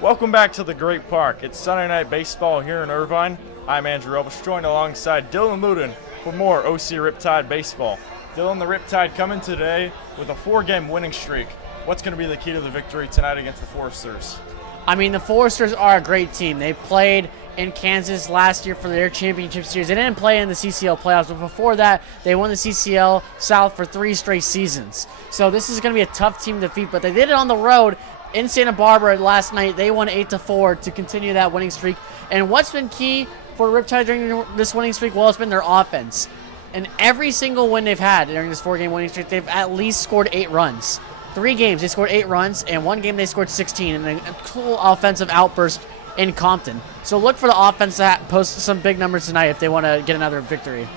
Welcome back to the Great Park. It's Sunday Night Baseball here in Irvine. I'm Andrew Elvis, joined alongside Dylan Luden for more OC Riptide Baseball. Dylan, the Riptide coming today with a 4-game winning streak. What's going to be the key to the victory tonight against the Foresters? I mean, the Foresters are a great team. They played in Kansas last year for their championship series. They didn't play in the CCL playoffs, but before that, they won the CCL South for 3 straight seasons. So this is going to be a tough team to defeat, but they did it on the road in Santa Barbara last night. They won 8-4 to continue that winning streak. And what's been key for Riptide during this winning streak? Well, it's been their offense. And every single win they've had during this 4-game winning streak, they've at least scored 8 runs. 3 games, they scored 8 runs, and 1 game they scored 16, and a cool offensive outburst in Compton. So look for the offense to post some big numbers tonight if they want to get another victory.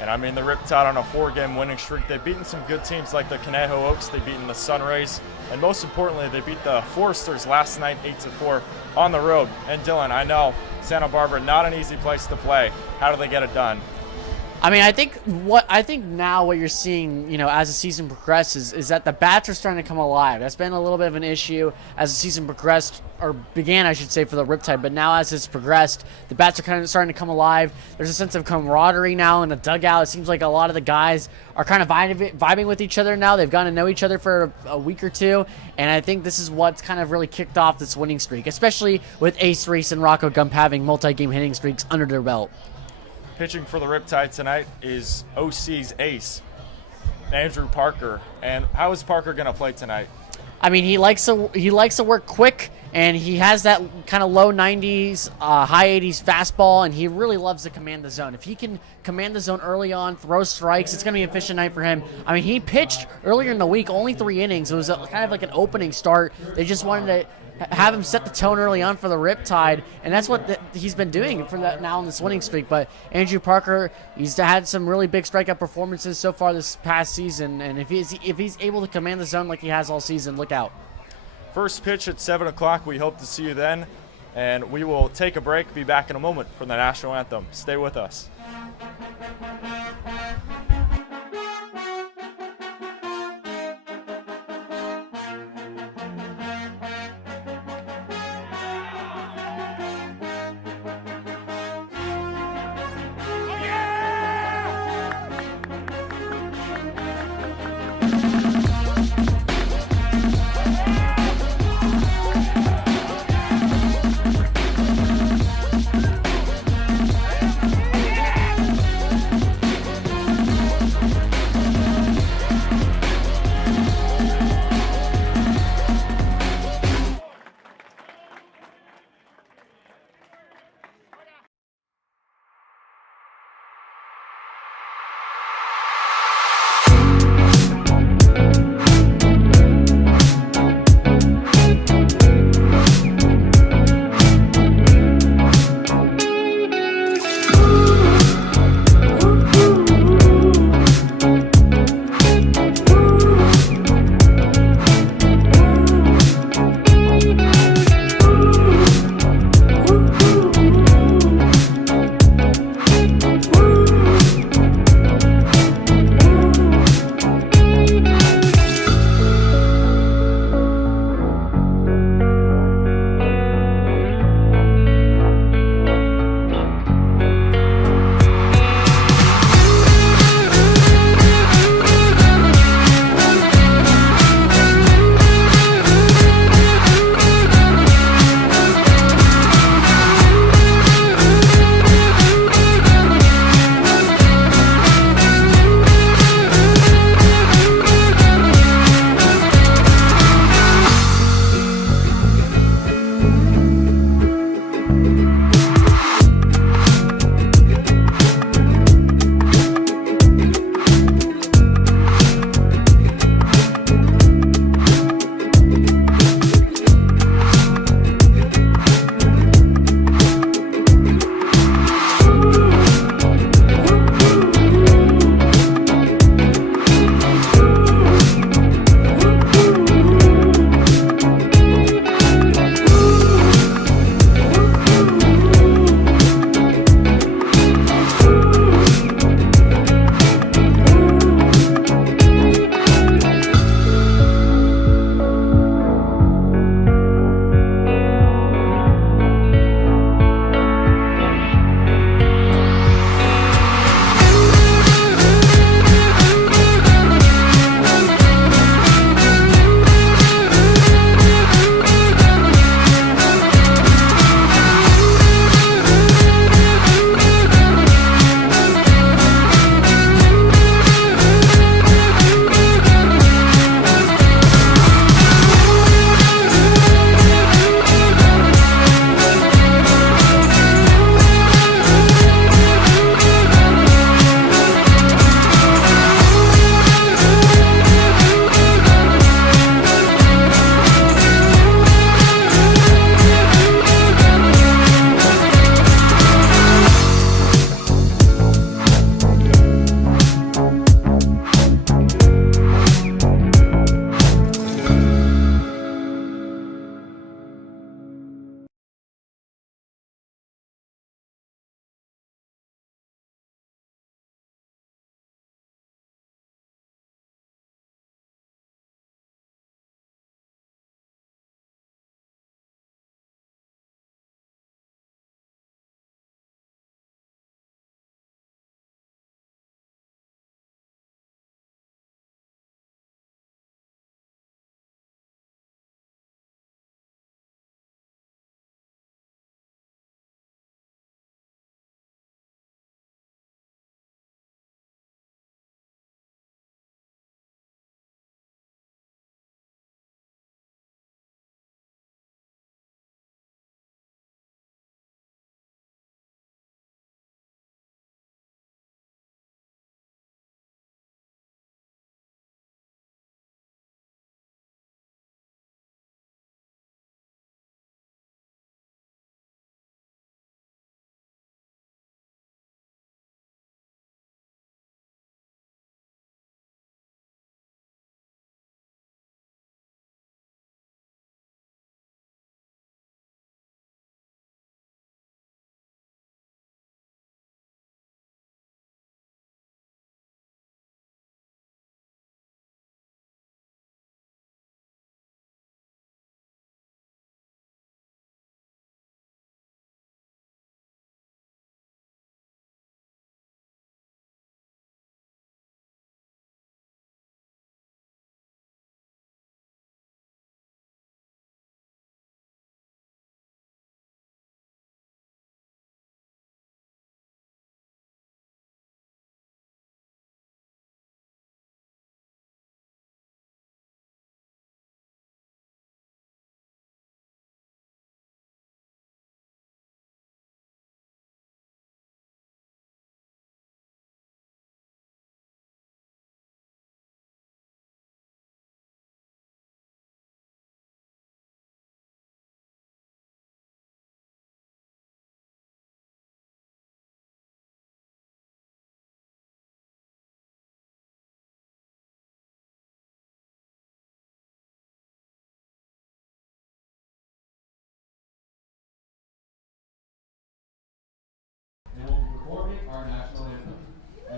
And I mean, the Riptide on a 4-game winning streak, they've beaten some good teams like the Conejo Oaks, they've beaten the Sunrays, and most importantly, they beat the Foresters last night 8-4 on the road. And Dylan, I know Santa Barbara, not an easy place to play. How do they get it done? I mean, I think now what you're seeing, as the season progresses, is that the bats are starting to come alive. That's been a little bit of an issue as the season progressed, or began, I should say, for the Riptide. But now as it's progressed, the bats are kind of starting to come alive. There's a sense of camaraderie now in the dugout. It seems like a lot of the guys are kind of vibing with each other now. They've gotten to know each other for a week or two, and I think this is what's kind of really kicked off this winning streak, especially with Ace Reese and Rocco Gump having multi-game hitting streaks under their belt. Pitching for the Riptide tonight is OC's ace, Andrew Parker. And how is Parker going to play tonight? I mean, he likes to work quick, and he has that kind of low 90s, high 80s fastball, and he really loves to command the zone. If he can command the zone early on, throw strikes, it's going to be an efficient night for him. I mean, he pitched earlier in the week, only 3 innings. It was kind of like an opening start. They just wanted to have him set the tone early on for the Riptide, and that's what he's been doing for that now in this winning streak. But Andrew Parker, he's had some really big strikeout performances so far this past season, and if he's able to command the zone like he has all season, look out. First pitch at 7 o'clock. We hope to see you then, and we will take a break, be back in a moment for the national anthem. Stay with us.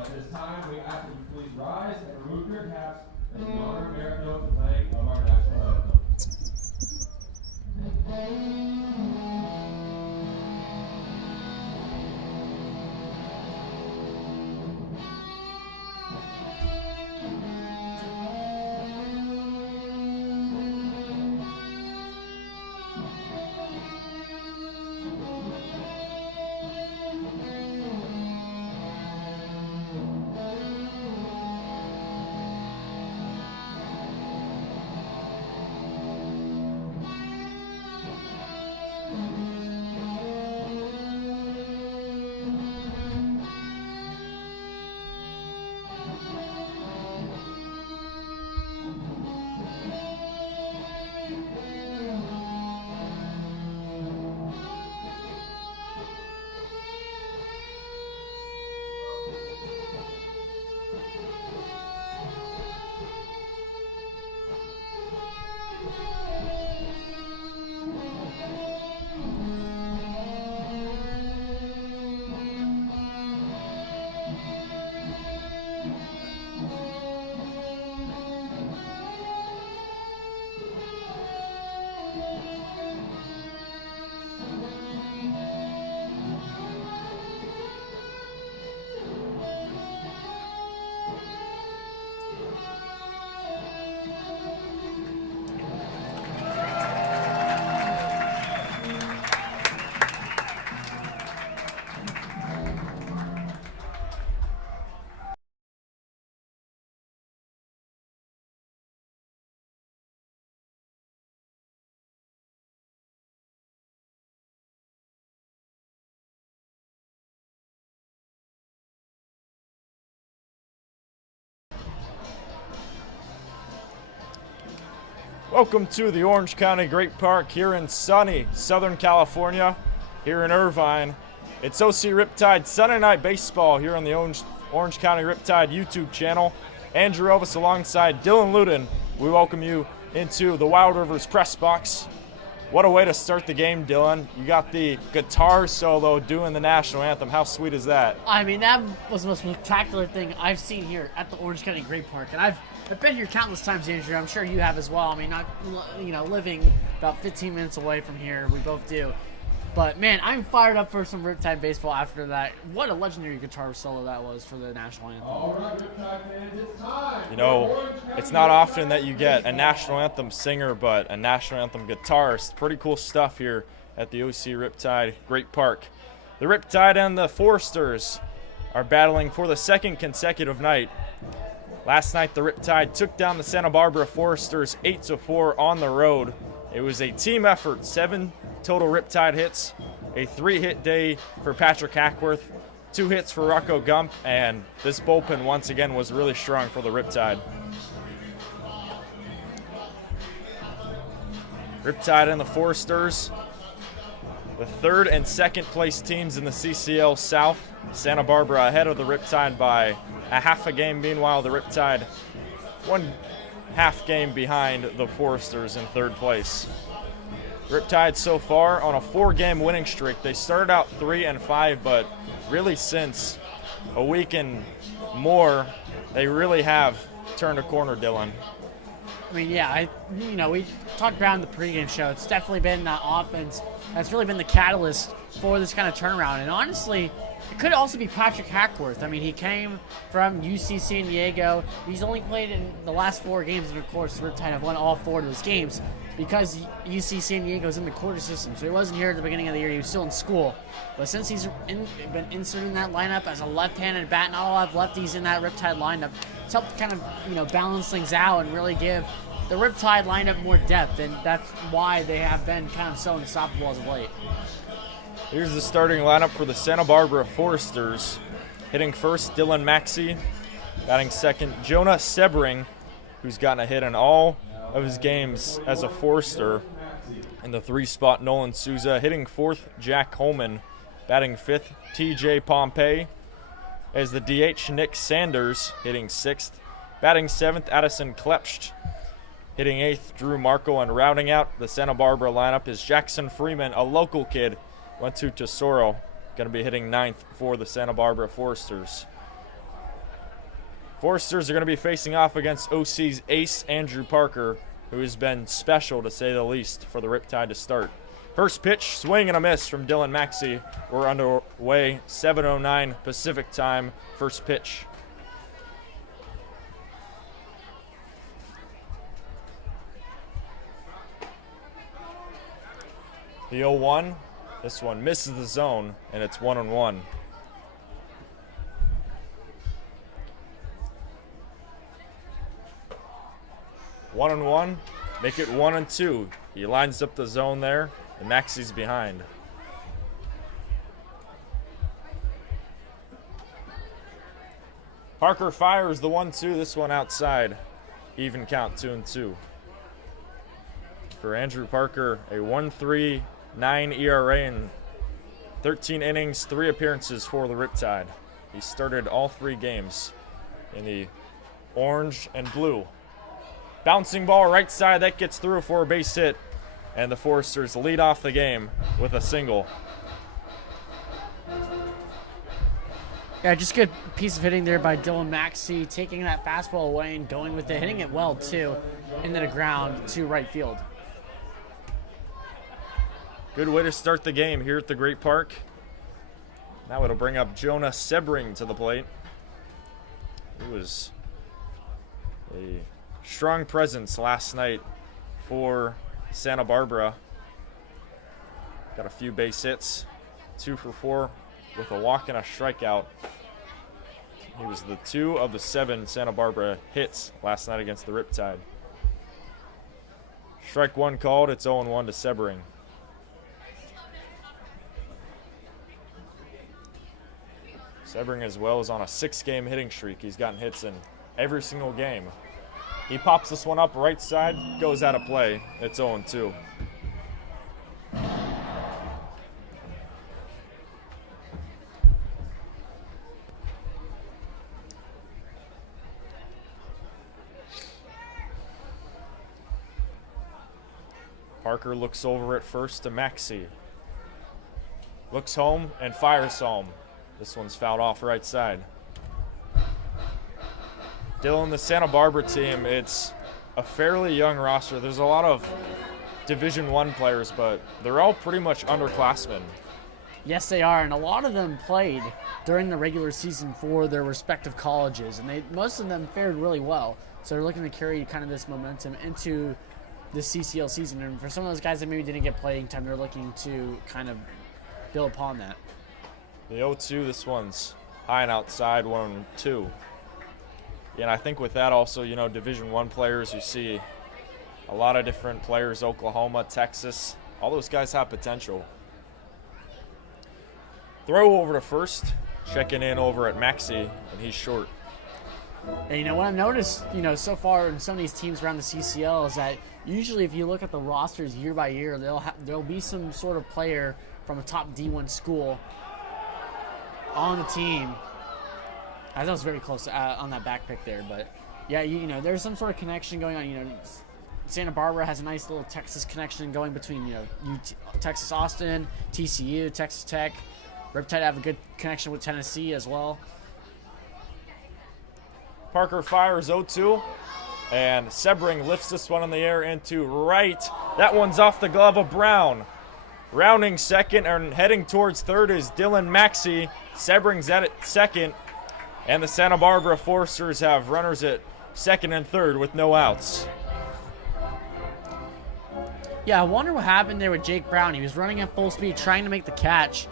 At this time, we ask that you please rise and remove your caps as we honor America with the playing of our national anthem. Welcome to the Orange County Great Park here in sunny Southern California, here in Irvine. It's OC Riptide Sunday Night Baseball here on the Orange County Riptide YouTube channel. Andrew Elvis alongside Dylan Luden. We welcome you into the Wild Rivers press box. What a way to start the game, Dylan. You got the guitar solo doing the national anthem. How sweet is that? I mean, that was the most spectacular thing I've seen here at the Orange County Great Park, and I've been here countless times, Andrew. I'm sure you have as well. I mean, not living about 15 minutes away from here, we both do. But man, I'm fired up for some Riptide baseball after that. What a legendary guitar solo that was for the national anthem. All right, Riptide fans, it's time. You know, it's not often that you get a national anthem singer, but a national anthem guitarist. Pretty cool stuff here at the OC Riptide Great Park. The Riptide and the Foresters are battling for the second consecutive night. Last night, the Riptide took down the Santa Barbara Foresters 8-4 on the road. It was a team effort, 7 total Riptide hits, a 3-hit day for Patrick Hackworth, 2 hits for Rocco Gump, and this bullpen once again was really strong for the Riptide. Riptide and the Foresters, the third and second place teams in the CCL South. Santa Barbara ahead of the Riptide by a half a game. Meanwhile, the Riptide 1/2 game behind the Foresters in third place. Riptide so far on a 4-game winning streak. They started out 3-5, but really since a week and more, they really have turned a corner, Dylan. I mean, yeah, we talked about in the pregame show. It's definitely been that offense that's really been the catalyst for this kind of turnaround. And honestly, it could also be Patrick Hackworth. I mean, he came from UC San Diego. He's only played in the last 4 games, and of course, the Riptide have won all 4 of those games because UC San Diego's in the quarter system. So he wasn't here at the beginning of the year. He was still in school. But since he's been inserted in that lineup as a left-handed bat, not a lot of lefties in that Riptide lineup, it's helped kind of balance things out and really give the Riptide lineup more depth, and that's why they have been kind of so unstoppable as of late. Here's the starting lineup for the Santa Barbara Foresters. Hitting first, Dylan Maxey. Batting second, Jonah Sebring, who's gotten a hit in all of his games as a Forester. In the 3 spot, Nolan Souza. Hitting fourth, Jack Holman. Batting fifth, TJ Pompey. As the DH, Nick Sanders. Hitting sixth. Batting seventh, Addison Klepsch. Hitting eighth, Drew Marco. And rounding out the Santa Barbara lineup is Jackson Freeman, a local kid. Went to Tesoro, going to be hitting ninth for the Santa Barbara Foresters. Foresters are going to be facing off against OC's ace, Andrew Parker, who has been special to say the least for the Riptide to start. First pitch, swing and a miss from Dylan Maxey. We're underway, 7:09 Pacific time, first pitch. The 0-1, this one misses the zone, and it's 1-1. One and one, make it 1-2. He lines up the zone there, and Maxey's behind. Parker fires the 1-2, this one outside. Even count, 2-2. For Andrew Parker, a 1.39 ERA in 13 innings, 3 appearances for the Riptide. He started all 3 games in the orange and blue. Bouncing ball right side, that gets through for a base hit. And the Foresters lead off the game with a single. Yeah, just good piece of hitting there by Dylan Maxey, taking that fastball away and going with it, hitting it well too, into the ground to right field. Good way to start the game here at the Great Park. Now it'll bring up Jonah Sebring to the plate. He was a strong presence last night for Santa Barbara. Got a few base hits, 2 for 4 with a walk and a strikeout. He was the 2 of the 7 Santa Barbara hits last night against the Riptide. Strike 1 called, it's 0-1 to Sebring. Sebring as well is on a 6-game hitting streak. He's gotten hits in every single game. He pops this one up right side, goes out of play. It's 0-2. Parker looks over at first to Maxey. Looks home and fires home. This one's fouled off right side. Dylan, the Santa Barbara team, it's a fairly young roster. There's a lot of Division I players, but they're all pretty much underclassmen. Yes, they are, and a lot of them played during the regular season for their respective colleges, and most of them fared really well. So they're looking to carry kind of this momentum into the CCL season, and for some of those guys that maybe didn't get playing time, they're looking to kind of build upon that. The 0-2, this one's high and outside, 1-2. And I think with that also, you know, Division I players, you see a lot of different players, Oklahoma, Texas, all those guys have potential. Throw over to first, checking in over at Maxey, and he's short. And you know what I've noticed, you know, so far in some of these teams around the CCL is that usually if you look at the rosters year by year, there'll be some sort of player from a top D1 school on the team. I was very close on that back pick there, but yeah, you know, there's some sort of connection going on. You know, Santa Barbara has a nice little Texas connection going between, you know, Texas Austin, TCU, Texas Tech. Riptide have a good connection with Tennessee as well. Parker fires 0-2, and Sebring lifts this one in the air into right. That one's off the glove of Brown. Rounding second and heading towards third is Dylan Maxey. Sebring's at second, and the Santa Barbara Foresters have runners at second and third with no outs. Yeah, I wonder what happened there with Jake Brown. He was running at full speed trying to make the catch,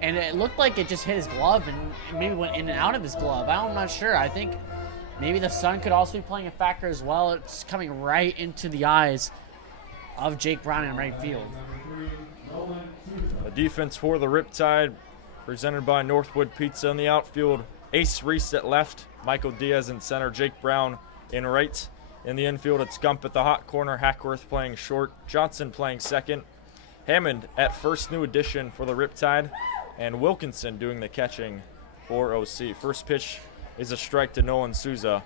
and it looked like it just hit his glove and maybe went in and out of his glove. I'm not sure. I think maybe the sun could also be playing a factor as well. It's coming right into the eyes of Jake Brown in right field. A defense for the Riptide, presented by Northwood Pizza in the outfield. Ace Reese at left, Michael Diaz in center, Jake Brown in right. In the infield, it's Gump at the hot corner, Hackworth playing short, Johnson playing second, Hammond at first, new addition for the Riptide, and Wilkinson doing the catching for OC. First pitch is a strike to Nolan Souza.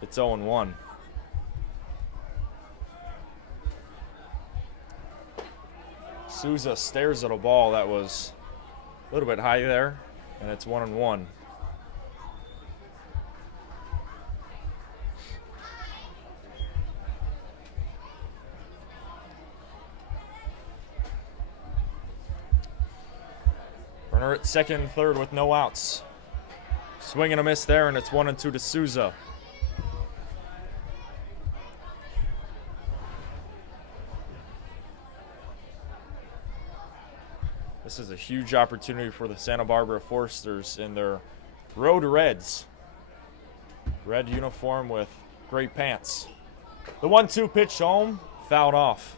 It's 0-1. Souza stares at a ball that was a little bit high there, and it's 1-1. Runner at second and third with no outs. Swing and a miss there, and it's 1-2 to Souza. This is a huge opportunity for the Santa Barbara Foresters in their road reds. Red uniform with gray pants. The 1-2 pitch home, fouled off.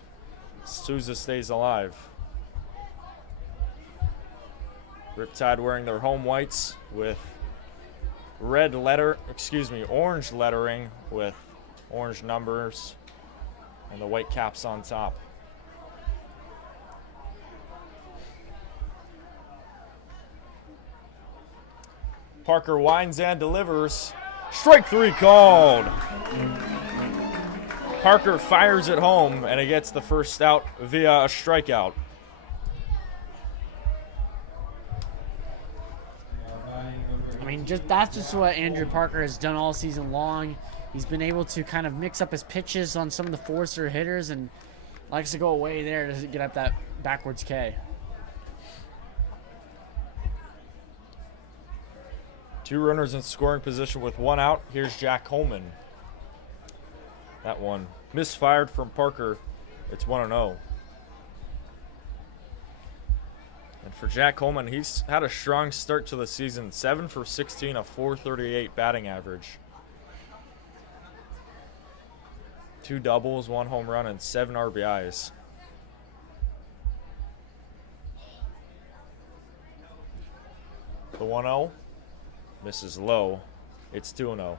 Souza stays alive. Riptide wearing their home whites with orange lettering with orange numbers and the white caps on top. Parker winds and delivers. Strike 3 called. Parker fires it home, and he gets the first out via a strikeout. I mean, that's just what Andrew Parker has done all season long. He's been able to kind of mix up his pitches on some of the Forester hitters and likes to go away there to get up that backwards K. 2 runners in scoring position with 1 out. Here's Jack Holman. That one misfired from Parker. It's 1-0. And for Jack Holman, he's had a strong start to the season. 7 for 16, a .438 batting average. 2 doubles, 1 home run, and 7 RBIs. The 1-0 misses low. It's 2-0.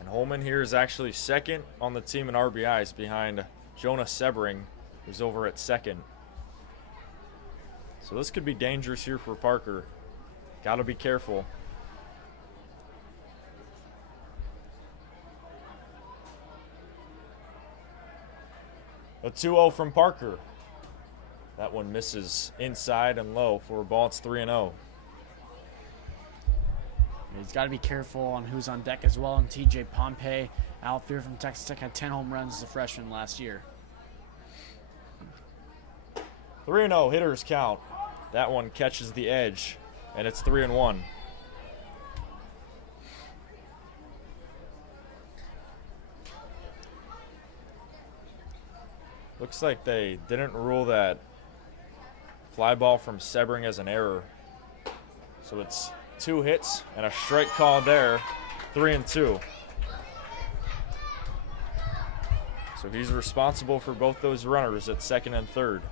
And Holman here is actually second on the team in RBIs behind Jonah Sebring, who's over at second. So this could be dangerous here for Parker. Got to be careful. A 2-0 from Parker. That one misses inside and low for a ball. It's 3-0. He's got to be careful on who's on deck as well. And TJ Pompey, outfielder from Texas Tech, had 10 home runs as a freshman last year. 3-0 hitters count. That one catches the edge, and it's 3-1. Looks like they didn't rule that fly ball from Sebring as an error. So it's 2 hits and a strike call there, 3-2. So he's responsible for both those runners at second and third.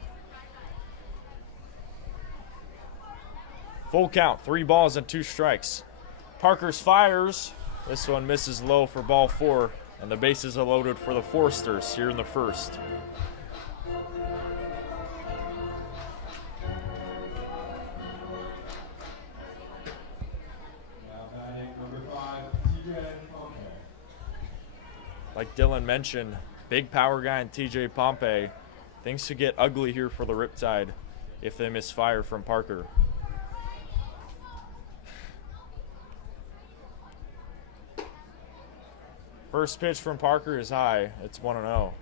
Full count, 3 balls and 2 strikes. Parker's fires. This one misses low for ball 4, and the bases are loaded for the Foresters here in the first. Like Dylan mentioned, big power guy in TJ Pompey. Things could get ugly here for the Riptide if they misfire from Parker. First pitch from Parker is high. It's 1-0.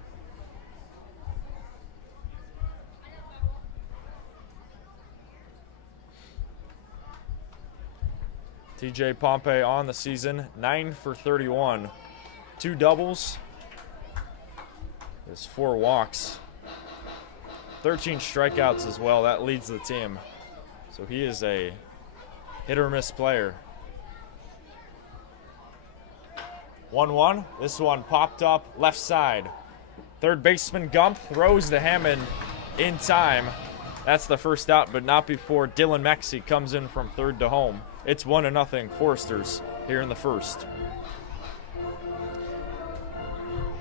TJ Pompey on the season, 9 for 31. 2 doubles. There's 4 walks. 13 strikeouts as well. That leads the team. So he is a hit or miss player. 1-1. This one popped up left side. Third baseman Gump throws to Hammond in time. That's the first out, but not before Dylan Maxey comes in from third to home. It's 1-0 Foresters here in the first.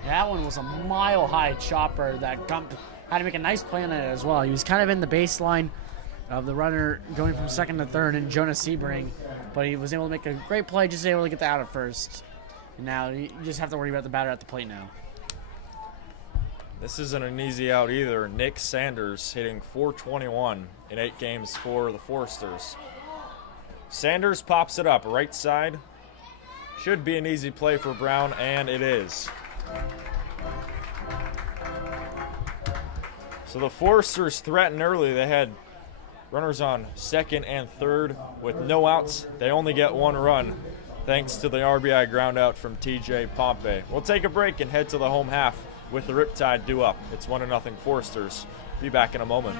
That one was a mile-high chopper that Gump had to make a nice play on it as well. He was kind of in the baseline of the runner going from second to third and Jonah Sebring, but he was able to make a great play, just able to get the out at first. And now you just have to worry about the batter at the plate now. This isn't an easy out either. Nick Sanders hitting .421 in 8 games for the Foresters. Sanders pops it up right side. Should be an easy play for Brown, and it is. So the Foresters threatened early. They had runners on second and third with no outs. They only get one run thanks to the RBI ground out from TJ Pompey. We'll take a break and head to the home half with the Riptide due up. It's 1-0 Foresters. Be back in a moment.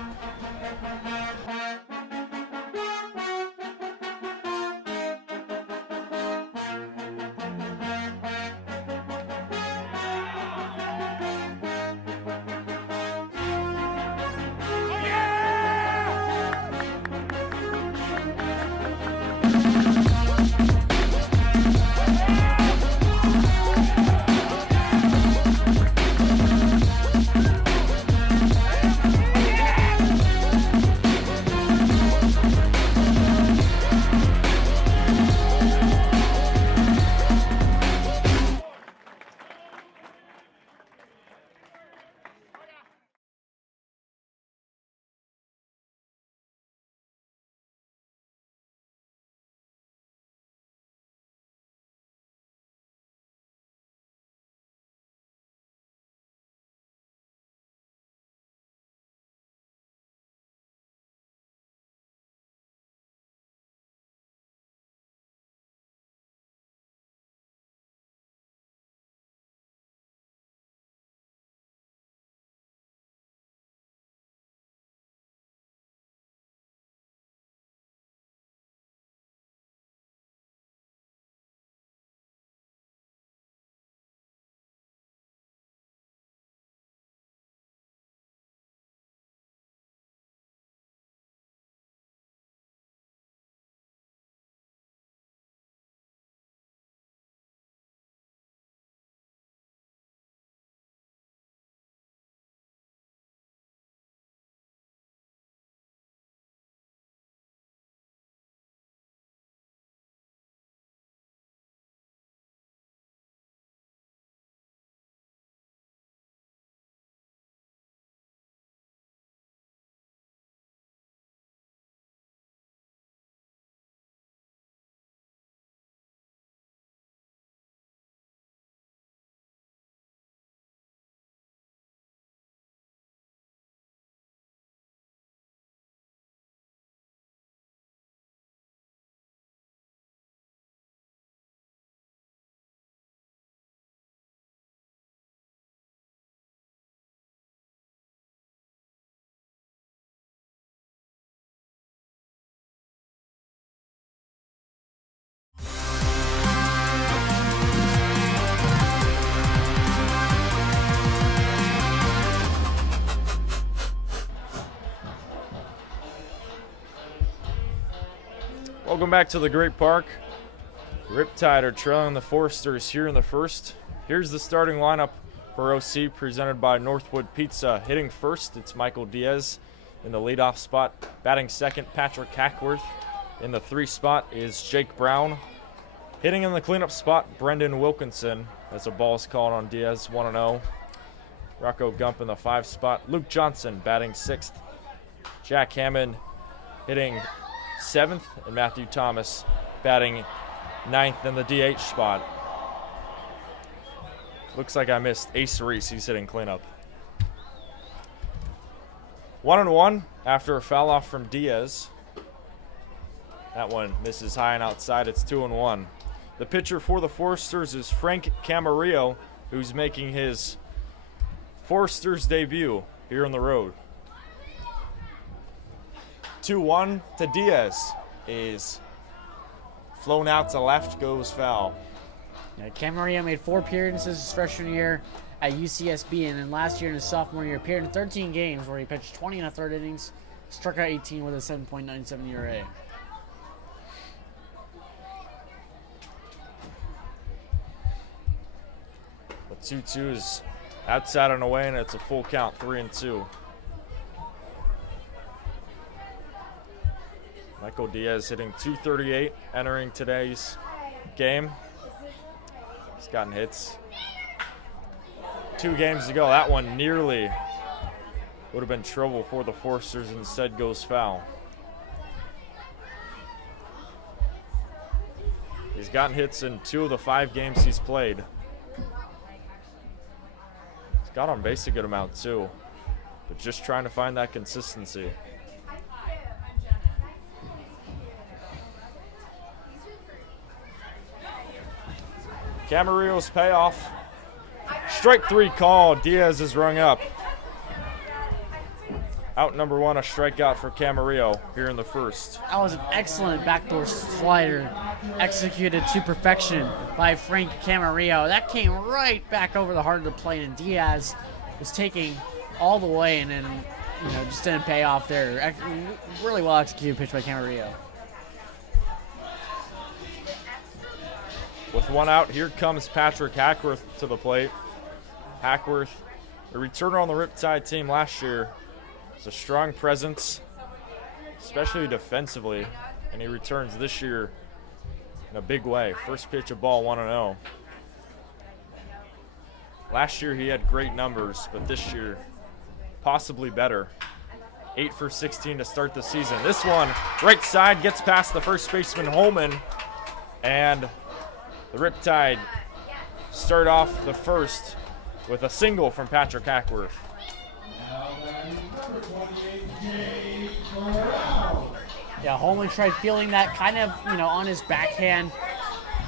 Welcome back to the Great Park. Riptide are trailing the Foresters here in the first. Here's the starting lineup for OC, presented by Northwood Pizza. Hitting first, it's Michael Diaz in the leadoff spot. Batting second, Patrick Hackworth. In the 3 spot is Jake Brown. Hitting in the cleanup spot, Brendan Wilkinson, as a ball's called on Diaz, 1-0. Rocco Gump in the 5 spot. Luke Johnson batting 6th. Jack Hammond hitting 7th, and Matthew Thomas batting 9th in the DH spot. Looks like I missed Ace Reese. He's hitting cleanup. 1-1 after a foul off from Diaz. That one misses high and outside. It's 2-1. The pitcher for the Foresters is Frank Camarillo, who's making his Foresters debut here on the road. 2-1 to Diaz is flown out to left, goes foul. Yeah, Camarillo made 4 appearances his freshman year at UCSB, and then last year in his sophomore year appeared in 13 games where he pitched 20 1/3 innings, struck out 18 with a 7.97 ERA. The 2-2 is outside and away, and it's a full count, 3-2. Michael Diaz hitting .238 entering today's game. He's gotten hits 2 games ago. That one nearly would have been trouble for the Foresters, instead goes foul. He's gotten hits in 2 of the 5 games he's played. He's got on base a good amount too. but just trying to find that consistency. Camarillo's payoff. Strike 3 call. Diaz is rung up. Out number 1, a strikeout for Camarillo here in the first. That was an excellent backdoor slider executed to perfection by Frank Camarillo. That came right back over the heart of the plate, and Diaz was taking all the way, and then just didn't pay off there. Really well executed pitch by Camarillo. With 1 out, here comes Patrick Hackworth to the plate. Hackworth, a returner on the Riptide team last year. It's a strong presence, especially defensively, and he returns this year in a big way. First pitch of ball, 1-0. Last year he had great numbers, but this year possibly better. 8 for 16 to start the season. This one, right side, gets past the first baseman Holman, and the Riptide start off the first with a single from Patrick Hackworth. Yeah, Holman tried feeling that kind of, on his backhand.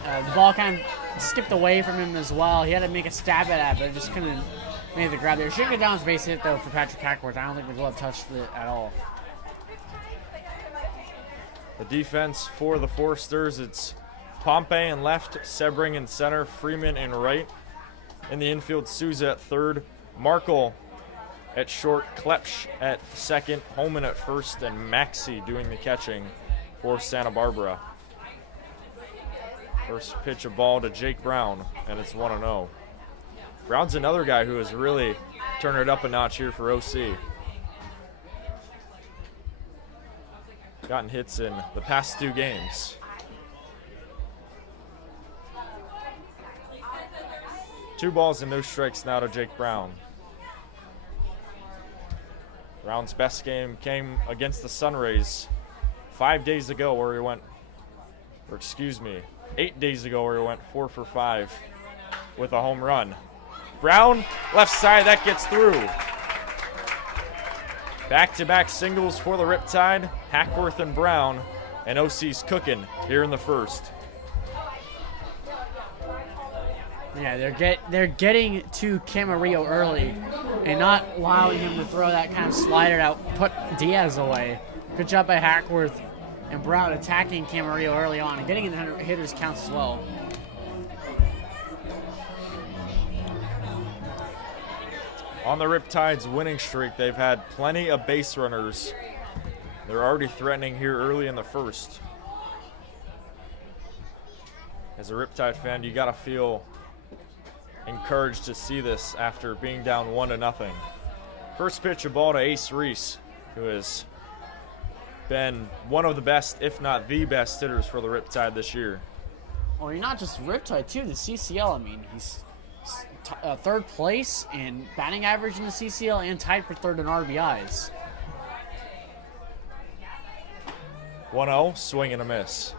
The ball kind of skipped away from him as well. He had to make a stab at it, but just couldn't make the grab there. Should get down his base hit, though, for Patrick Hackworth. I don't think the glove touched it at all. The defense for the Foresters, it's Pompey in left, Sebring in center, Freeman in right. In the infield, Souza at third, Markle at short, Klepsch at second, Holman at first, and Maxey doing the catching for Santa Barbara. First pitch of ball to Jake Brown, and it's 1-0. Brown's another guy who has really turned it up a notch here for OC. Gotten hits in the past 2 games. 2 balls and no strikes now to Jake Brown. Brown's best game came against the Sunrays 5 days ago where he went, 8 days ago where he went 4 for 5 with a home run. Brown, left side, that gets through. Back-to-back singles for the Riptide, Hackworth and Brown, and OC's cooking here in the first. Yeah, they're getting to Camarillo early and not allowing him to throw that kind of slider out, put Diaz away. Good job by Hackworth and Brown attacking Camarillo early on and getting in the hitters counts as well. On the Riptide's winning streak, they've had plenty of base runners. They're already threatening here early in the first. As a Riptide fan, you gotta feel encouraged to see this after being down 1-0. First pitch of ball to Ace Reese, who has been one of the best, if not the best, hitters for the Riptide this year. Well, you're not just Riptide, too. The CCL, I mean, he's third place in batting average in the CCL and tied for third in RBIs. 1-0, swing and a miss.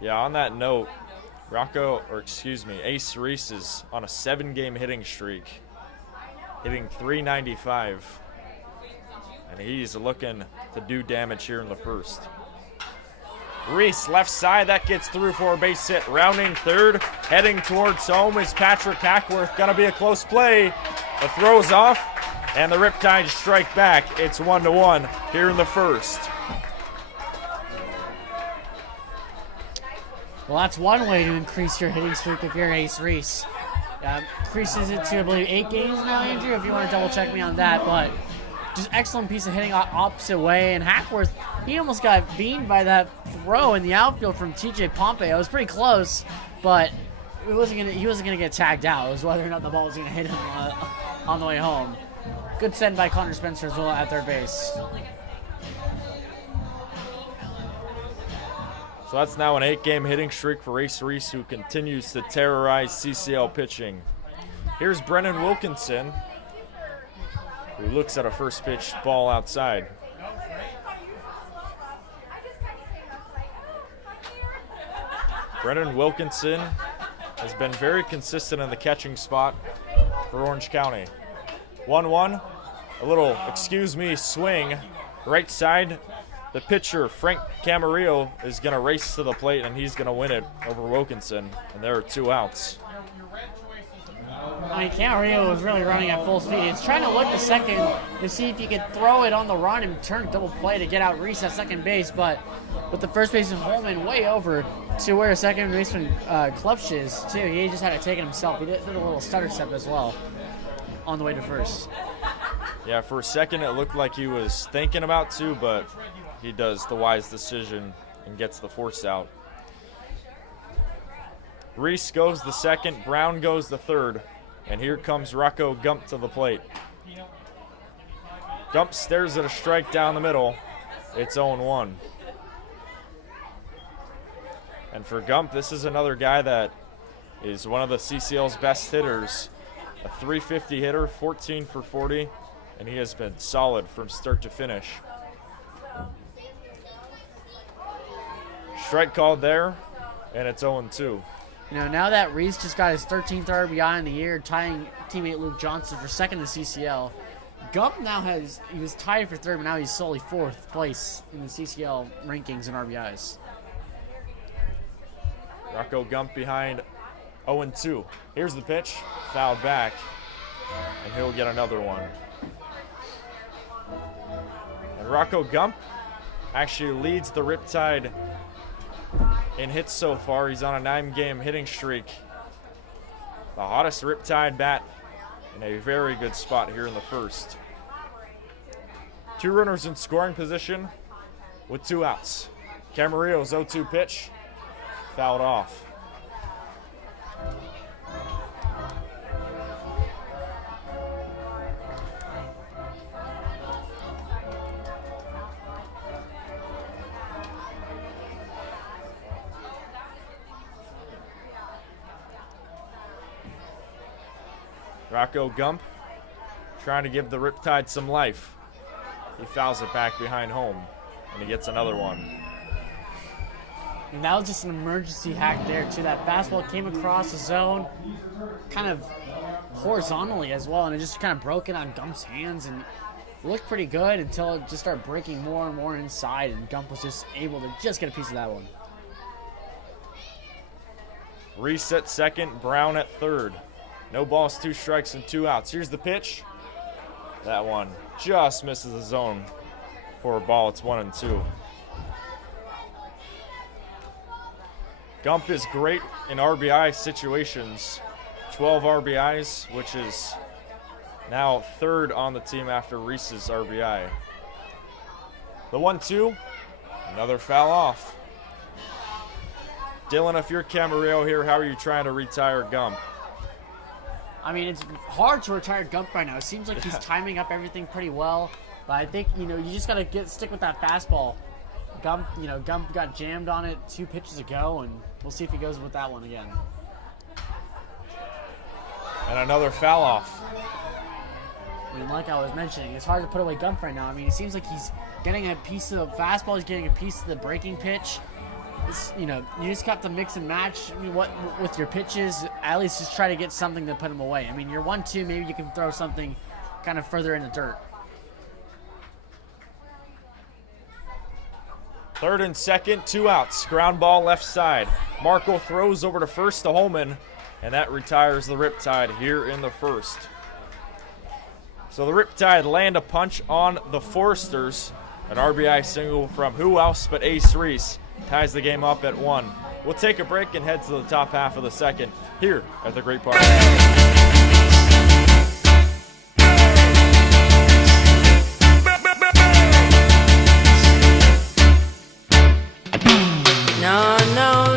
Yeah, on that note, Ace Reese is on a 7-game hitting streak, hitting .395, and he's looking to do damage here in the first. Reese, left side, that gets through for a base hit. Rounding third, heading towards home is Patrick Hackworth. Gonna be a close play. The throw's off, and the Riptide strike back. It's 1-1 here in the first. Well, that's one way to increase your hitting streak if you're Ace Reese. Increases it to, I believe, 8 games now, Andrew, if you want to double check me on that. But just excellent piece of hitting opposite way. And Hackworth, he almost got beamed by that throw in the outfield from TJ Pompey. It was pretty close, but he wasn't gonna get tagged out. It was whether or not the ball was gonna hit him on the way home. Good send by Connor Spencer as well at third base. So that's now an 8-game hitting streak for Ace Reese, who continues to terrorize CCL pitching. Here's Brennan Wilkinson, who looks at a first pitch ball outside. Brennan Wilkinson has been very consistent in the catching spot for Orange County. 1-1. A little, excuse me, swing. Right side. The pitcher, Frank Camarillo, is going to race to the plate, and he's going to win it over Wilkinson. And there are 2 outs. I mean, Camarillo was really running at full speed. He's trying to look the second to see if he could throw it on the run and turn double play to get out Reese at second base, but with the first baseman Holman way over to where second baseman Klupsch is, too. He just had to take it himself. He did a little stutter step as well on the way to first. Yeah, for a second it looked like he was thinking about to, but he does the wise decision and gets the force out. Reese goes the second, Brown goes the third, and here comes Rocco Gump to the plate. Gump stares at a strike down the middle. It's 0-1. And for Gump, this is another guy that is one of the CCL's best hitters. A .350 hitter, 14 for 40, and he has been solid from start to finish. Strike called there, and it's 0-2. You know, now that Reese just got his 13th RBI in the year, tying teammate Luke Johnson for second in CCL, Gump now he was tied for third, but now he's solely 4th place in the CCL rankings and RBIs. Rocco Gump behind 0-2. Here's the pitch, fouled back, and he'll get another one. And Rocco Gump actually leads the Riptide in hits so far. He's on a 9-game hitting streak. The hottest Riptide bat in a very good spot here in the first. 2 runners in scoring position with 2 outs. Camarillo's 0-2 pitch, fouled off. Rocco Gump trying to give the Riptide some life. He fouls it back behind home, and he gets another one. And that was just an emergency hack there, too. That fastball came across the zone kind of horizontally as well, and it just kind of broke it on Gump's hands, and it looked pretty good until it just started breaking more and more inside, and Gump was just able to just get a piece of that one. Reset second, Brown at third. No balls, 2 strikes, and 2 outs. Here's the pitch. That one just misses the zone for a ball. It's 1-2. Gump is great in RBI situations. 12 RBIs, which is now 3rd on the team after Reese's RBI. The 1-2, another foul off. Dylan, if you're Camarillo here, how are you trying to retire Gump? I mean, it's hard to retire Gump right now. It seems like he's timing up everything pretty well, but I think, you know, you just got to stick with that fastball. Gump got jammed on it 2 pitches ago, and we'll see if he goes with that one again. And another foul off. I mean, like I was mentioning, it's hard to put away Gump right now. I mean, it seems like he's getting a piece of the fastball, he's getting a piece of the breaking pitch. It's, you know, you just got to mix and match with your pitches. At least just try to get something to put him away. I mean, you're 1-2, maybe you can throw something kind of further in the dirt. 3rd and 2nd, 2 outs. Ground ball left side. Marco throws over to first to Holman, and that retires the Riptide here in the first. So the Riptide land a punch on the Foresters. An RBI single from who else but Ace Reese ties the game up at 1. We'll take a break and head to the top half of the second here at the Great Park. No, no,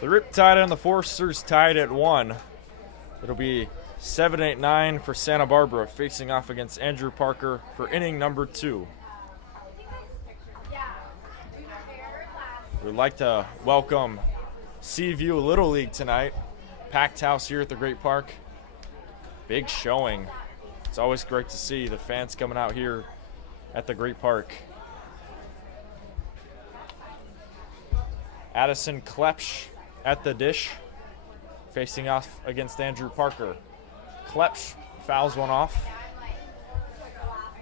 The Riptide and the Foresters tied at 1. It'll be 7-8-9 for Santa Barbara, facing off against Andrew Parker for inning number 2. We'd like to welcome Seaview Little League tonight. Packed house here at the Great Park. Big showing. It's always great to see the fans coming out here at the Great Park. Addison Klepsch at the dish, facing off against Andrew Parker. Klepsch fouls one off.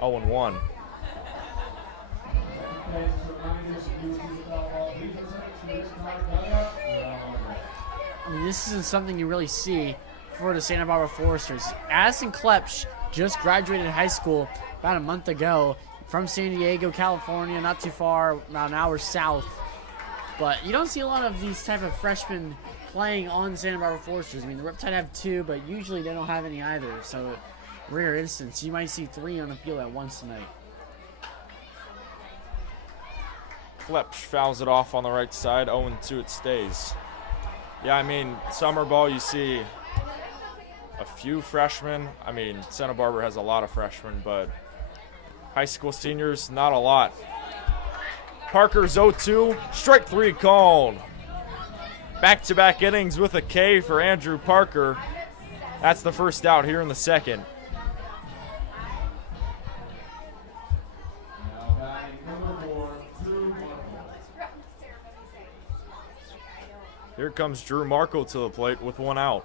0-1. I mean, this isn't something you really see for the Santa Barbara Foresters. Addison Klepsch just graduated high school about a month ago from San Diego, California, not too far, about an hour south. But you don't see a lot of these type of freshmen playing on Santa Barbara Foresters. I mean, the Riptide have 2, but usually they don't have any either. So, rare instance. You might see 3 on the field at once tonight. Klepsch fouls it off on the right side. 0-2 it stays. Yeah, I mean, summer ball, you see a few freshmen. I mean, Santa Barbara has a lot of freshmen, but high school seniors, not a lot. Parker's 0-2, strike 3 called. Back-to-back innings with a K for Andrew Parker. That's the first out here in the second. Now batting number 4, Drew Markle. Here comes Drew Markle to the plate with 1 out.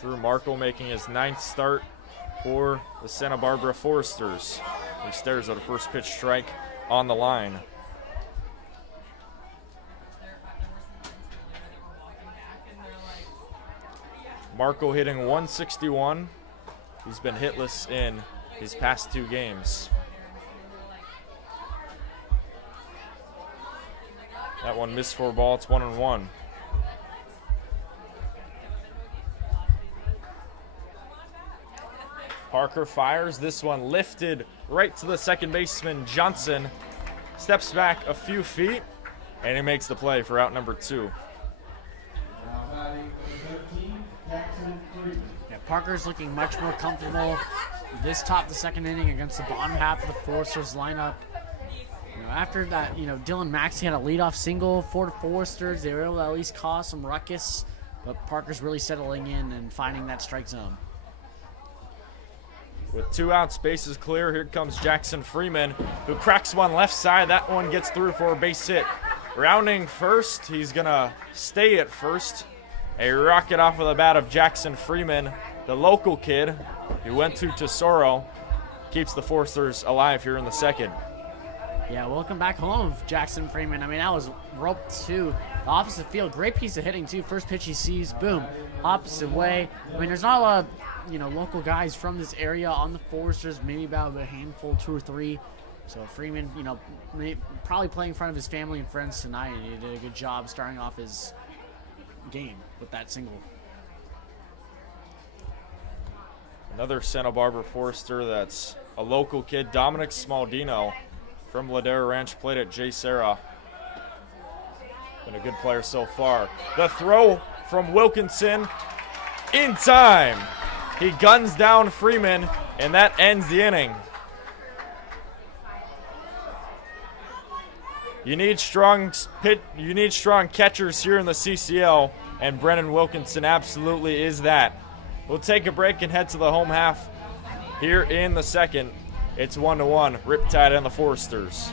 Drew Markle making his 9th start for the Santa Barbara Foresters. He stares at a first pitch strike on the line. Markle hitting 161. He's been hitless in his past 2 games. That one missed for a ball. It's 1-1. Parker fires. This one lifted right to the second baseman, Johnson. Steps back a few feet, and he makes the play for out number 2. Now batting number 13, Jackson Freeman. Yeah, Parker's looking much more comfortable this top the second inning against the bottom half of the Foresters lineup. You know, after that, Dylan Maxey had a leadoff single for the Foresters. They were able to at least cause some ruckus, but Parker's really settling in and finding that strike zone. With 2 outs, bases clear, here comes Jackson Freeman, who cracks one left side. That one gets through for a base hit. Rounding first, he's going to stay at first. A rocket off of the bat of Jackson Freeman, the local kid who went to Tesoro, keeps the Foresters alive here in the second. Yeah, welcome back home, Jackson Freeman. I mean, that was roped to the opposite field. Great piece of hitting, too. First pitch he sees, boom, opposite way. I mean, there's not a lot of local guys from this area on the Foresters, maybe about a handful, 2 or 3. So Freeman, probably playing in front of his family and friends tonight, and he did a good job starting off his game with that single. Another Santa Barbara Forester that's a local kid, Dominic Smaldino from Ladera Ranch, played at J. Serra. Been a good player so far. The throw from Wilkinson in time. He guns down Freeman, and that ends the inning. You need strong catchers here in the CCL, and Brennan Wilkinson absolutely is that. We'll take a break and head to the home half here in the second. It's 1-1, Riptide and the Foresters.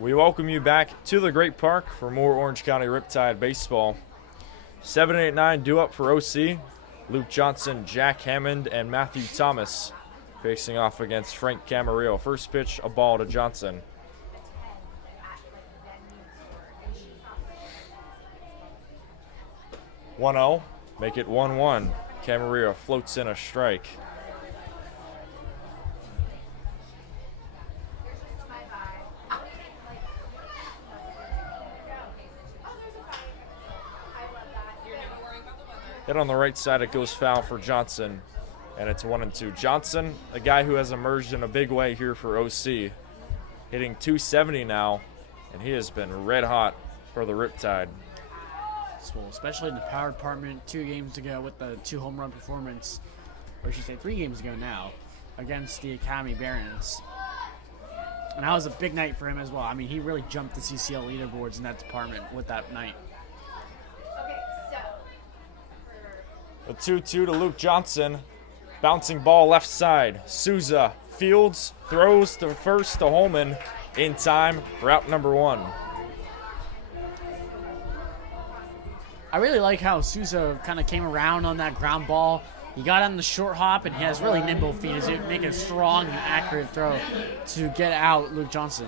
We welcome you back to the Great Park for more Orange County Riptide baseball. 7, 8, 9 due up for OC. Luke Johnson, Jack Hammond, and Matthew Thomas facing off against Frank Camarillo. First pitch, a ball to Johnson. One 0, make it 1-1. Camarillo floats in a strike. Hit on the right side, it goes foul for Johnson, and it's 1-2. Johnson, a guy who has emerged in a big way here for OC, hitting .270 now, and he has been red hot for the Riptide. Well, especially in the power department 2 games ago with the 2 home run performance, or I should say 3 games ago now, against the Academy Barons. And that was a big night for him as well. I mean, he really jumped the CCL leaderboards in that department with that night. A 2-2 to Luke Johnson. Bouncing ball left side. Souza fields, throws to first to Holman in time for out number 1. I really like how Souza kind of came around on that ground ball. He got on the short hop and he has really nimble feet. He's making a strong and accurate throw to get out Luke Johnson.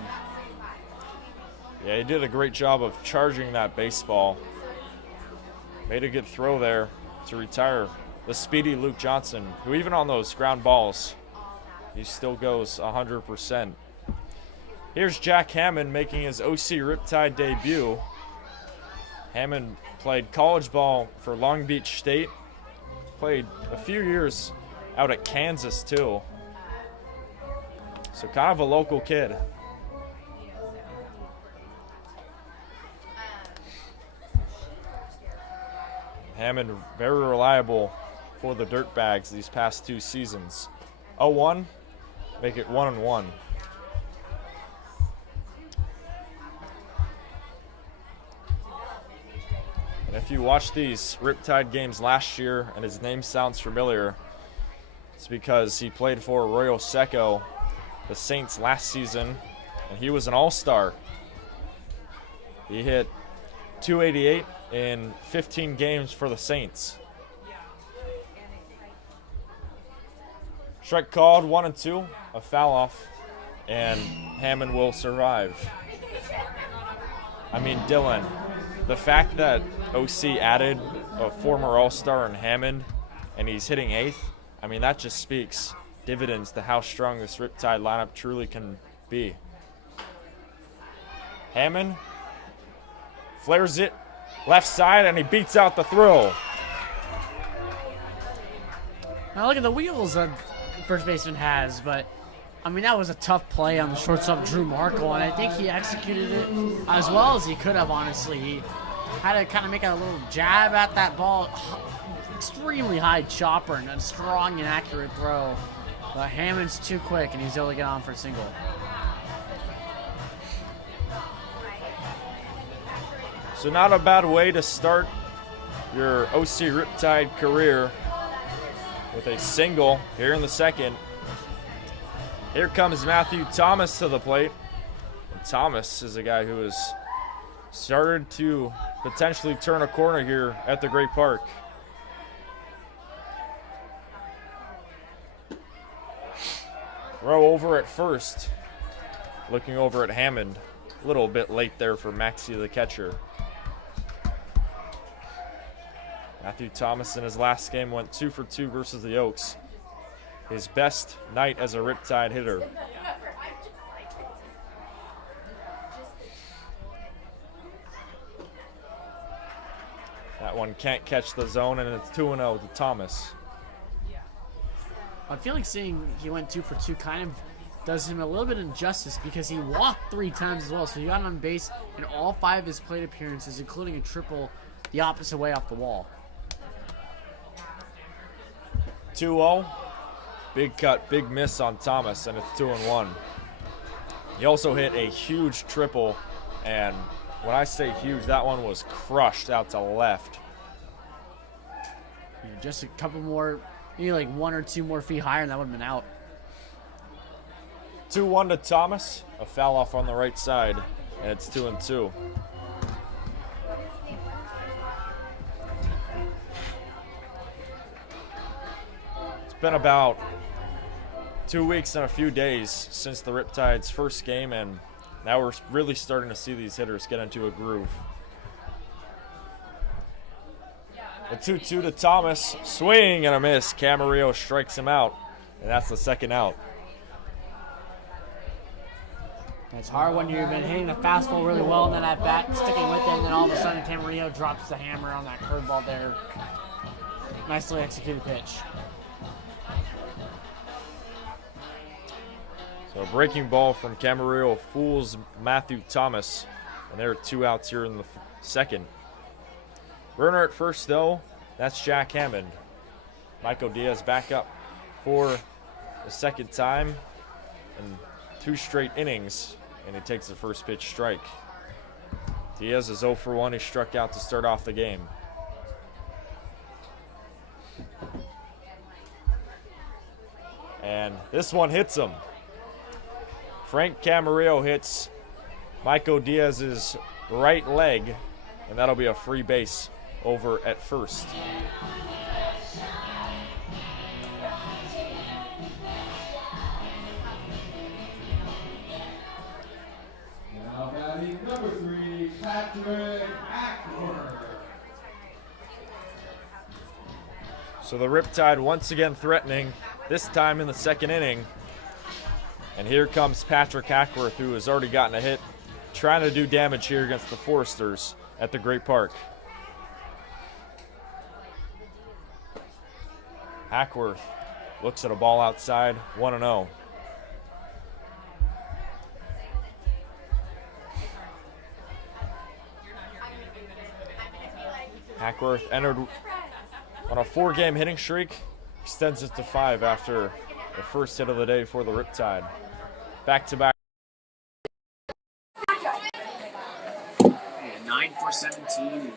Yeah, he did a great job of charging that baseball. Made a good throw there to retire the speedy Luke Johnson, who even on those ground balls, he still goes 100%. Here's Jack Hammond making his OC Riptide debut. Hammond played college ball for Long Beach State, played a few years out at Kansas too. So kind of a local kid. Hammond very reliable for the Dirtbags these past 2 seasons. 0-1, make it 1-1. And if you watched these Riptide games last year and his name sounds familiar, it's because he played for Arroyo Seco, the Saints, last season, and he was an all-star. He hit .288 in 15 games for the Saints. Strike called, 1-2, a foul off, and Hammond will survive. I mean, Dylan, the fact that OC added a former All-Star in Hammond and he's hitting 8th, I mean, that just speaks dividends to how strong this Riptide lineup truly can be. Hammond flares it left side, and he beats out the throw. Now look at the wheels that first baseman has, but I mean, that was a tough play on the shortstop Drew Markle, and I think he executed it as well as he could have, honestly. He had to kind of make a little jab at that ball, extremely high chopper, and a strong and accurate throw. But Hammond's too quick, and he's able to get on for a single. So not a bad way to start your OC Riptide career with a single here in the second. Here comes Matthew Thomas to the plate. And Thomas is a guy who has started to potentially turn a corner here at the Great Park. Throw over at first. Looking over at Hammond. A little bit late there for Maxie the catcher. Matthew Thomas in his last game went 2 for 2 versus the Oaks. His best night as a Riptide hitter. That one can't catch the zone, and it's 2-0 to Thomas. I feel like seeing he went 2 for 2 kind of does him a little bit of injustice because he walked 3 times as well. So he got on base in all 5 of his plate appearances, including a triple the opposite way off the wall. 2-0. Big cut, big miss on Thomas, and it's 2-1. He also hit a huge triple, and when I say huge, that one was crushed out to left. Yeah, just a couple more, maybe like 1 or 2 more feet higher, and that would have been out. 2-1 to Thomas. A foul off on the right side. and it's 2-2. It's been about 2 weeks and a few days since the Riptide's first game, and now we're really starting to see these hitters get into a groove. The 2-2 to Thomas, swing and a miss. Camarillo strikes him out, and that's the second out. It's hard when you've been hitting the fastball really well and then at bat, sticking with it, and then all of a sudden Camarillo drops the hammer on that curveball there. Nicely executed pitch. So a breaking ball from Camarillo fools Matthew Thomas, and there are 2 outs here in the second. Runner at first, though, that's Jack Hammond. Michael Diaz back up for the second time in 2 straight innings, and he takes the first pitch strike. Diaz is 0 for 1. He struck out to start off the game. And this one hits him. Frank Camarillo hits Michael Diaz's right leg, and that'll be a free base over at first. Now batting number 3, Patrick Ackworth. So the Riptide once again threatening, this time in the second inning. And here comes Patrick Ackworth, who has already gotten a hit, trying to do damage here against the Foresters at the Great Park. Ackworth looks at a ball outside, 1-0. Ackworth entered on a 4-game hitting streak, extends it to 5 after the first hit of the day for the Riptide. Back-to-back. 9 for 17.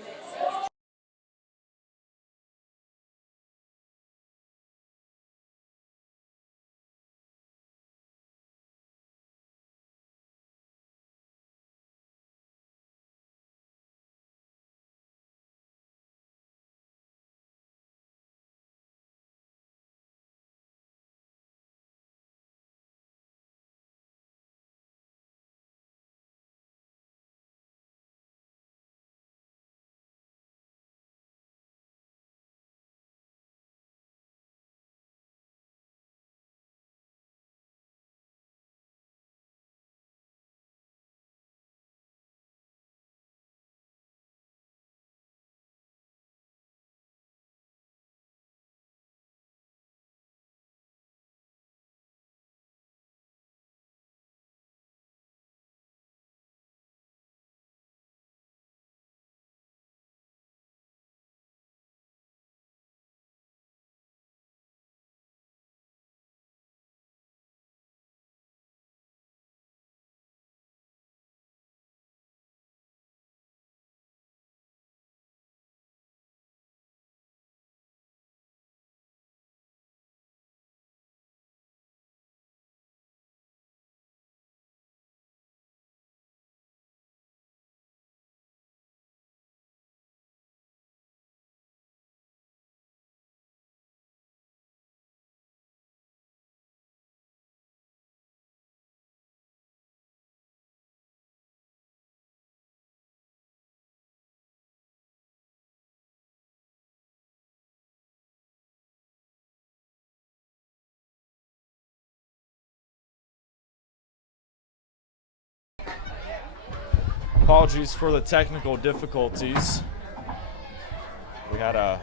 Apologies for the technical difficulties. We had a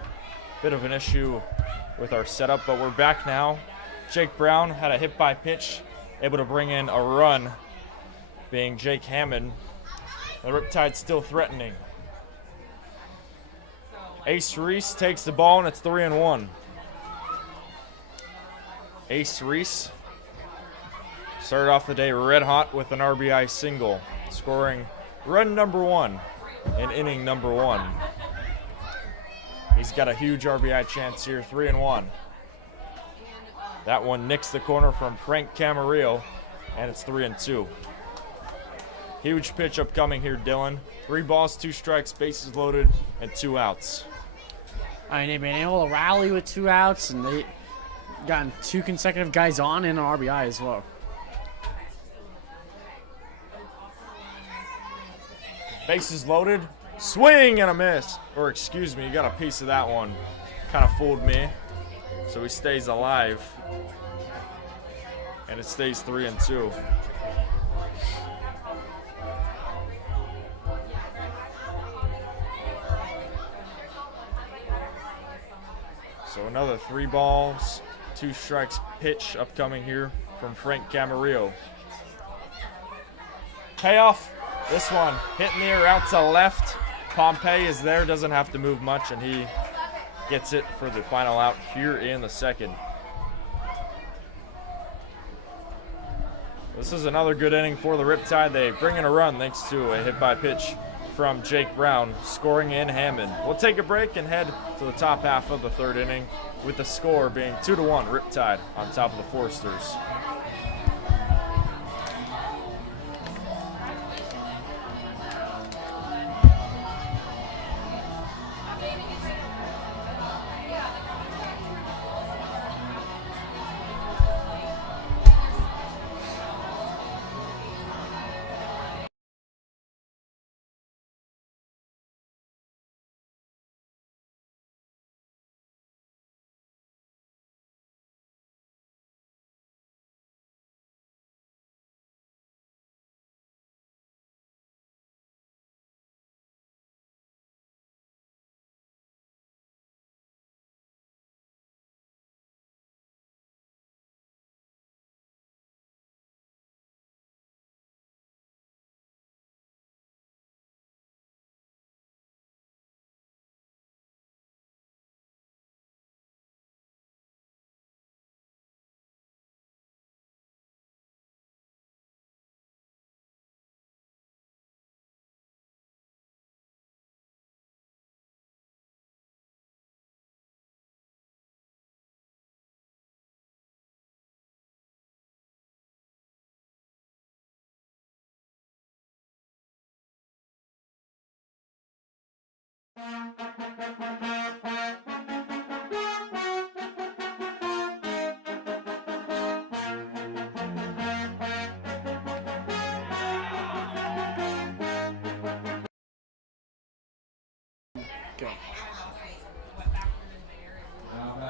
bit of an issue with our setup, but we're back now. Jake Brown had a hit by pitch, able to bring in a run, being Jake Hammond. The Riptide still threatening. Ace Reese takes the ball, and it's 3-1. Ace Reese started off the day red hot with an RBI single, scoring run number 1 in inning number 1. He's got a huge RBI chance here, 3-1. That one nicks the corner from Frank Camarillo, and it's 3-2. Huge pitch upcoming here, Dylan. 3 balls, 2 strikes, bases loaded, and 2 outs. I mean, they've been able to rally with 2 outs, and they gotten 2 consecutive guys on and an RBI as well. Bases loaded, swing and a miss. Or excuse me, you got a piece of that one. Kind of fooled me. So he stays alive. And it stays 3-2. So another 3 balls, 2 strikes pitch upcoming here from Frank Camarillo. Payoff. This one hit in the air out to left. Pompey is there, doesn't have to move much, and he gets it for the final out here in the second. This is another good inning for the Riptide. They bring in a run thanks to a hit by pitch from Jake Brown, scoring in Hammond. We'll take a break and head to the top half of the 3rd inning, with the score being 2-1 Riptide on top of the Foresters.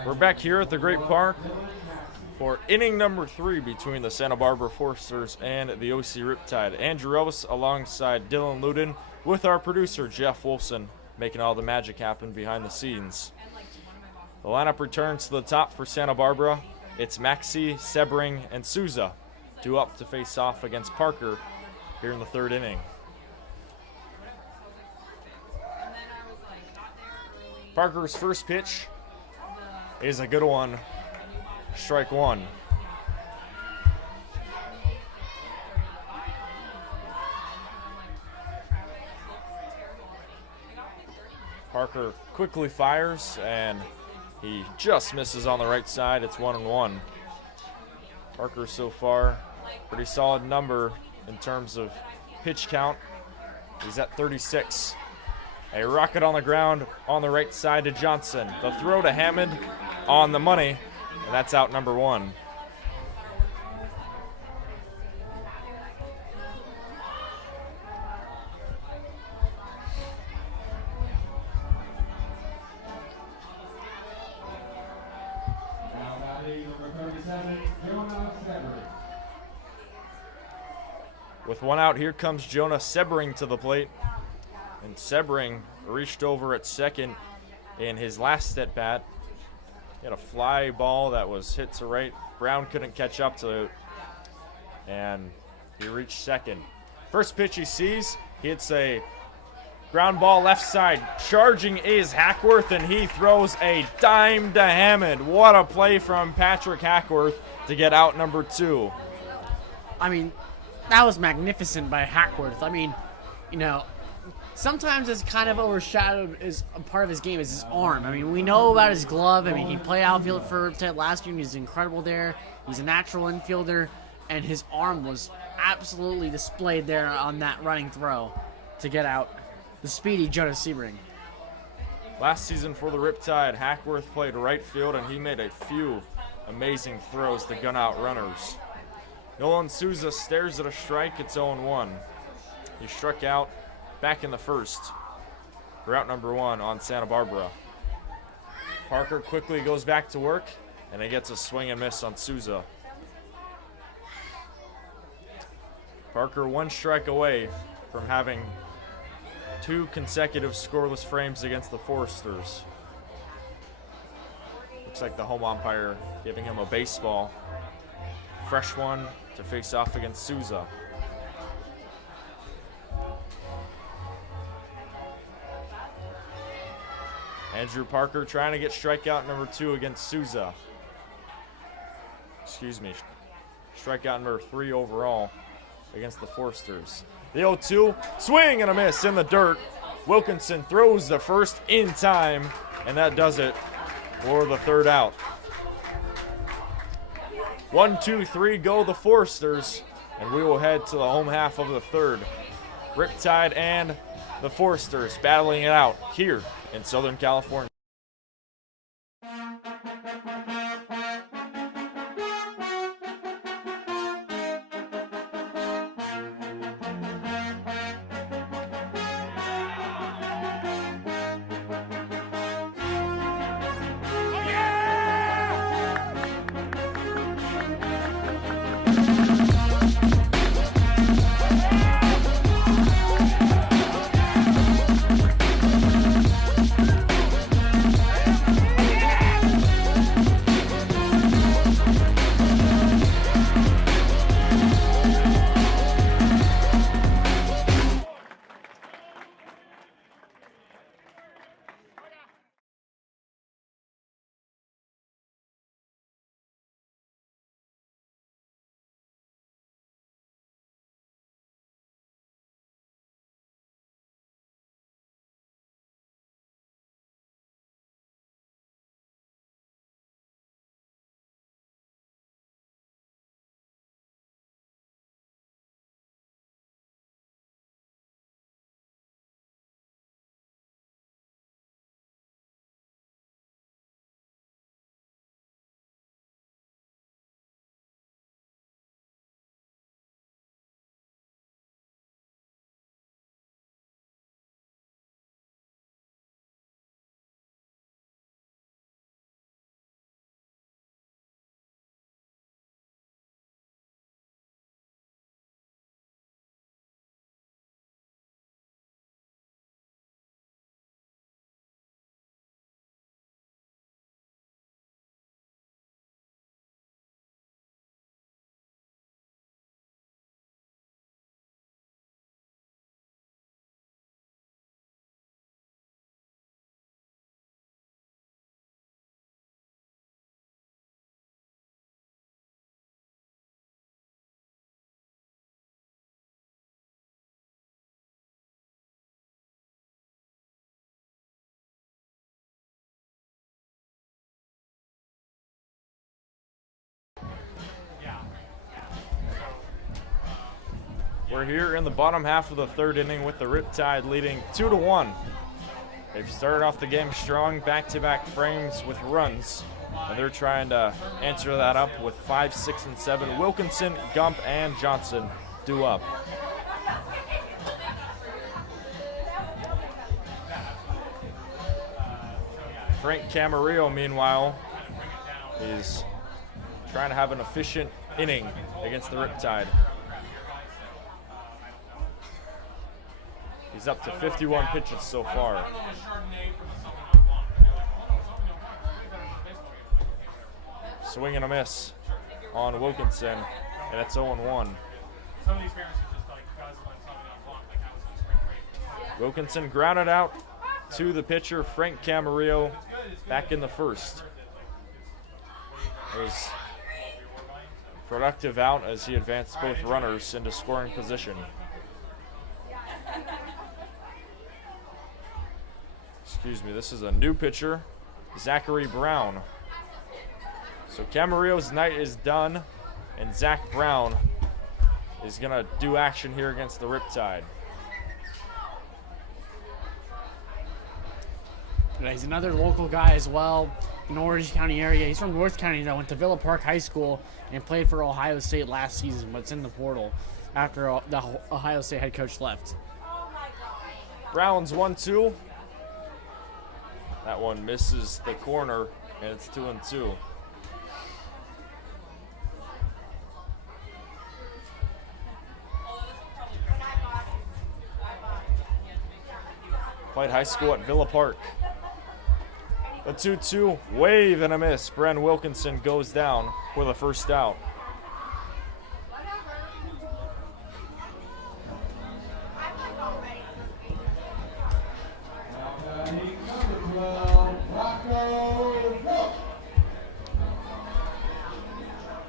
We're back here at the Great Park for inning number 3 between the Santa Barbara Foresters and the OC Riptide. Andrew Ellis alongside Dylan Luden with our producer Jeff Wolfson making all the magic happen behind the scenes. The lineup returns to the top for Santa Barbara. It's Maxey, Sebring, and Souza due up to face off against Parker here in the 3rd inning. Parker's first pitch is a good one. Strike 1. Parker quickly fires, and he just misses on the right side. It's 1-1. Parker so far, pretty solid number in terms of pitch count. He's at 36. A rocket on the ground on the right side to Johnson. The throw to Hammond on the money, and that's out number 1. Now batting number 37, Jonah Sebring. With 1 out, here comes Jonah Sebring to the plate. And Sebring reached over at second in his last at-bat. He had a fly ball that was hit to right. Brown couldn't catch up to it, and he reached second. First pitch he sees, he hits a ground ball left side. Charging is Hackworth, and he throws a dime to Hammond. What a play from Patrick Hackworth to get out number 2. I mean, that was magnificent by Hackworth. I mean, you know, sometimes it's kind of overshadowed as a part of his game is his arm. I mean, we know about his glove. I mean, he played outfield for Riptide last year, and he's incredible there. He's a natural infielder, and his arm was absolutely displayed there on that running throw to get out the speedy Jonas Sebring. Last season for the Riptide, Hackworth played right field, and he made a few amazing throws to gun out runners. Nolan Souza stares at a strike. It's 0-1. He struck out back in the first for out number 1 on Santa Barbara. Parker quickly goes back to work, and he gets a swing and miss on Souza. Parker 1 strike away from having 2 consecutive scoreless frames against the Foresters. Looks like the home umpire giving him a baseball. Fresh one to face off against Souza. Andrew Parker trying to get strikeout number 2 against Souza. Excuse me, strikeout number 3 overall against the Foresters. The 0-2, swing and a miss in the dirt. Wilkinson throws the first in time, and that does it for the 3rd out. 1, 2, 3 go the Foresters, and we will head to the home half of the 3rd. Riptide and the Foresters battling it out here in Southern California. We're here in the bottom half of the 3rd inning with the Riptide leading 2-1. They've started off the game strong, back-to-back frames with runs, and they're trying to answer that up with 5, 6, and 7. Wilkinson, Gump, and Johnson due up. Frank Camarillo, meanwhile, is trying to have an efficient inning against the Riptide. He's up to 51 pitches so far. Swing and a miss on Wilkinson, and it's 0-1. Wilkinson grounded out to the pitcher, Frank Camarillo, back in the first. It was productive out as he advanced both runners into scoring position. Excuse me, this is a new pitcher, Zachary Brown. So Camarillo's night is done, and Zach Brown is going to do action here against the Riptide. Yeah, he's another local guy as well in the Orange County area. He's from North County that went to Villa Park High School and played for Ohio State last season, but it's in the portal after the Ohio State head coach left. Browns 1-2. That one misses the corner, and it's 2-2. Played high school at Villa Park. The 2-2, wave and a miss. Bren Wilkinson goes down with a first out.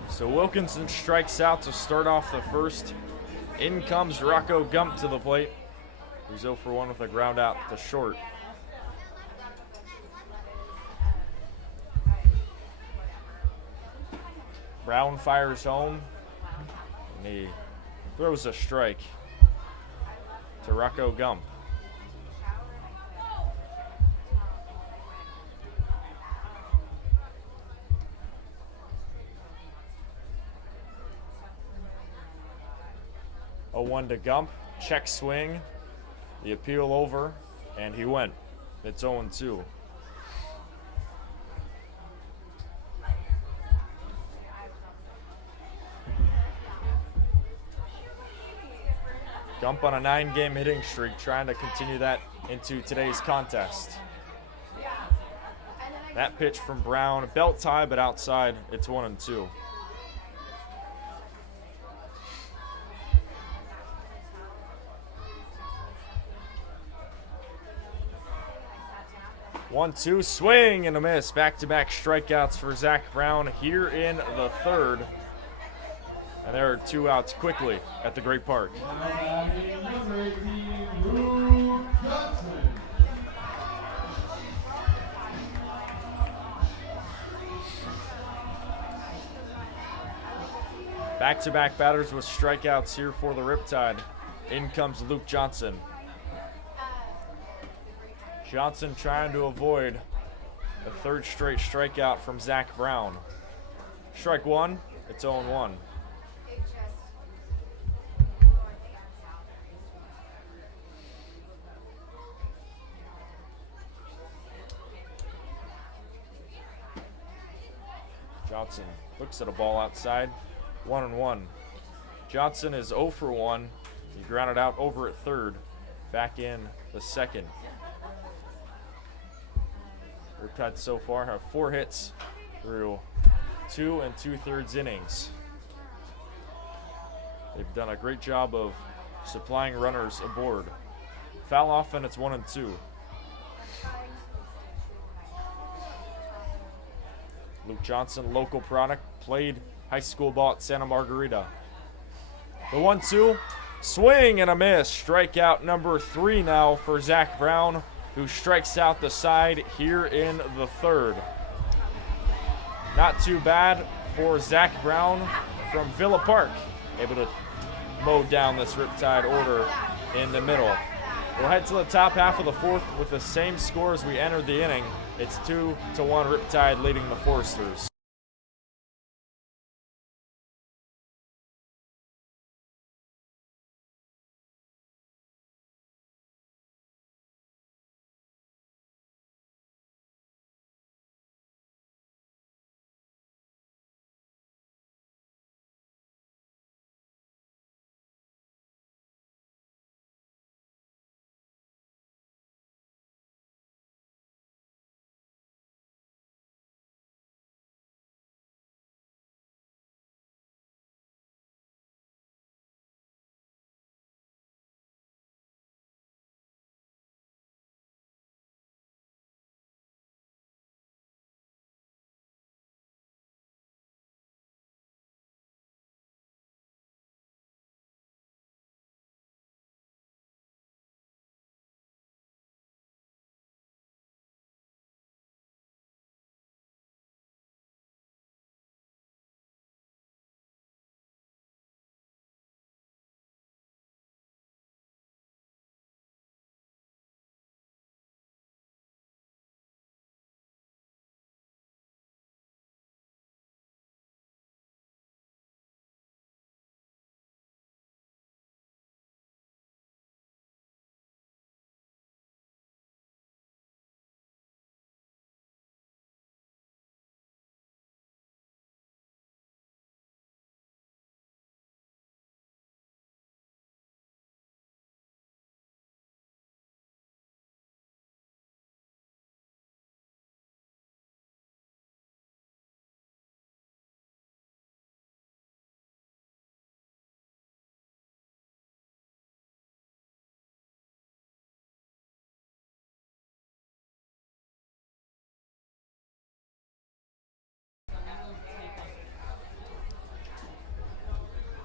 So Wilkinson strikes out to start off the first. In comes Rocco Gump to the plate, who's 0 for 1 with a ground out to short. Brown fires home, and he throws a strike to Rocco Gump. A 1 to Gump, check swing, the appeal over, and he went. It's 0-2. Gump on a 9-game hitting streak, trying to continue that into today's contest. That pitch from Brown, belt tie, but outside, it's 1-2. One-two, swing and a miss. Back-to-back strikeouts for Zach Brown here in the third. And there are 2 outs quickly at the Great Park. Back-to-back batters with strikeouts here for the Riptide. In comes Luke Johnson. Johnson trying to avoid the 3rd straight strikeout from Zach Brown. Strike 1, it's 0-1. Johnson looks at a ball outside, 1-1. Johnson is 0 for 1. He grounded out over at third, back in the second. Riptide so far have 4 hits through 2 2/3 innings. They've done a great job of supplying runners aboard. Foul off, and it's 1-2. Luke Johnson, local product, played high school ball at Santa Margarita. The 1-2, swing and a miss. Strikeout number 3 now for Zach Brown, who strikes out the side here in the third. Not too bad for Zach Brown from Villa Park, able to mow down this Riptide order in the middle. We'll head to the top half of the fourth with the same score as we entered the inning. It's 2-1 Riptide leading the Foresters.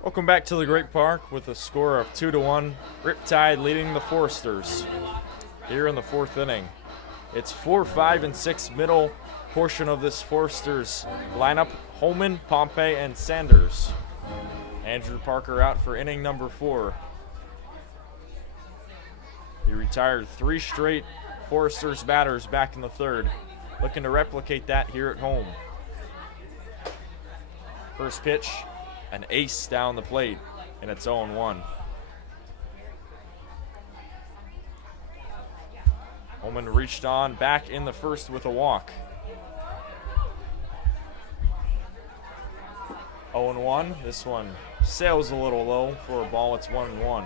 Welcome back to the Great Park with a score of 2-1. Riptide leading the Foresters here in the 4th inning. It's 4, 5, and 6 middle portion of this Foresters lineup. Holman, Pompey, and Sanders. Andrew Parker out for inning number 4. He retired 3 straight Foresters batters back in the 3rd. Looking to replicate that here at home. First pitch, an ace down the plate, and it's 0-1. Holman reached on back in the 1st with a walk. 0-1. This one sails a little low for a ball. It's 1-1.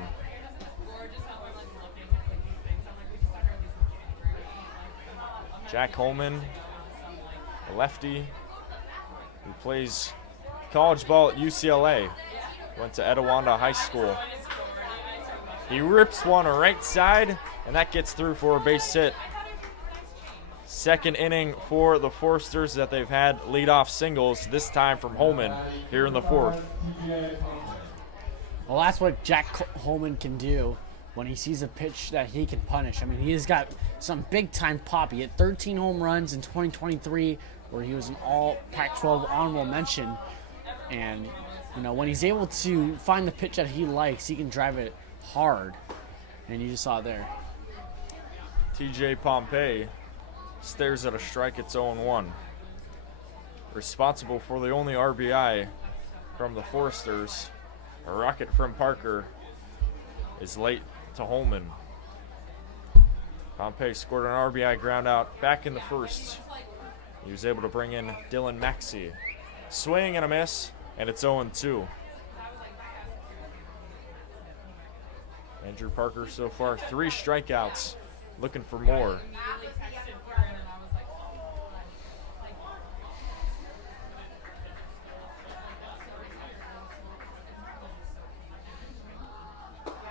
Jack Holman, a lefty who plays college ball at UCLA. Went to Etiwanda High School. He rips one right side, and that gets through for a base hit. 2nd inning for the Foresters that they've had leadoff singles, this time from Holman here in the 4th. Well, that's what Jack Holman can do when he sees a pitch that he can punish. I mean, he has got some big-time pop. He hit 13 home runs in 2023, where he was an all Pac-12 honorable mention. And, you know, when he's able to find the pitch that he likes, he can drive it hard. And you just saw it there. TJ Pompey stares at a strike. It's 0-1. Responsible for the only RBI from the Foresters, a rocket from Parker, is late to Holman. Pompey scored an RBI ground out back in the 1st. He was able to bring in Dylan Maxey. Swing and a miss, and it's 0-2. Andrew Parker so far 3 strikeouts, looking for more.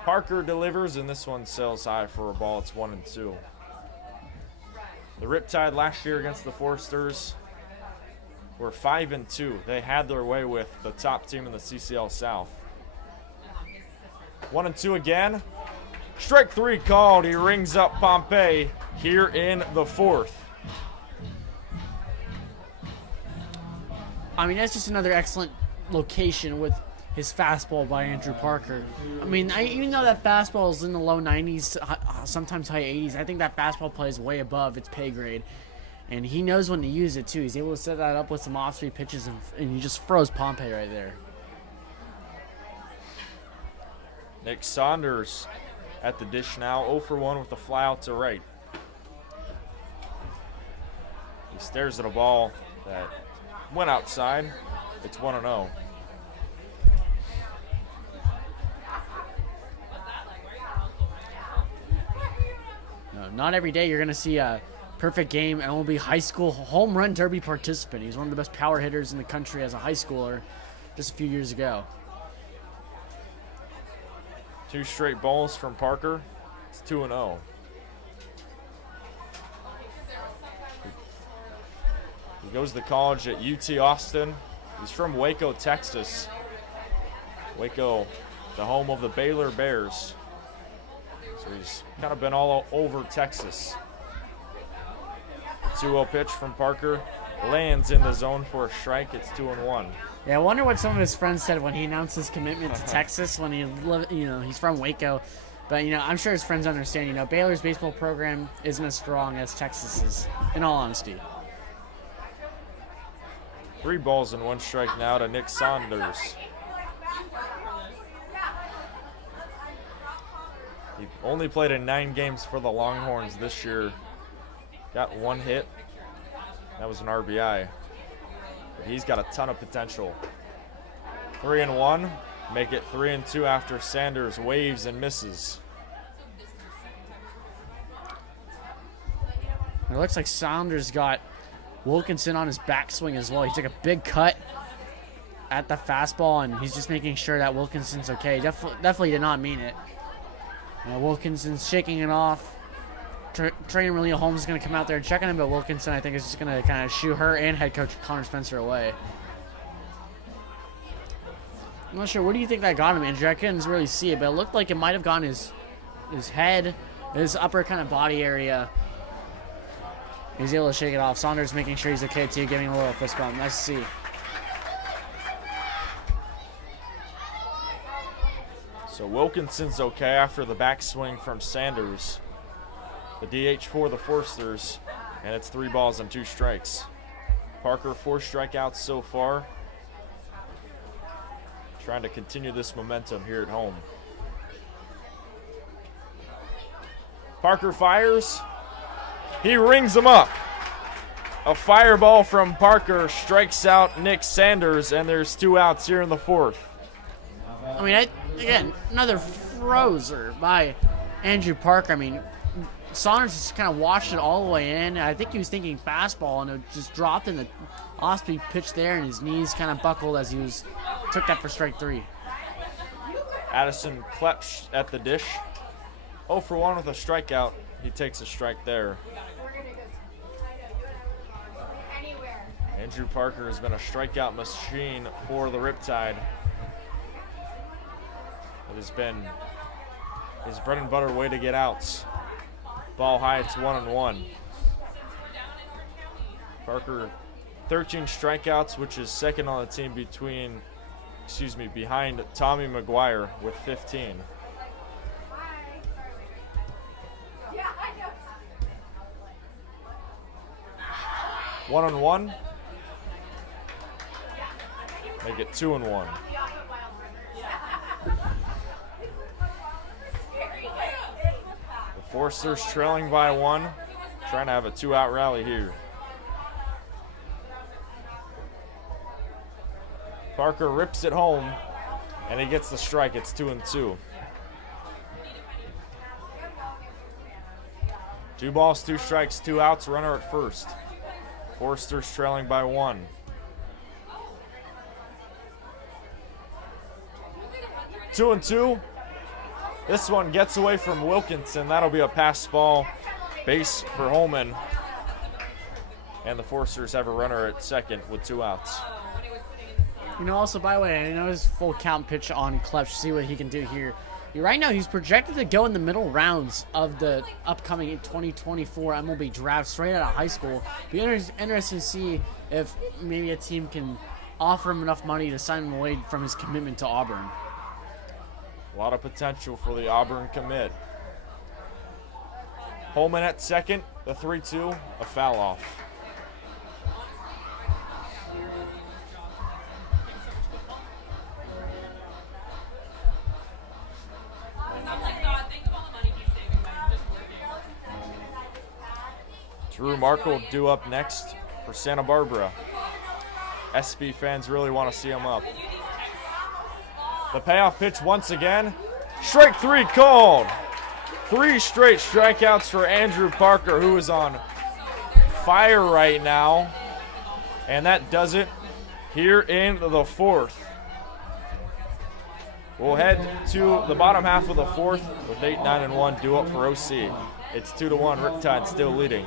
Parker delivers, and this one sails high for a ball. It's 1-2. The Riptide last year against the Foresters were 5-2. They had their way with the top team in the CCL South. 1-2 again. Strike 3 called. He rings up Pompey here in the 4th. I mean, that's just another excellent location with his fastball by Andrew Parker. I mean, even though that fastball is in the low 90s, sometimes high 80s, I think that fastball plays way above its pay grade. And he knows when to use it, too. He's able to set that up with some off-speed pitches, and he just froze Pompey right there. Nick Saunders at the dish now, 0 for 1 with a fly out to right. He stares at a ball that went outside. It's 1-0. Not every day you're going to see a perfect game and will be high school home run derby participant. He's one of the best power hitters in the country as a high schooler just a few years ago. 2 straight balls from Parker. It's 2-0. He goes to college at UT Austin. He's from Waco, Texas. Waco, the home of the Baylor Bears. So he's kind of been all over Texas. 2-0 pitch from Parker. Lands in the zone for a strike. It's 2-1. Yeah, I wonder what some of his friends said when he announced his commitment to Texas. When he's from Waco, but I'm sure his friends understand. Baylor's baseball program isn't as strong as Texas's. In all honesty. 3 balls and 1 strike now to Nick Saunders. He only played in 9 games for the Longhorns this year. Got 1 hit. That was an RBI. But he's got a ton of potential. 3-1. Make it 3-2 after Sanders waves and misses. It looks like Saunders got Wilkinson on his backswing as well. He took a big cut at the fastball, and he's just making sure that Wilkinson's okay. Definitely did not mean it. Wilkinson's shaking it off. Trainer Malia Holmes is going to come out there and check on him, but Wilkinson, I think, is just going to kind of shoo her and head coach Connor Spencer away. I'm not sure. What do you think that got him, Andrew? I couldn't really see it, but it looked like it might have gone his head, his upper kind of body area. He's able to shake it off. Saunders making sure he's okay too, giving him a little fist bump. Nice to see. So Wilkinson's okay after the backswing from Sanders. The DH for the Forsters, and it's 3 balls and 2 strikes. Parker 4 strikeouts so far. Trying to continue this momentum here at home. Parker fires. He rings him up. A fireball from Parker strikes out Nick Sanders, and there's 2 outs here in the 4th. I mean, again, another frozer by Andrew Parker. I mean, Saunders just kind of washed it all the way in. I think he was thinking fastball, and it just dropped in the off-speed pitch there, and his knees kind of buckled as he took that for strike 3. Addison Klepsch at the dish. 0 for 1 with a strikeout. He takes a strike there. Andrew Parker has been a strikeout machine for the Riptide. It has been his bread and butter way to get outs. Ball high, it's 1-1. Parker, 13 strikeouts, which is second on the team behind Tommy McGuire with 15. One on one. Make it 2-1. The Forsters trailing by 1, trying to have a 2-out rally here. Parker rips it home, and he gets the strike. It's 2-2. 2 balls, 2 strikes, 2 outs, runner at first. Forsters trailing by 1. Two and 2. This one gets away from Wilkinson. That'll be a pass ball, base for Holman. And the Forsters have a runner at second with 2 outs. You know, also, by the way, I know his full count pitch on Klepsch. See what he can do here. Right now, he's projected to go in the middle rounds of the upcoming 2024 MLB draft straight out of high school. Be interesting to see if maybe a team can offer him enough money to sign him away from his commitment to Auburn. A lot of potential for the Auburn commit. Holman at second, the 3-2, a foul off. Drew Markle due up next for Santa Barbara. SB fans really want to see him up. The payoff pitch once again. Strike 3 called. 3 straight strikeouts for Andrew Parker, who is on fire right now. And that does it here in the 4th. We'll head to the bottom half of the 4th with 8, 9, and 1 due up for OC. It's 2-1, Riptide still leading.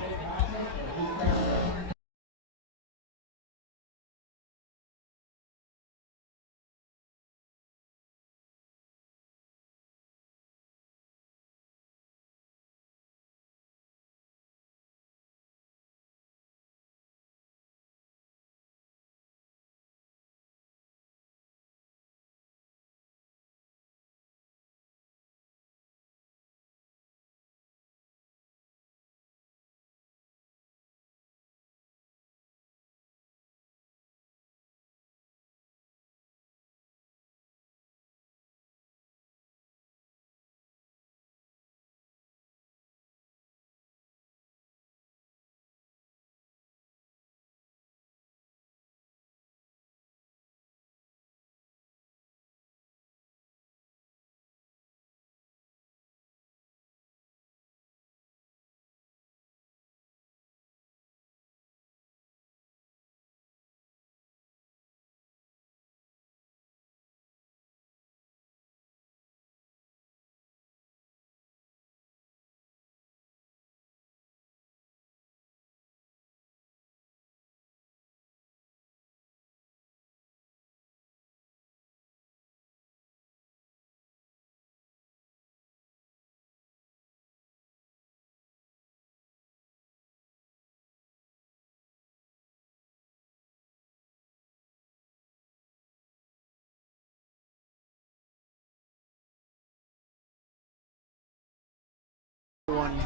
One.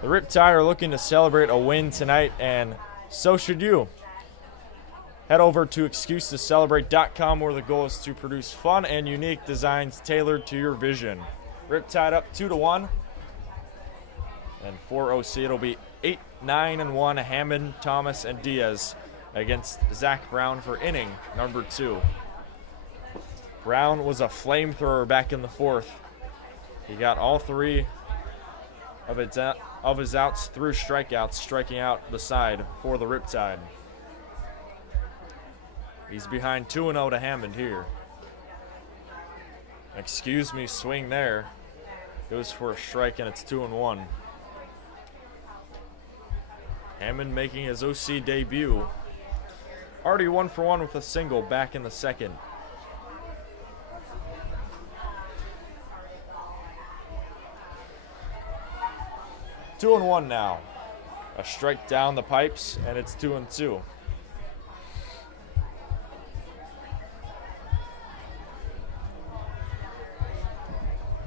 The Riptide are looking to celebrate a win tonight, and so should you. Head over to excusetocelebrate.com, where the goal is to produce fun and unique designs tailored to your vision. Riptide up 2-1. And for OC, it'll be 8-9-1 Hammond, Thomas, and Diaz against Zach Brown for inning number 2. Brown was a flamethrower back in the 4th. He got all 3 of his outs through strikeouts, striking out the side for the Riptide. He's behind 2-0 to Hammond here. Excuse me, swing there. Goes for a strike, and it's 2-1. Hammond making his OC debut. Already 1 for 1 with a single back in the 2nd. Two and 1 now. A strike down the pipes, and it's 2-2.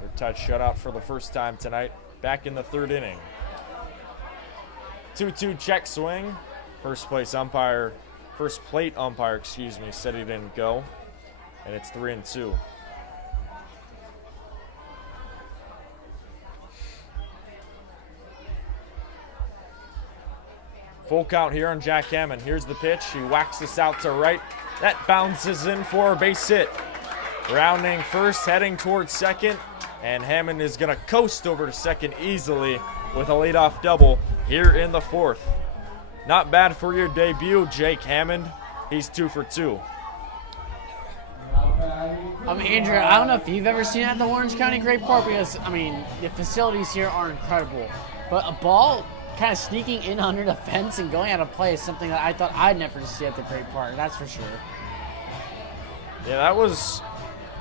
Riptide shutout for the first time tonight, back in the 3rd inning. 2-2 check swing. First plate umpire, said he didn't go, and it's 3-2. Full count here on Jack Hammond. Here's the pitch. He whacks this out to right. That bounces in for a base hit. Rounding first, heading towards second, and Hammond is going to coast over to second easily with a leadoff double here in the 4th. Not bad for your debut, Jake Hammond. He's 2 for 2. Andrew, I don't know if you've ever seen it at the Orange County Great Park, because, the facilities here are incredible. But a ball kind of sneaking in under the fence and going out of play is something that I thought I'd never see at the Great Park, that's for sure. Yeah, that was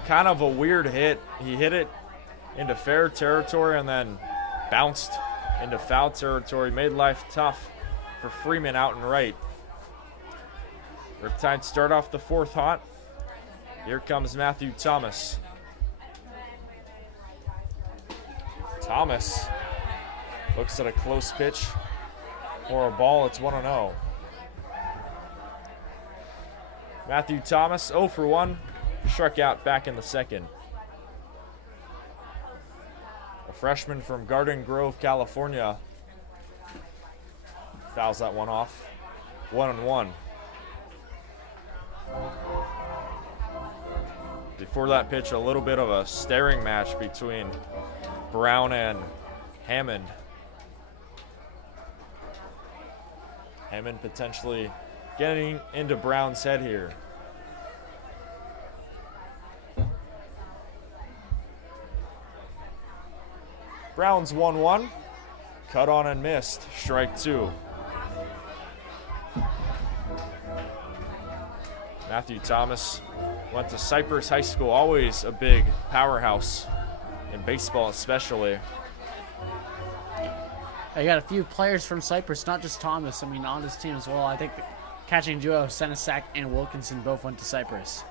kind of a weird hit. He hit it into fair territory and then bounced into foul territory. Made life tough for Freeman out and right. Riptide start off the 4th hot. Here comes Matthew Thomas. Thomas looks at a close pitch for a ball. It's 1-0. Matthew Thomas 0 for 1. Struck out back in the 2nd. A freshman from Garden Grove, California, fouls that one off. 1-1. Before that pitch, a little bit of a staring match between Brown and Hammond. Hammond potentially getting into Brown's head here. Brown's 1-1. Cut on and missed. Strike 2. Matthew Thomas went to Cypress High School, always a big powerhouse in baseball especially. I got a few players from Cypress, not just Thomas, on his team as well. I think the catching duo, Senesac and Wilkinson, both went to Cypress.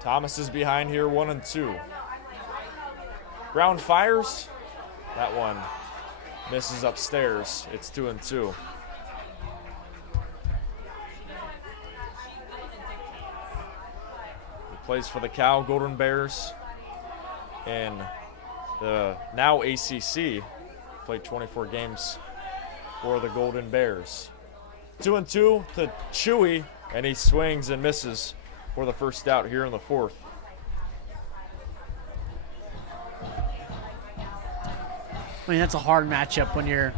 Thomas is behind here, 1-2. Brown fires. That one misses upstairs. It's 2-2. He plays for the Cal Golden Bears in the now ACC. Played 24 games for the Golden Bears. 2-2 to Chewy, and he swings and misses for the first out here in the 4th. That's a hard matchup when you're,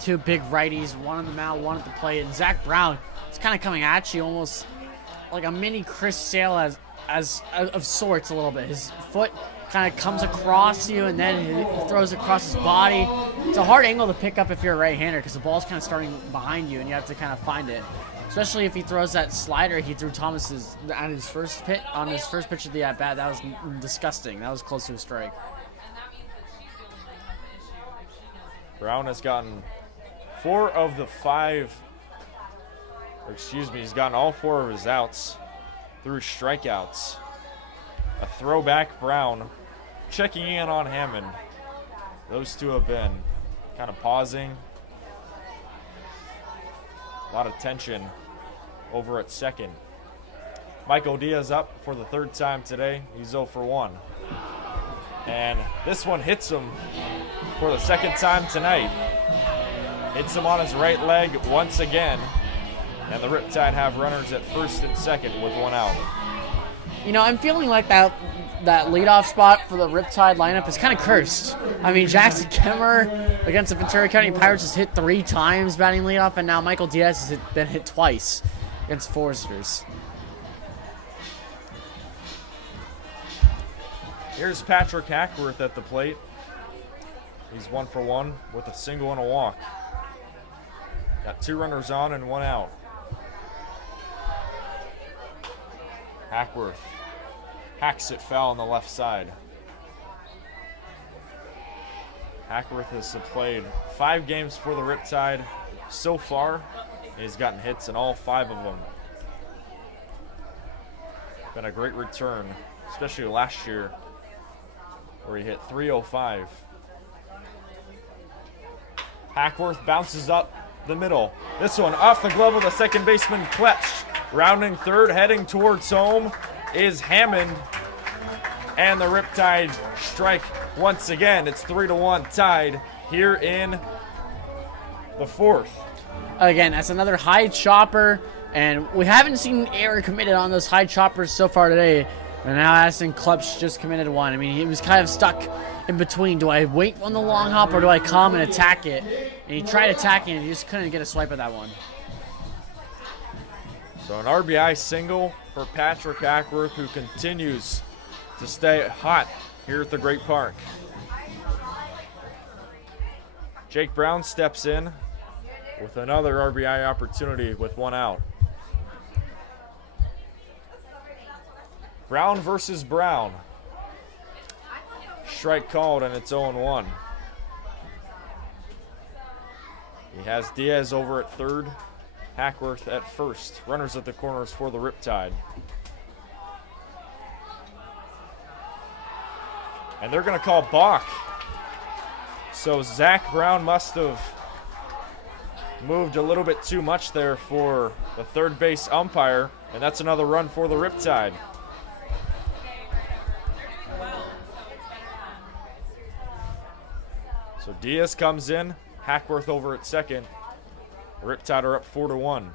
two big righties, one on the mound, one at the plate. And Zach Brown is kind of coming at you almost like a mini Chris Sale as of sorts a little bit. His foot kind of comes across you and then he throws across his body. It's a hard angle to pick up if you're a right-hander because the ball's kind of starting behind you and you have to kind of find it. Especially if he throws that slider he threw Thomas's on his first pitch of the at-bat. That was disgusting. That was close to a strike. Brown has gotten he's gotten all 4 of his outs through strikeouts. A throwback, Brown checking in on Hammond. Those two have been kind of pausing. A lot of tension over at second. Michael Diaz up for the third time today. He's 0 for 1. And this one hits him for the second time tonight. Hits him on his right leg once again. And the Riptide have runners at first and second with one out. You know, I'm feeling like that leadoff spot for the Riptide lineup is kind of cursed. I mean, Jackson Kemmer against the Ventura County Pirates has hit 3 times batting leadoff, and now Michael Diaz has been hit twice against Foresters. Here's Patrick Hackworth at the plate. He's 1 for 1 with a single and a walk. Got 2 runners on and 1 out. Hackworth hacks it foul on the left side. Hackworth has played 5 games for the Riptide so far. He's gotten hits in all 5 of them. Been a great return, especially last year where he hit .305. Hackworth bounces up the middle. This one off the glove of the second baseman, Kletch. Rounding third, heading towards home is Hammond. And the Riptide strike once again. It's 3-1 tied here in the fourth. Again, that's another high chopper, and we haven't seen error committed on those high choppers so far today. And now Addison Klepsch just committed one. I mean, he was kind of stuck in between. Do I wait on the long hop or do I come and attack it? And he tried attacking it, and he just couldn't get a swipe at that one. So an RBI single for Patrick Hackworth, who continues to stay hot here at the Great Park. Jake Brown steps in with another RBI opportunity with 1 out. Brown versus Brown. Strike called, and it's 0-1. He has Diaz over at third, Hackworth at first. Runners at the corners for the Riptide. And they're going to call balk. So Zach Brown must have moved a little bit too much there for the third base umpire, and that's another run for the Riptide. So Diaz comes in, Hackworth over at second. The Riptide are up 4-1.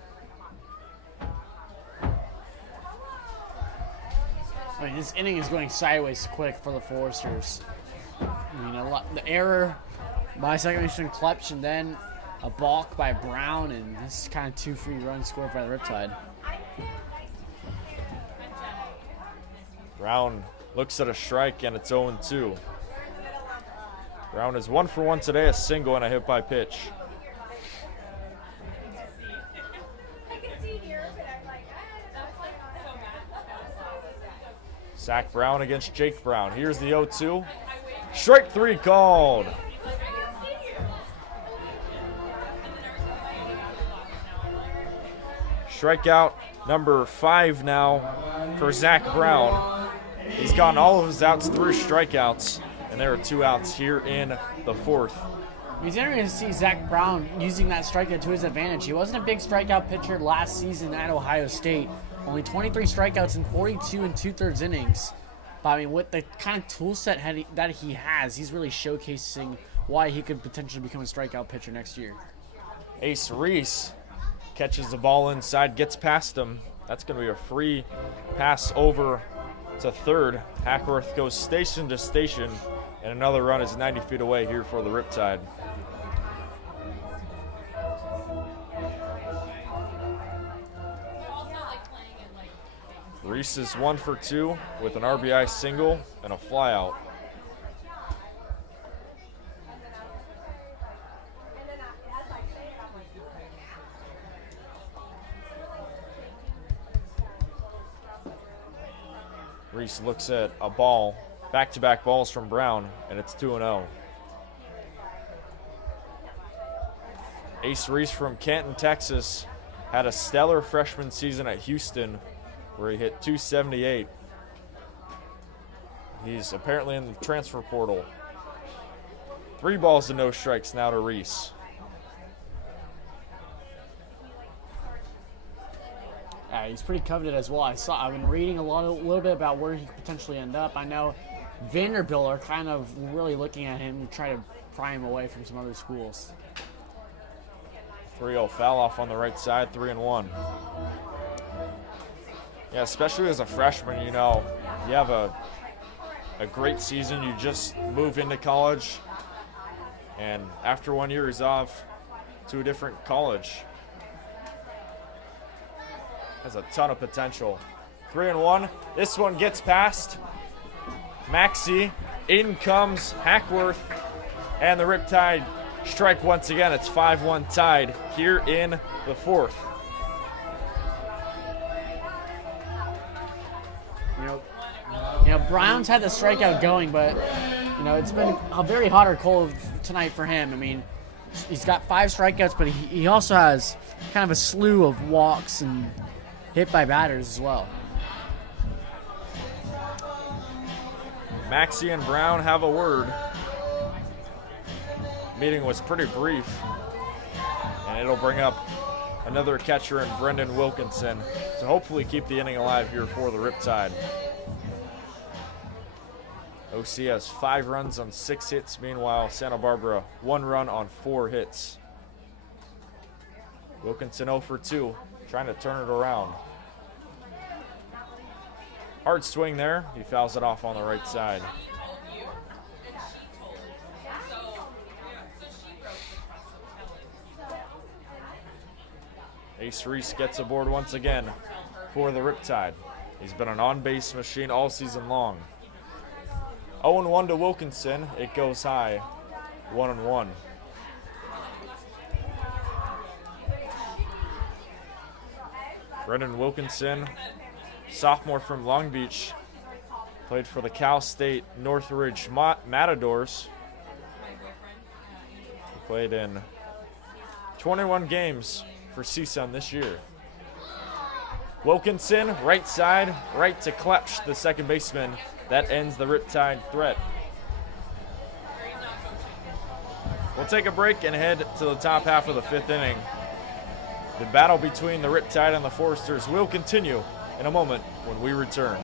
I mean, this inning is going sideways quick for the Foresters. I mean, the error by second baseman Klepsch, and then a balk by Brown, and this is kind of 2 free runs scored by the Riptide. Brown looks at a strike, and it's 0-2. Brown is 1 for 1 today, a single and a hit by pitch. Zach Brown against Jake Brown. Here's the 0-2. Strike 3 called. Strikeout number 5 now for Zach Brown. He's gotten all of his outs through strikeouts, and there are 2 outs here in the fourth. It's interesting to see Zach Brown using that strikeout to his advantage. He wasn't a big strikeout pitcher last season at Ohio State. Only 23 strikeouts in 42 2/3 innings. But I mean, with the kind of tool set that he has, he's really showcasing why he could potentially become a strikeout pitcher next year. Ace Reese catches the ball inside, gets past him. That's going to be a free pass over to third. Hackworth goes station to station, and another run is 90 feet away here for the Riptide. Reese is 1 for 2 with an RBI single and a flyout. Reese looks at a ball, back-to-back balls from Brown, and it's 2-0. Ace Reese from Canton, Texas, had a stellar freshman season at Houston, where he hit 278. He's apparently in the transfer portal. 3 balls to no strikes now to Reese. He's pretty coveted as well. I've been reading a little bit about where he could potentially end up. I know Vanderbilt are kind of really looking at him to try to pry him away from some other schools. 3-0 foul off on the right side, 3-1. Yeah, especially as a freshman, you know, you have a great season. You just move into college, and after 1 year, he's off to a different college. Has a ton of potential. 3-1. This one gets past Maxey. In comes Hackworth, and the Riptide strike once again. It's 5-1 tied here in the 4th. You know, Brown's had the strikeout going, but you know it's been a very hot or cold tonight for him. I mean, he's got 5 strikeouts, but he also has kind of a slew of walks and hit by batters as well. Maxey and Brown have a word. Meeting was pretty brief, and it'll bring up another catcher in Brendan Wilkinson to hopefully keep the inning alive here for the Riptide. OC has 5 runs on 6 hits. Meanwhile, Santa Barbara 1 run on 4 hits. Wilkinson 0 for 2, trying to turn it around. Hard swing there. He fouls it off on the right side. Ace Reese gets aboard once again for the Riptide. He's been an on-base machine all season long. 0-1 to Wilkinson. It goes high. 1-1. Brendan Wilkinson, sophomore from Long Beach, played for the Cal State Northridge Matadors. He played in 21 games for CSUN this year. Wilkinson, right side, right to Klepsch, the second baseman. That ends the Riptide threat. We'll take a break and head to the top half of the 5th inning. The battle between the Riptide and the Foresters will continue in a moment when we return.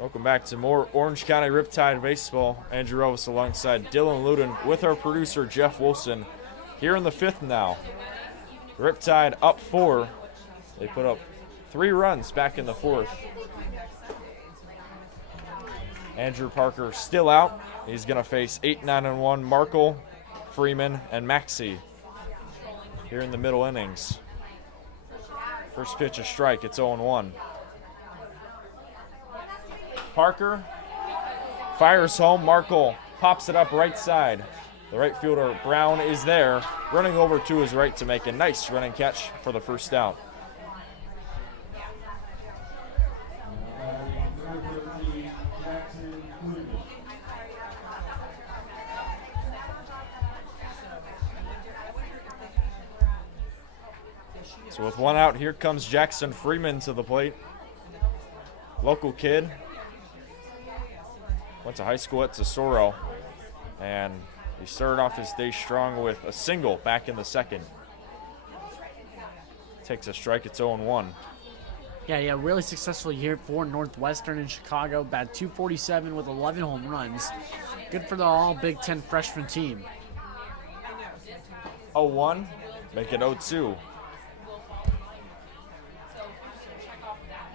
Welcome back to more Orange County Riptide baseball. Andrew Elvis alongside Dylan Luden with our producer Jeff Wilson. Here in the 5th now. Riptide up 4. They put up 3 runs back in the 4th. Andrew Parker still out. He's going to face 8-9-1 Markle, Freeman, and Maxey here in the middle innings. First pitch a strike. It's 0-1. Parker fires home. Markle pops it up right side. The right fielder, Brown, is there, running over to his right to make a nice running catch for the first out. So with 1 out, here comes Jackson Freeman to the plate. Local kid. Went to high school at Tesoro, and he started off his day strong with a single back in the 2nd. Takes a strike, it's 0-1. Yeah, really successful year for Northwestern in Chicago. Batted .247 with 11 home runs. Good for the all Big Ten freshman team. 0-1, make it 0-2.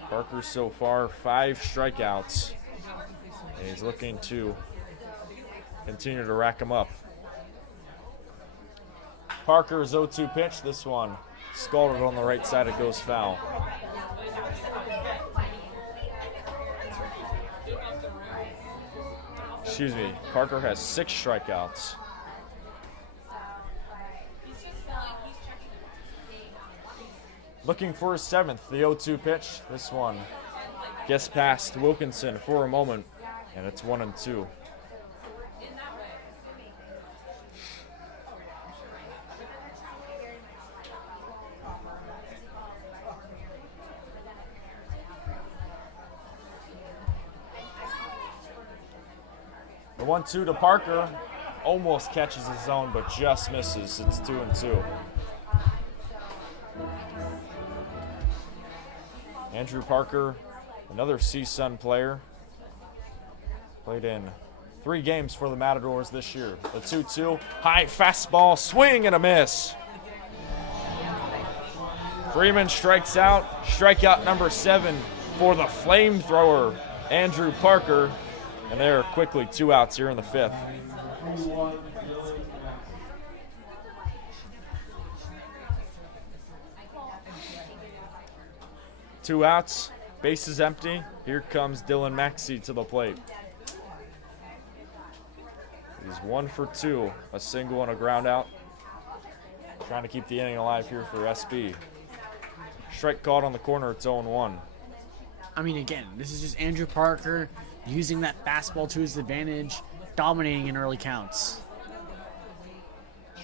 Parker so far 5 strikeouts. And he's looking to continue to rack them up. Parker's 0-2 pitch. This one scalded on the right side. It goes foul. Excuse me. Parker has 6 strikeouts. Looking for his 7th, the 0-2 pitch. This one gets past Wilkinson for a moment, and it's 1-2. The 1-2 to Parker, almost catches his own, but just misses. It's 2-2. Andrew Parker, another CSUN player, played in 3 games for the Matadors this year. The 2-2, high fastball, swing and a miss. Freeman strikes out, strikeout number 7 for the flamethrower, Andrew Parker. And there are quickly 2 outs here in the 5th. 2 outs, bases empty. Here comes Dylan Maxey to the plate. He's 1 for 2, a single and a ground out. Trying to keep the inning alive here for SB. Strike called on the corner, it's 0-1. I mean, again, this is just Andrew Parker using that fastball to his advantage, dominating in early counts.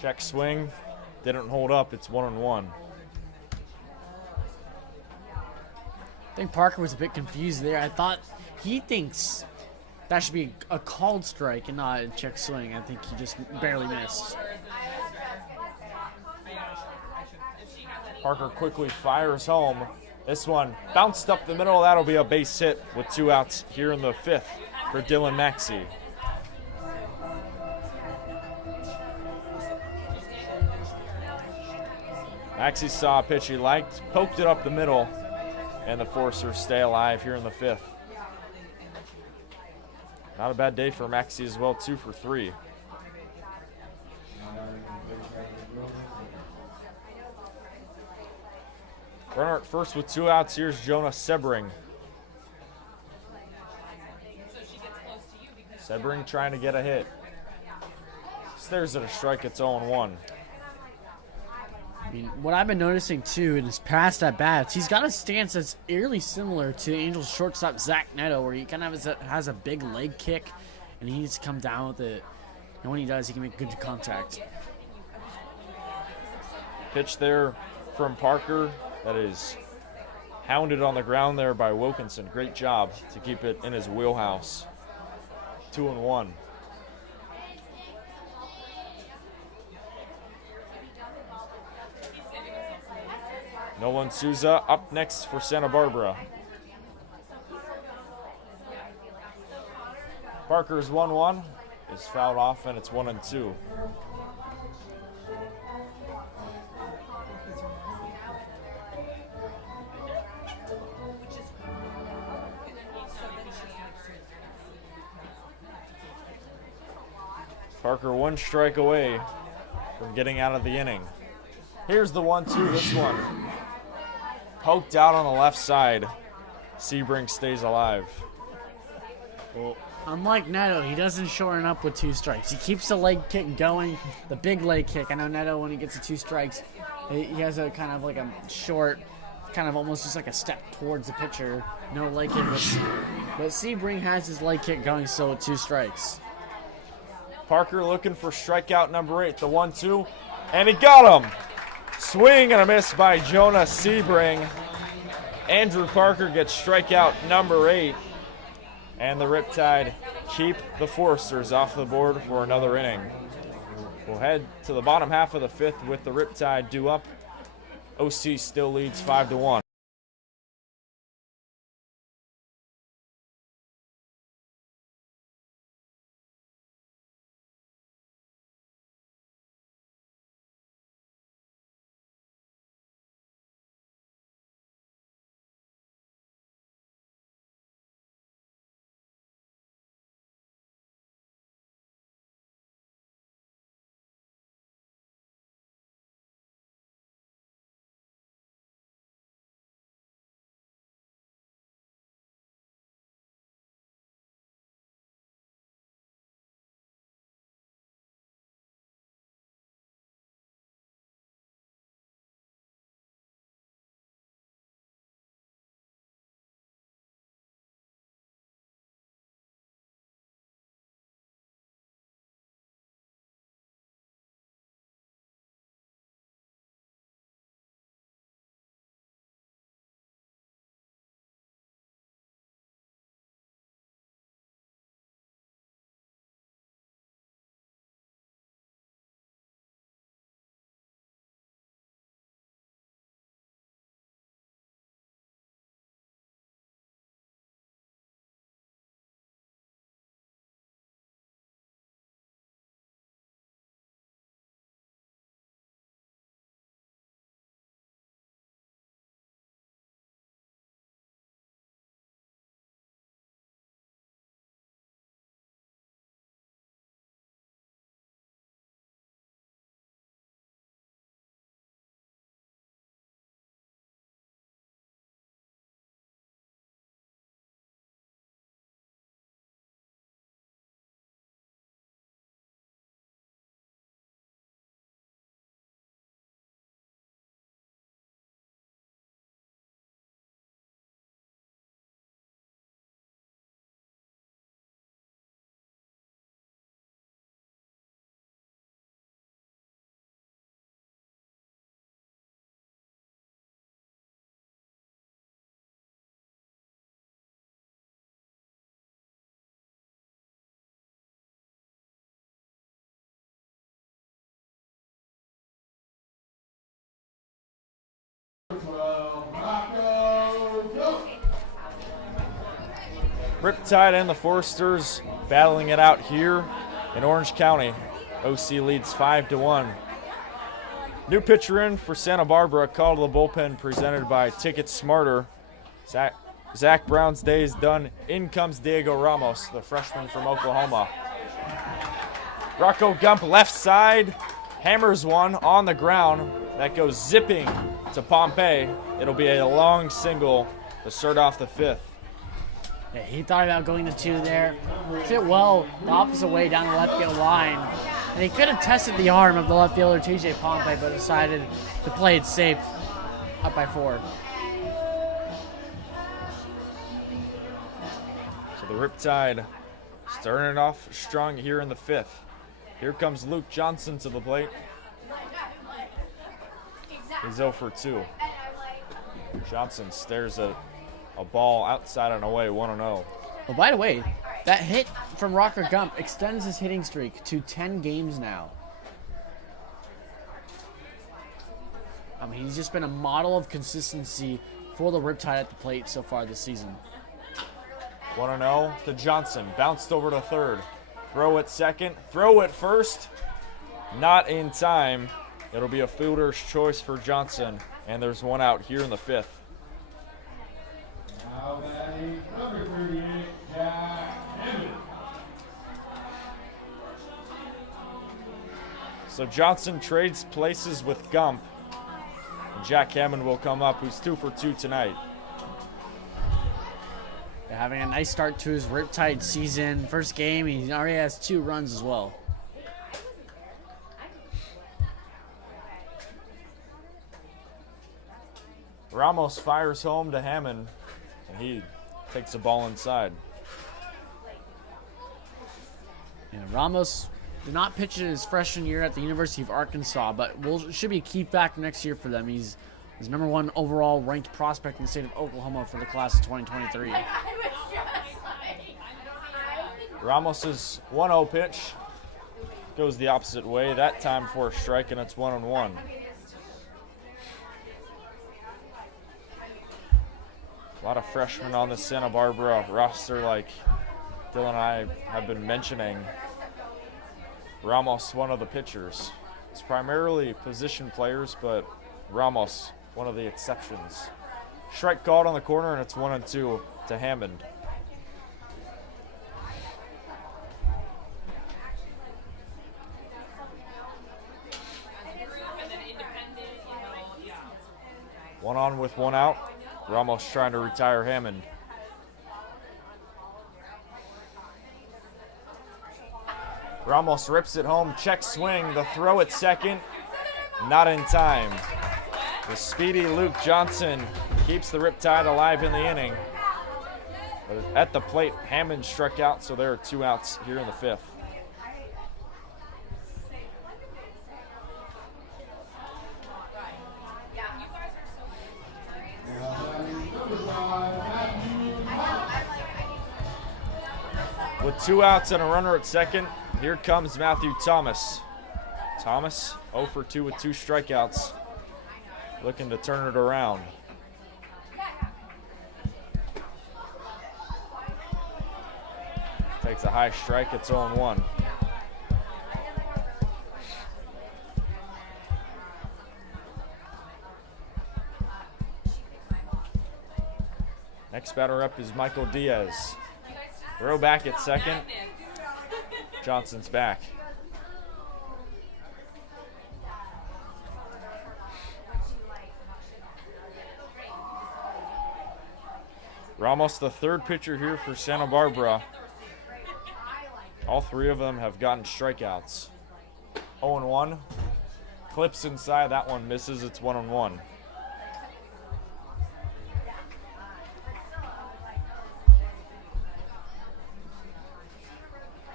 Check swing, didn't hold up, it's 1-1. I think Parker was a bit confused there. I thought he thinks that should be a called strike and not a check swing. I think he just barely missed. Parker quickly fires home. This one bounced up the middle. That'll be a base hit with 2 outs here in the 5th for Dylan Maxey. Maxey saw a pitch he liked, poked it up the middle, and the Forcers stay alive here in the 5th. Not a bad day for Maxey as well, 2 for 3. Runner at first with 2 outs. Here's Jonah Sebring. Sebring trying to get a hit. Stares at a strike. It's 0-1. I mean, what I've been noticing too in his past at bats, he's got a stance that's eerily similar to Angels shortstop Zach Neto, where he kind of has a big leg kick, and he needs to come down with it. And when he does, he can make good contact. Pitch there from Parker. That is hounded on the ground there by Wilkinson. Great job to keep it in his wheelhouse. 2-1. Nolan Souza up next for Santa Barbara. Parker's 1-1 is fouled off, and it's 1-2. Parker 1 strike away from getting out of the inning. Here's the 1-2, this one. Poked out on the left side. Sebring stays alive. Well, unlike Neto, he doesn't shorten up with 2 strikes. He keeps the leg kick going, the big leg kick. I know Neto, when he gets to 2 strikes, he has a kind of like a short, kind of almost just like a step towards the pitcher. No leg kick, but Sebring has his leg kick going still with 2 strikes. Parker looking for strikeout number 8, the 1-2, and he got him. Swing and a miss by Jonah Sebring. Andrew Parker gets strikeout number 8, and the Riptide keep the Foresters off the board for another inning. We'll head to the bottom half of the 5th with the Riptide due up. OC still leads 5-1. Riptide and the Foresters battling it out here in Orange County. OC leads 5-1. New pitcher in for Santa Barbara, call to the bullpen presented by Ticket Smarter. Zach Brown's day is done. In comes Diego Ramos, the freshman from Oklahoma. Rocco Gump left side, hammers one on the ground. That goes zipping to Pompey. It'll be a long single to start off the 5th. Yeah, he thought about going to 2 there. Fit well the opposite way down the left field line. And he could have tested the arm of the left fielder, TJ Pompey, but decided to play it safe up by 4. So the Riptide starting it off strong here in the 5th. Here comes Luke Johnson to the plate. He's 0 for 2. Johnson stares at a ball outside and away, 1-0. Well, by the way, that hit from Rocker Gump extends his hitting streak to 10 games now. I mean, he's just been a model of consistency for the Riptide at the plate so far this season. 1-0 to Johnson. Bounced over to third. Throw at second. Throw at first. Not in time. It'll be a fielder's choice for Johnson. And there's one out here in the fifth. Now batting number 38, Jack Hammond. So Johnson trades places with Gump. And Jack Hammond will come up, who's 2 for 2 tonight. They're having a nice start to his Riptide season. First game, he already has 2 runs as well. Ramos fires home to Hammond, and he takes the ball inside. And Ramos did not pitch in his freshman year at the University of Arkansas, but should be a key factor next year for them. He's number 1 overall ranked prospect in the state of Oklahoma for the class of 2023. Ramos's 1-0 pitch goes the opposite way, that time for a strike, and it's 1-1. A lot of freshmen on the Santa Barbara roster, like Dylan and I have been mentioning. Ramos, one of the pitchers. It's primarily position players, but Ramos, one of the exceptions. Strike called on the corner, and it's 1-2 to Hammond. One on with one out. Ramos trying to retire Hammond. Ramos rips it home, check swing, the throw at second, not in time. The speedy Luke Johnson keeps the Riptide alive in the inning. But at the plate, Hammond struck out, so there are 2 outs here in the fifth. With 2 outs and a runner at second, here comes Matthew Thomas. Thomas 0 for 2 with 2 strikeouts, looking to turn it around. Takes a high strike, it's 0-1. Next batter up is Michael Diaz. Throw back at second. Johnson's back. Ramos, the third pitcher here for Santa Barbara. All 3 of them have gotten strikeouts. 0-1. Clips inside, that one misses, it's 1-1.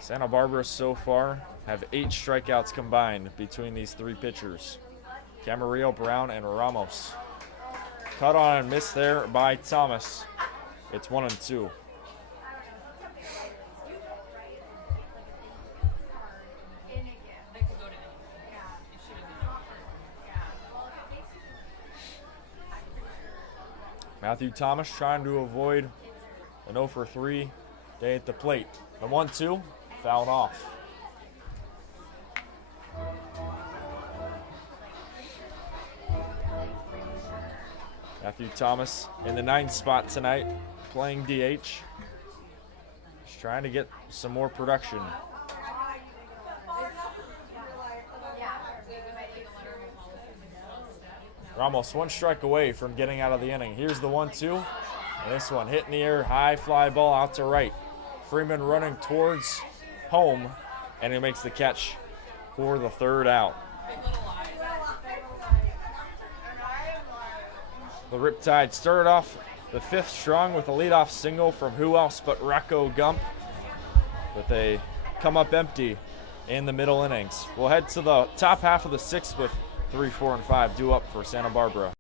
Santa Barbara so far have 8 strikeouts combined between these 3 pitchers. Camarillo, Brown, and Ramos. Cut on and missed there by Thomas. It's 1-2. Matthew Thomas trying to avoid an 0 for 3 day at the plate. The 1-2. Fouled off. Matthew Thomas in the 9th spot tonight, playing DH. Just trying to get some more production. Ramos 1 strike away from getting out of the inning. Here's the 1-2. And this one hit in the air, high fly ball out to right. Freeman running towards home, and he makes the catch for the 3rd out. The Riptide started off the 5th strong with a leadoff single from who else but Rocco Gump, but they come up empty in the middle innings. We'll head to the top half of the 6th with 3, 4, and 5 due up for Santa Barbara.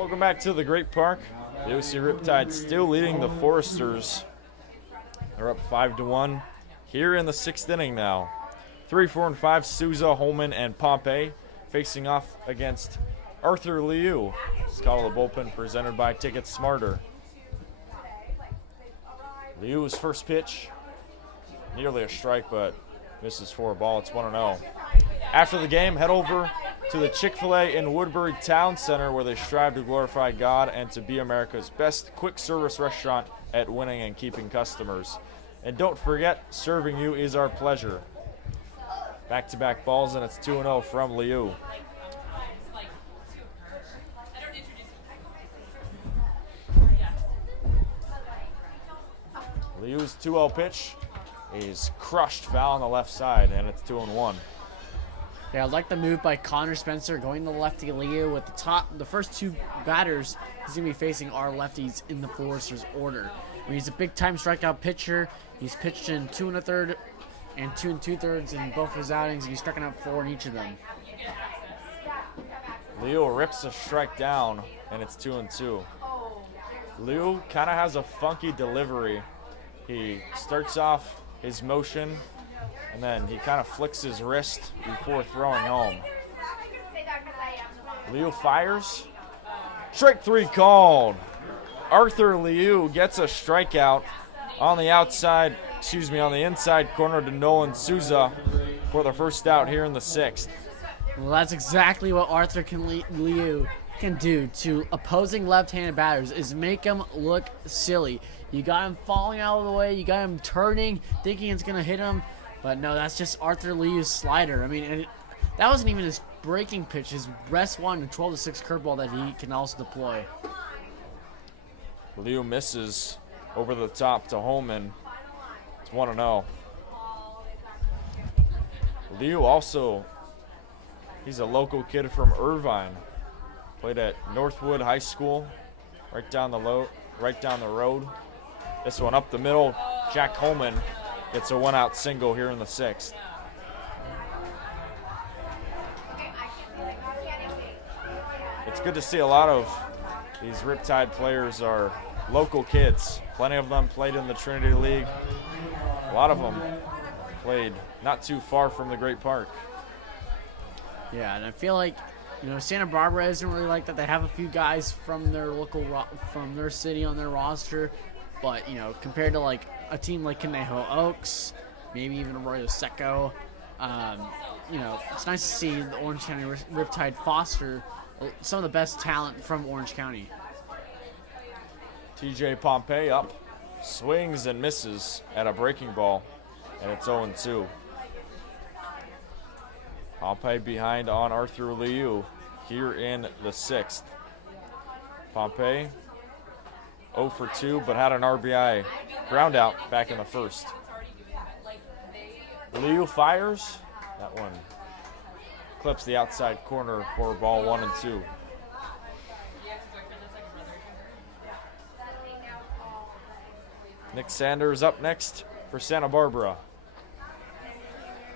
Welcome back to the Great Park. The OC Riptide still leading the Foresters. They're up 5-1 here in the 6th inning now. 3, 4, and 5, Souza, Holman, and Pompey facing off against Arthur Liu. It's called the bullpen presented by Ticket Smarter. Liu's first pitch, nearly a strike, but misses for a ball. It's 1-0. After the game, head over to the Chick-fil-A in Woodbury Town Center, where they strive to glorify God and to be America's best quick service restaurant at winning and keeping customers. And don't forget, serving you is our pleasure. Back-to-back balls, and it's 2-0 from Liu. Liu's 2-0 pitch is crushed, foul on the left side, and it's 2-1. Yeah, I like the move by Connor Spencer going to lefty Liu with the first 2 batters. He's going to be facing our lefties in the Foresters order. I mean, he's a big-time strikeout pitcher. He's pitched in 2 1/3 and 2 2/3 in both of his outings. He's striking out 4 in each of them. Liu rips a strike down, and it's 2-2. Liu kind of has a funky delivery. He starts off his motion, and then he kind of flicks his wrist before throwing home. Liu fires. Strike 3 called. Arthur Liu gets a strikeout on the inside corner to Nolan Souza for the first out here in the 6th. Well, that's exactly what Arthur Liu can do to opposing left-handed batters, is make them look silly. You got him falling out of the way, you got him turning, thinking it's going to hit him, but no, that's just Arthur Liu's slider. I mean, that wasn't even his breaking pitch, his rest one, 12-6 curveball that he can also deploy. Liu misses over the top to Holman. It's 1-0. Liu also, he's a local kid from Irvine. Played at Northwood High School, right down the road. This one up the middle. Jack Holman gets a 1-out single here in the 6th. It's good to see a lot of these Riptide players are local kids. Plenty of them played in the Trinity League. A lot of them played not too far from the Great Park. Yeah, and I feel like, Santa Barbara isn't really like that. They have a few guys from their from their city on their roster, but compared to like a team like Conejo Oaks, maybe even Arroyo Seco, it's nice to see the Orange County Riptide foster some of the best talent from Orange County. TJ Pompey up, swings and misses at a breaking ball, and it's 0-2. Pompey behind on Arthur Liu here in the 6th. Pompey 0 for 2, but had an RBI ground out back in the 1st. Liu fires. That one clips the outside corner for ball 1-2. Nick Sanders up next for Santa Barbara.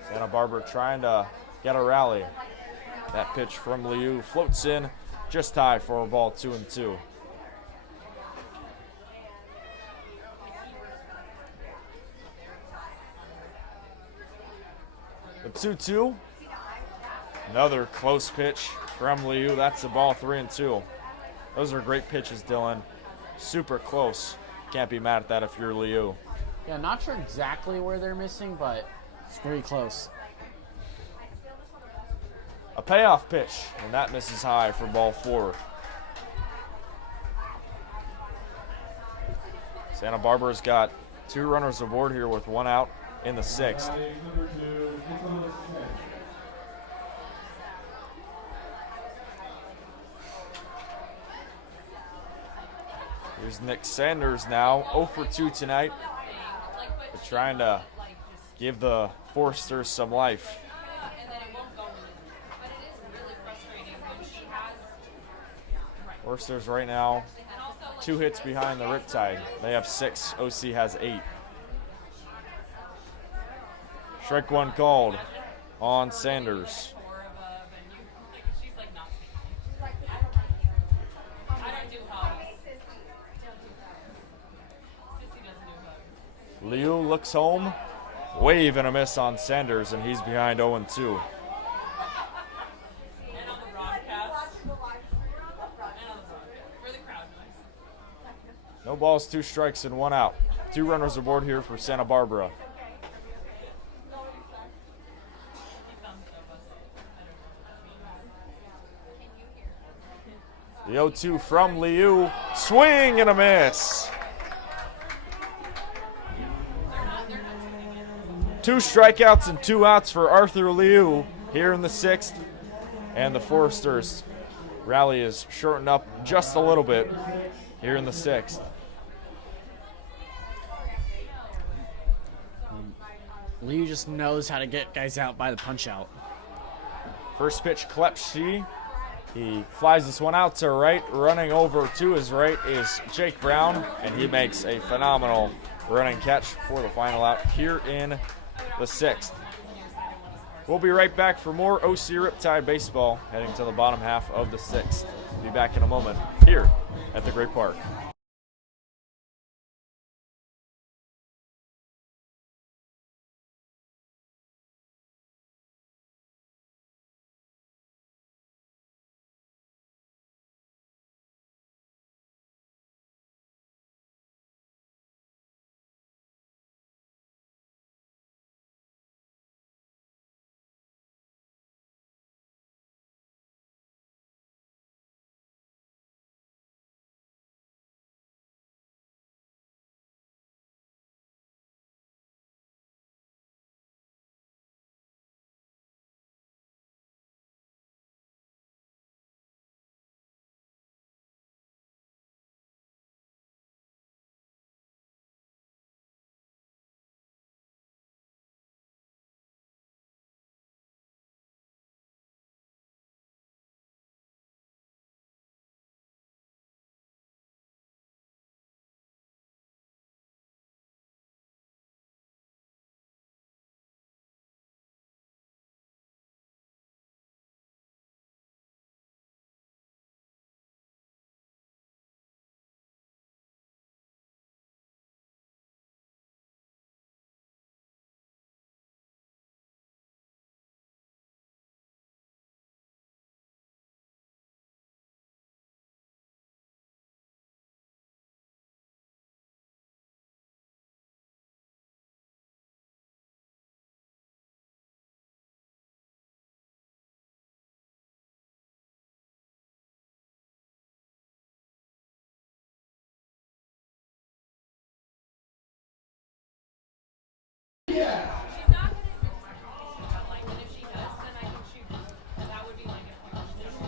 Santa Barbara trying to get a rally. That pitch from Liu floats in just high for a ball 2-2. The 2-2. Another close pitch from Liu. That's the ball 3-2. Those are great pitches, Dylan. Super close. Can't be mad at that if you're Liu. Yeah, not sure exactly where they're missing, but it's very close. A payoff pitch, and that misses high for ball 4. Santa Barbara's got 2 runners aboard here with 1 out in the 6th. Here's Nick Sanders now, 0 for 2 tonight, but trying to give the Foresters some life. Foresters right now 2 hits behind the Riptide. They have 6. OC has 8. Strike 1 called on Sanders. Liu looks home. Wave and a miss on Sanders, and he's behind 0-2. No balls, 2 strikes, and 1 out. 2 runners aboard here for Santa Barbara. The 0-2 from Liu. Swing and a miss. 2 strikeouts and 2 outs for Arthur Liu here in the 6th. And the Foresters rally is shortened up just a little bit here in the 6th. Liu just knows how to get guys out by the punch out. First pitch, Klepsky. He flies this one out to right. Running over to his right is Jake Brown, and he makes a phenomenal running catch for the final out here in the 6th. We'll be right back for more OC Riptide baseball heading to the bottom half of the 6th. We'll be back in a moment here at the Great Park.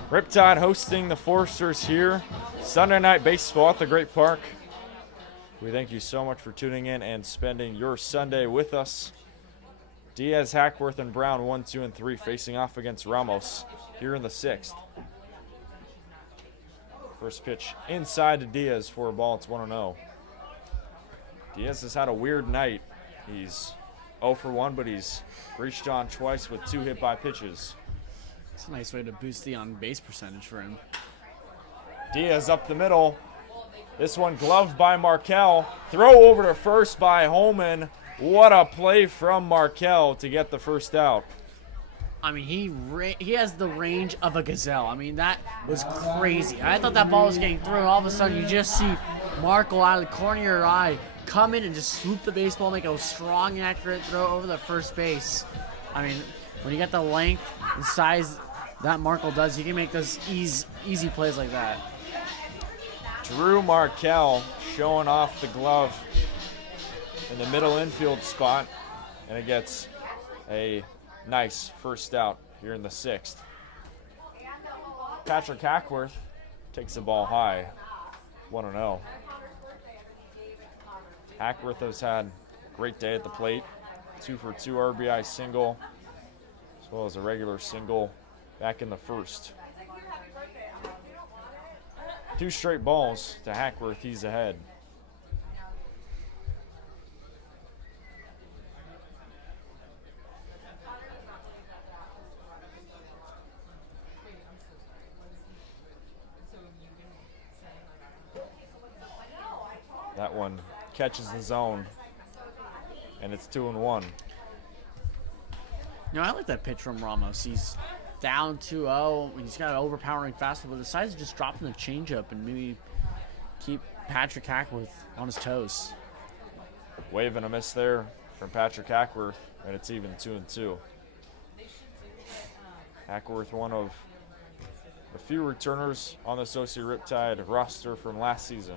Riptide hosting the Foresters here. Sunday night baseball at the Great Park. We thank you so much for tuning in and spending your Sunday with us. Diaz, Hackworth, and Brown 1, 2, and 3 facing off against Ramos here in the 6th. First pitch inside to Diaz for a ball. It's 1-0. Diaz has had a weird night. He's 0 for 1, but he's reached on twice with 2 hit by pitches. It's a nice way to boost the on-base percentage for him. Diaz up the middle. This one gloved by Markel. Throw over to first by Holman. What a play from Markel to get the first out. I mean, he has the range of a gazelle. I mean, that was crazy. I thought that ball was getting through, and all of a sudden you just see Markel out of the corner of your eye come in and just swoop the baseball, make a strong and accurate throw over the first base. I mean, when you get the length and size that Markel does, you can make those easy plays like that. Drew Markel showing off the glove in the middle infield spot, and it gets a nice first out here in the 6th. Patrick Hackworth takes the ball high, 1-0. Hackworth has had a great day at the plate, 2 for 2 RBI single, as well as a regular single back in the 1st. 2 straight balls to Hackworth, he's ahead. That one catches the zone. and it's 2-1. I like that pitch from Ramos. He's down 2-0. He's got an overpowering fastball, but decides to just drop in the changeup and maybe keep Patrick Hackworth on his toes. Wave and a miss there from Patrick Hackworth, and it's even 2-2. Hackworth, one of a few returners on the Associate Riptide roster from last season.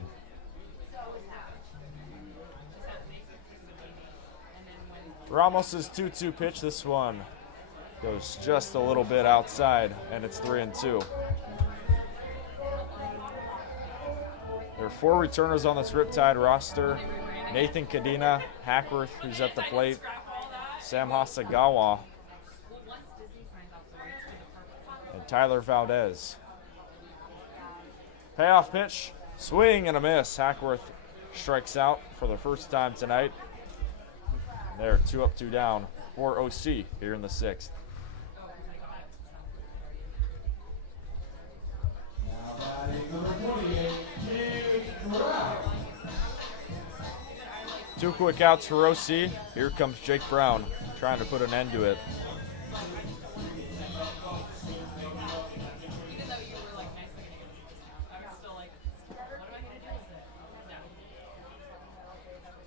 Ramos' 2-2 pitch. This one goes just a little bit outside, and it's 3-2. There are 4 returners on this Riptide roster. Nathan Kadena, Hackworth, who's at the plate, Sam Hasagawa, and Tyler Valdez. Payoff pitch, swing and a miss. Hackworth strikes out for the first time tonight. They're 2 up, 2 down for OC here in the 6th. Now batting number 28, Jake Brown. 2 quick outs for OC. Here comes Jake Brown trying to put an end to it.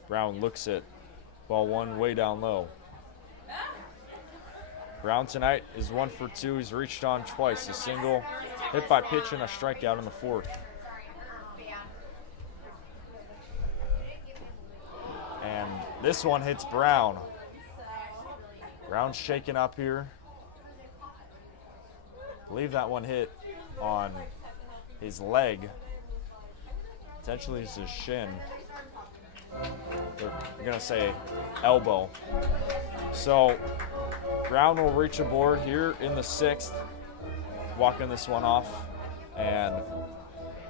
Brown looks at ball 1 way down low. Brown tonight is 1 for 2. He's reached on twice. A single, hit by pitch, and a strikeout in the 4th. And this one hits Brown. Brown's shaken up here. I believe that one hit on his leg. Potentially it's his shin. They're going to say elbow. So Brown will reach a board here in the 6th, walking this one off, and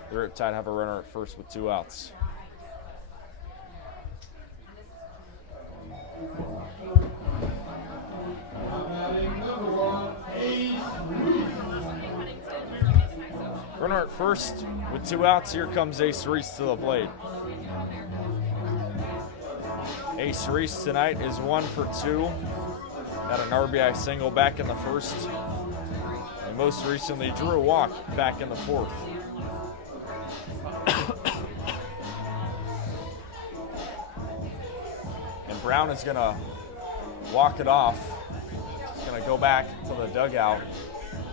the Riptide have a runner at first with 2 outs. Runner at first with 2 outs. Here comes Ace Reese to the plate. Ace Reese tonight is 1 for 2. Had an RBI single back in the 1st. And most recently drew a walk back in the 4th. And Brown is going to walk it off. He's going to go back to the dugout.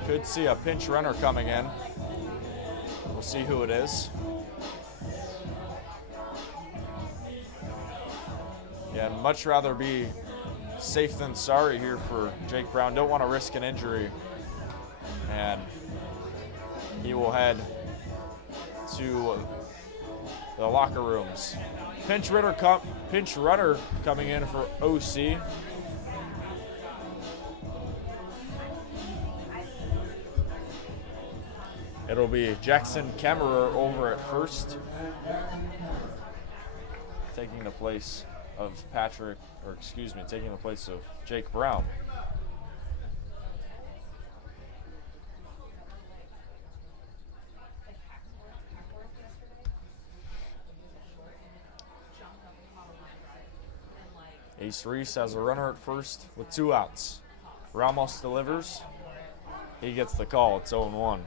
Could see a pinch runner coming in. We'll see who it is. Yeah, I'd much rather be safe than sorry here for Jake Brown. Don't want to risk an injury. And he will head to the locker rooms. Pinch runner coming in for OC. It'll be Jackson Kemmerer over at first, taking the place of taking the place of Jake Brown. Ace Reese has a runner at first with 2 outs. Ramos delivers. He gets the call. It's 0-1.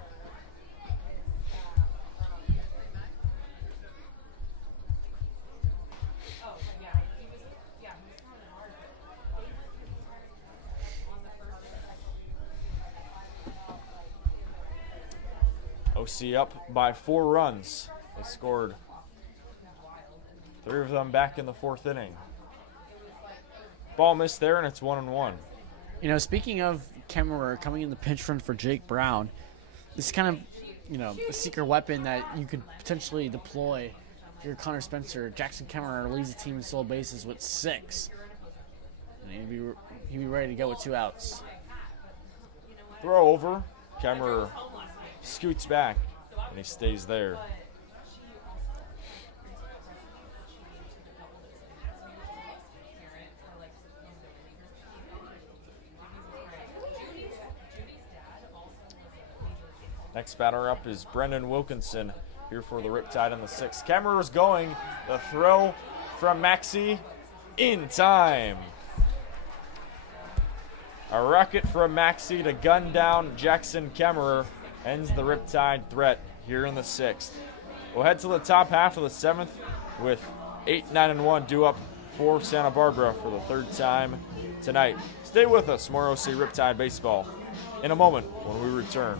OC up by 4 runs. They scored 3 of them back in the 4th inning. Ball missed there, and it's 1-1. Speaking of Kemmerer coming in the pinch run for Jake Brown, this is kind of, a secret weapon that you could potentially deploy if you're Connor Spencer. Jackson Kemmerer leads the team in stolen bases with 6. And he'd be ready to go with 2 outs. Throw over. Kemmerer scoots back, and he stays there. Next batter up is Brendan Wilkinson here for the Riptide in the 6th. Kemmerer's going. The throw from Maxey in time. A rocket from Maxey to gun down Jackson Kemmerer ends the Riptide threat here in the 6th. We'll head to the top half of the 7th with 8-9-1 due up for Santa Barbara for the 3rd time tonight. Stay with us, more OC Riptide baseball in a moment when we return.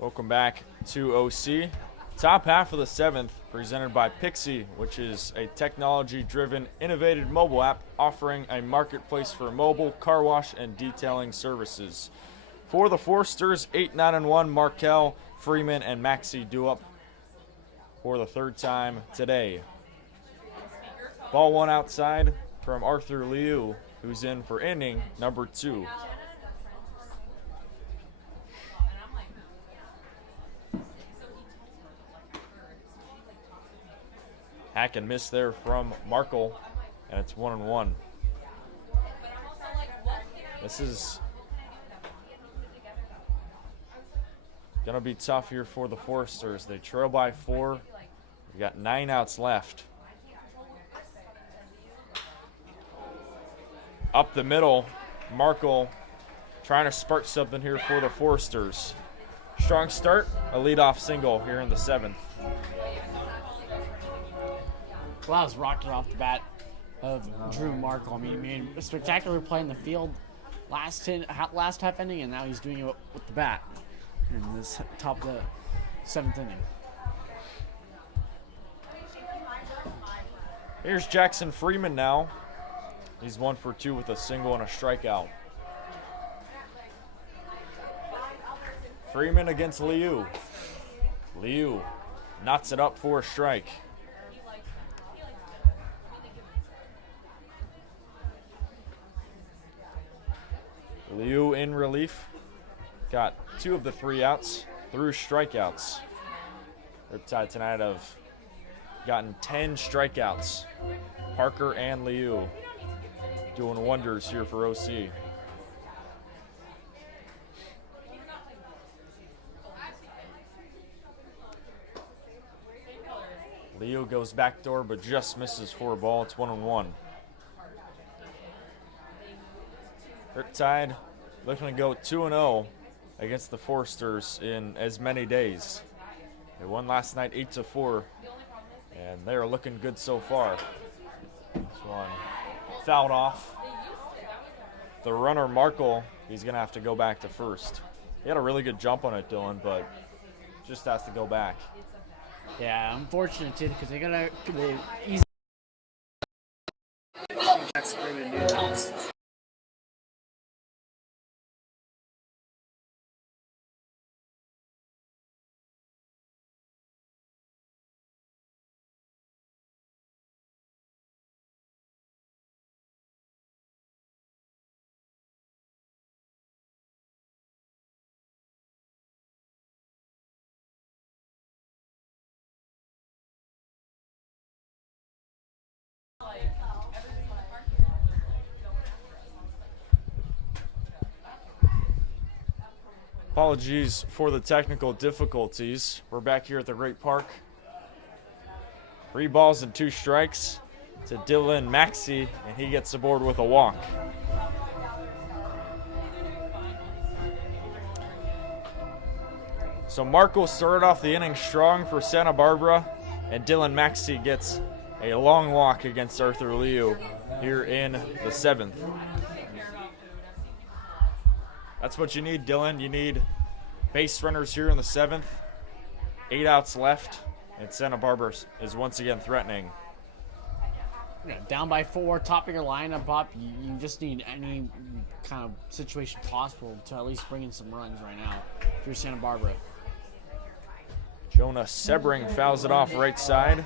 Welcome back to OC. Top half of the 7th, presented by Pixie, which is a technology-driven, innovative mobile app offering a marketplace for mobile, car wash, and detailing services. For the Forsters, 8-9-1, Markel, Freeman, and Maxey due up for the 3rd time today. Ball one outside from Arthur Liu, who's in for inning number 2. Hack and miss there from Markle, and it's 1-1. This is going to be tough here for the Foresters. They trail by 4. We've got 9 outs left. Up the middle, Markle trying to spark something here for the Foresters. Strong start, a leadoff single here in the 7th. Well, that was rocket off the bat of Drew Markle. I mean, he made a spectacular play in the field last half inning, and now he's doing it with the bat in this top of the 7th inning. Here's Jackson Freeman now. He's 1 for 2 with a single and a strikeout. Freeman against Liu. Liu knots it up for a strike. Liu in relief. Got 2 of the 3 outs through strikeouts. Riptide tonight have gotten 10 strikeouts. Parker and Liu doing wonders here for OC. Liu goes backdoor but just misses for a ball. It's 1-1. Riptide looking to go 2-0 against the Foresters in as many days. They won last night 8-4, and they're looking good so far. This one fouled off. The runner, Markle, he's going to have to go back to first. He had a really good jump on it, Dylan, but just has to go back. Yeah, unfortunate too, because they easily Apologies for the technical difficulties. We're back here at the Great Park. 3 balls and 2 strikes to Dylan Maxey, and he gets aboard with a walk. So Markle started off the inning strong for Santa Barbara, and Dylan Maxey gets a long walk against Arthur Liu here in the 7th. That's what you need, Dylan. You need base runners here in the 7th. 8 outs left, and Santa Barbara is once again threatening. Yeah, down by 4, top of your lineup, Bob. You just need any kind of situation possible to at least bring in some runs right now if you're Santa Barbara. Jonah Sebring fouls it off right side.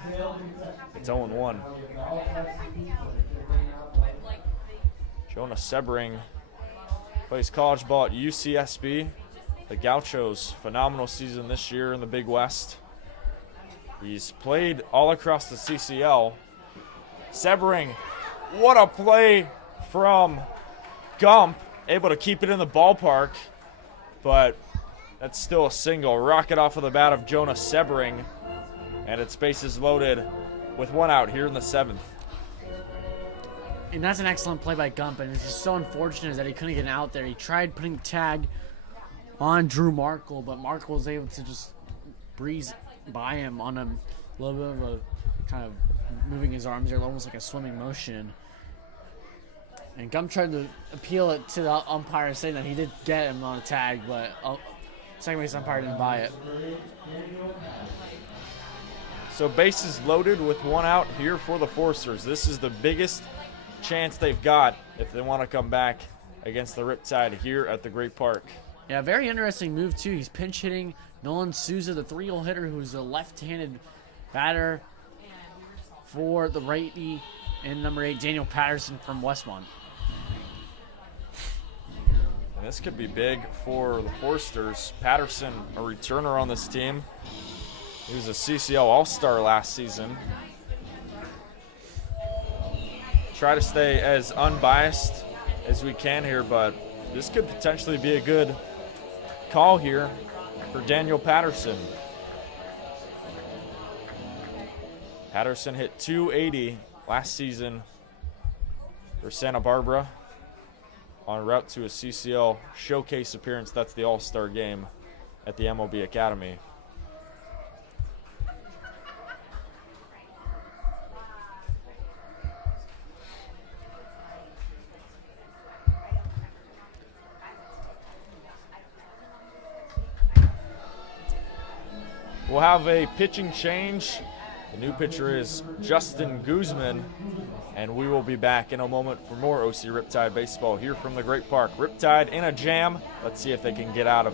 It's 0-1. Jonah Sebring plays college ball at UCSB. The Gauchos, phenomenal season this year in the Big West. He's played all across the CCL. Sebring, what a play from Gump, able to keep it in the ballpark, but that's still a single. Rocket off of the bat of Jonah Sebring, and its bases loaded with 1 out here in the 7th. And that's an excellent play by Gump, and it's just so unfortunate that he couldn't get out there. He tried putting the tag on Drew Markle, but Markle was able to just breeze by him on a little bit of a kind of moving his arms there, almost like a swimming motion. And Gump tried to appeal it to the umpire, saying that he did get him on a tag, but second base umpire didn't buy it. So bases loaded with 1 out here for the Forsters. This is the biggest chance they've got if they want to come back against the Riptide here at the Great Park. Yeah, very interesting move, too. He's pinch hitting Nolan Souza, the 3-hole hitter, who's a left-handed batter for the righty, and number 8, Daniel Patterson from Westmont. And this could be big for the Forsters. Patterson, a returner on this team. He was a CCL All-Star last season. Try to stay as unbiased as we can here, but this could potentially be a good call here for Daniel Patterson. Patterson hit .280 last season for Santa Barbara en route to a CCL showcase appearance. That's the All-Star game at the MLB Academy. We'll have a pitching change. The new pitcher is Justin Guzman, and we will be back in a moment for more OC Riptide baseball here from the Great Park. Riptide in a jam. Let's see if they can get out of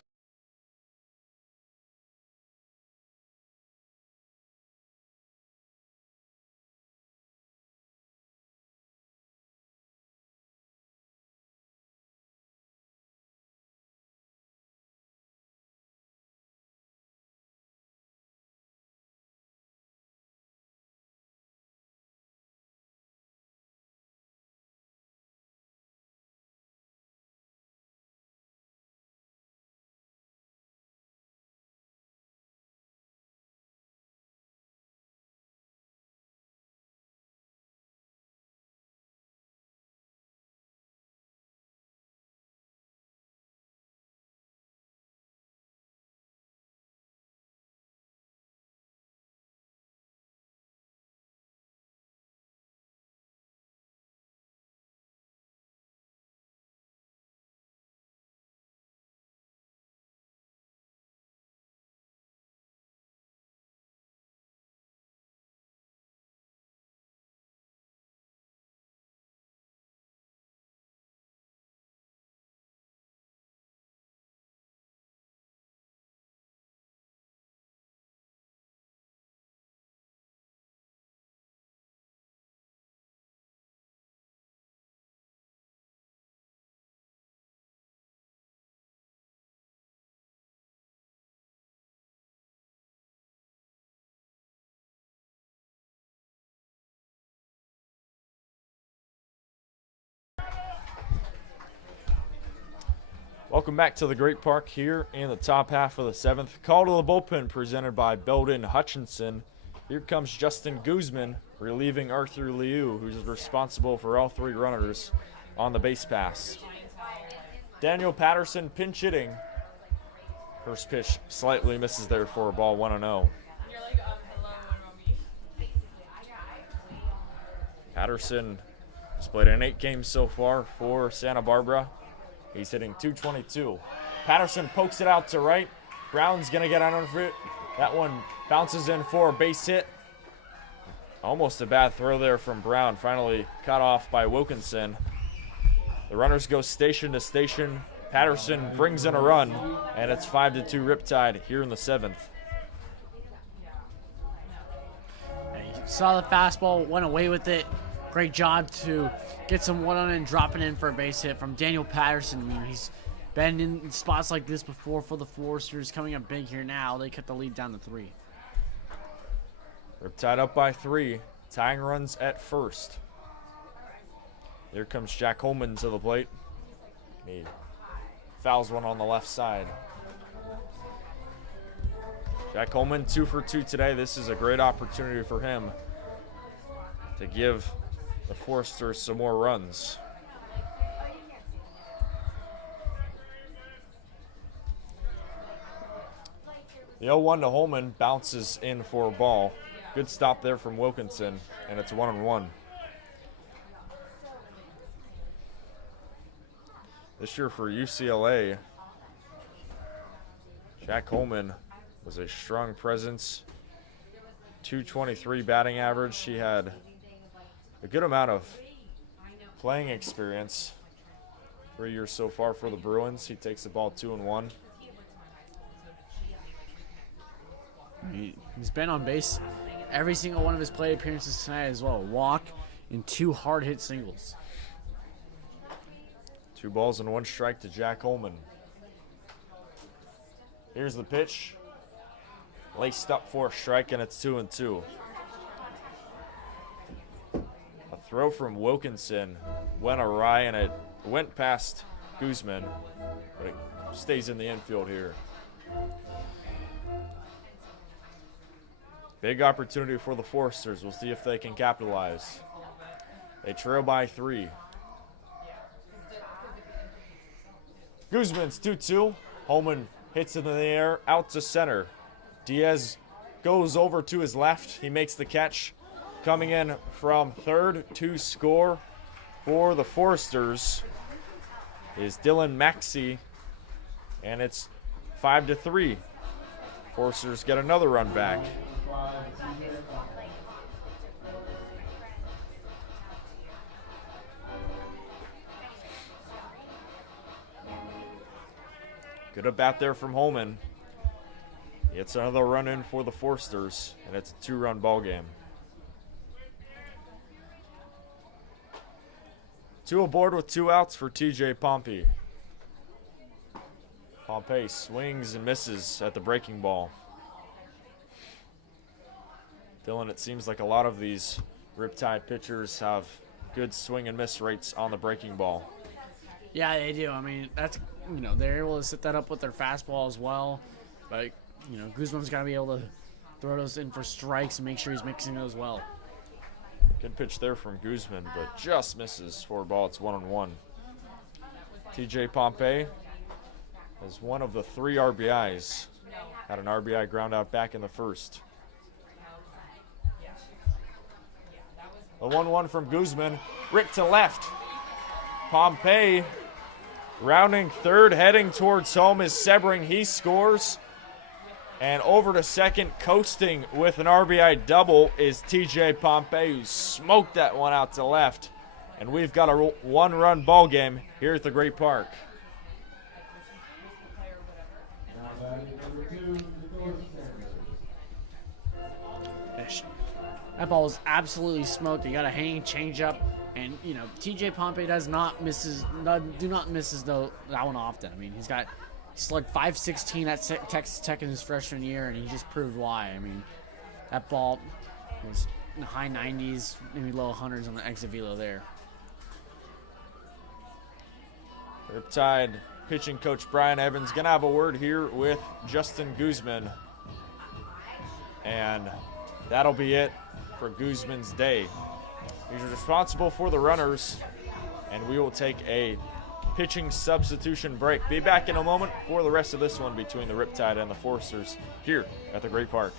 Welcome back to the Great Park here in the top half of the 7th. Call to the bullpen presented by Belden Hutchinson. Here comes Justin Guzman relieving Arthur Liu, who's responsible for all 3 runners on the base pass. Daniel Patterson pinch hitting. First pitch slightly misses there for a ball, 1-0. Patterson has played in 8 games so far for Santa Barbara. He's hitting .222. Patterson pokes it out to right. Brown's going to get on for it. That one bounces in for a base hit. Almost a bad throw there from Brown. Finally cut off by Wilkinson. The runners go station to station. Patterson brings in a run, and it's 5-2 Riptide here in the 7th. Saw the fastball, went away with it. Great job to get some one on and drop it in for a base hit from Daniel Patterson. I mean, he's been in spots like this before for the Foresters, coming up big here now. They cut the lead down to 3. Riptide up by 3. Tying runs at first. Here comes Jack Holman to the plate. He fouls one on the left side. Jack Holman 2 for 2 today. This is a great opportunity for him to give the Foresters some more runs. The 0-1 to Holman bounces in for a ball. Good stop there from Wilkinson, and it's 1-1. This year for UCLA, Jack Holman was a strong presence. .223 batting average. He had a good amount of playing experience. 3 years so far for the Bruins. He takes the ball 2-1. He's been on base every single one of his play appearances tonight as well. Walk and 2 hard hit singles. 2 balls and 1 strike to Jack Holman. Here's the pitch. Laced up for a strike, and it's 2-2. A throw from Wilkinson went awry, and it went past Guzman, but it stays in the infield here. Big opportunity for the Foresters. We'll see if they can capitalize. They trail by 3. Guzman's 2-2. Holman hits it in the air, out to center. Diaz goes over to his left. He makes the catch. Coming in from third to score for the Foresters is Dylan Maxey, and it's 5-3. Foresters get another run back. Good at bat there from Holman. It's another run in for the Foresters, and it's a 2-run ball game. 2 aboard with 2 outs for TJ Pompey. Pompey swings and misses at the breaking ball. Dylan, it seems like a lot of these Riptide pitchers have good swing and miss rates on the breaking ball. Yeah, they do. I mean, that's, they're able to set that up with their fastball as well. But, Guzman's got to be able to throw those in for strikes and make sure he's mixing those well. Good pitch there from Guzman, but just misses for a ball. It's 1-1. TJ Pompey has one of the 3 RBIs. Had an RBI ground out back in the first. The 1-1 from Guzman. Rick to left. Pompey rounding third, heading towards home is Sebring. He scores. And over to second, coasting with an RBI double is TJ Pompey, who smoked that one out to left. And we've got a 1-run ball game here at the Great Park. That ball was absolutely smoked. You got a hanging changeup, and TJ Pompey do not misses that one often. I mean, he slugged .516 at Texas Tech in his freshman year, and he just proved why. I mean, that ball was in the high 90s, maybe low 100s on the exit velo there. Riptide pitching coach Brian Evans going to have a word here with Justin Guzman. And that'll be it for Guzman's day. He's responsible for the runners, and we will take a pitching substitution break. Be back in a moment for the rest of this one between the Riptide and the Foresters here at the Great Park.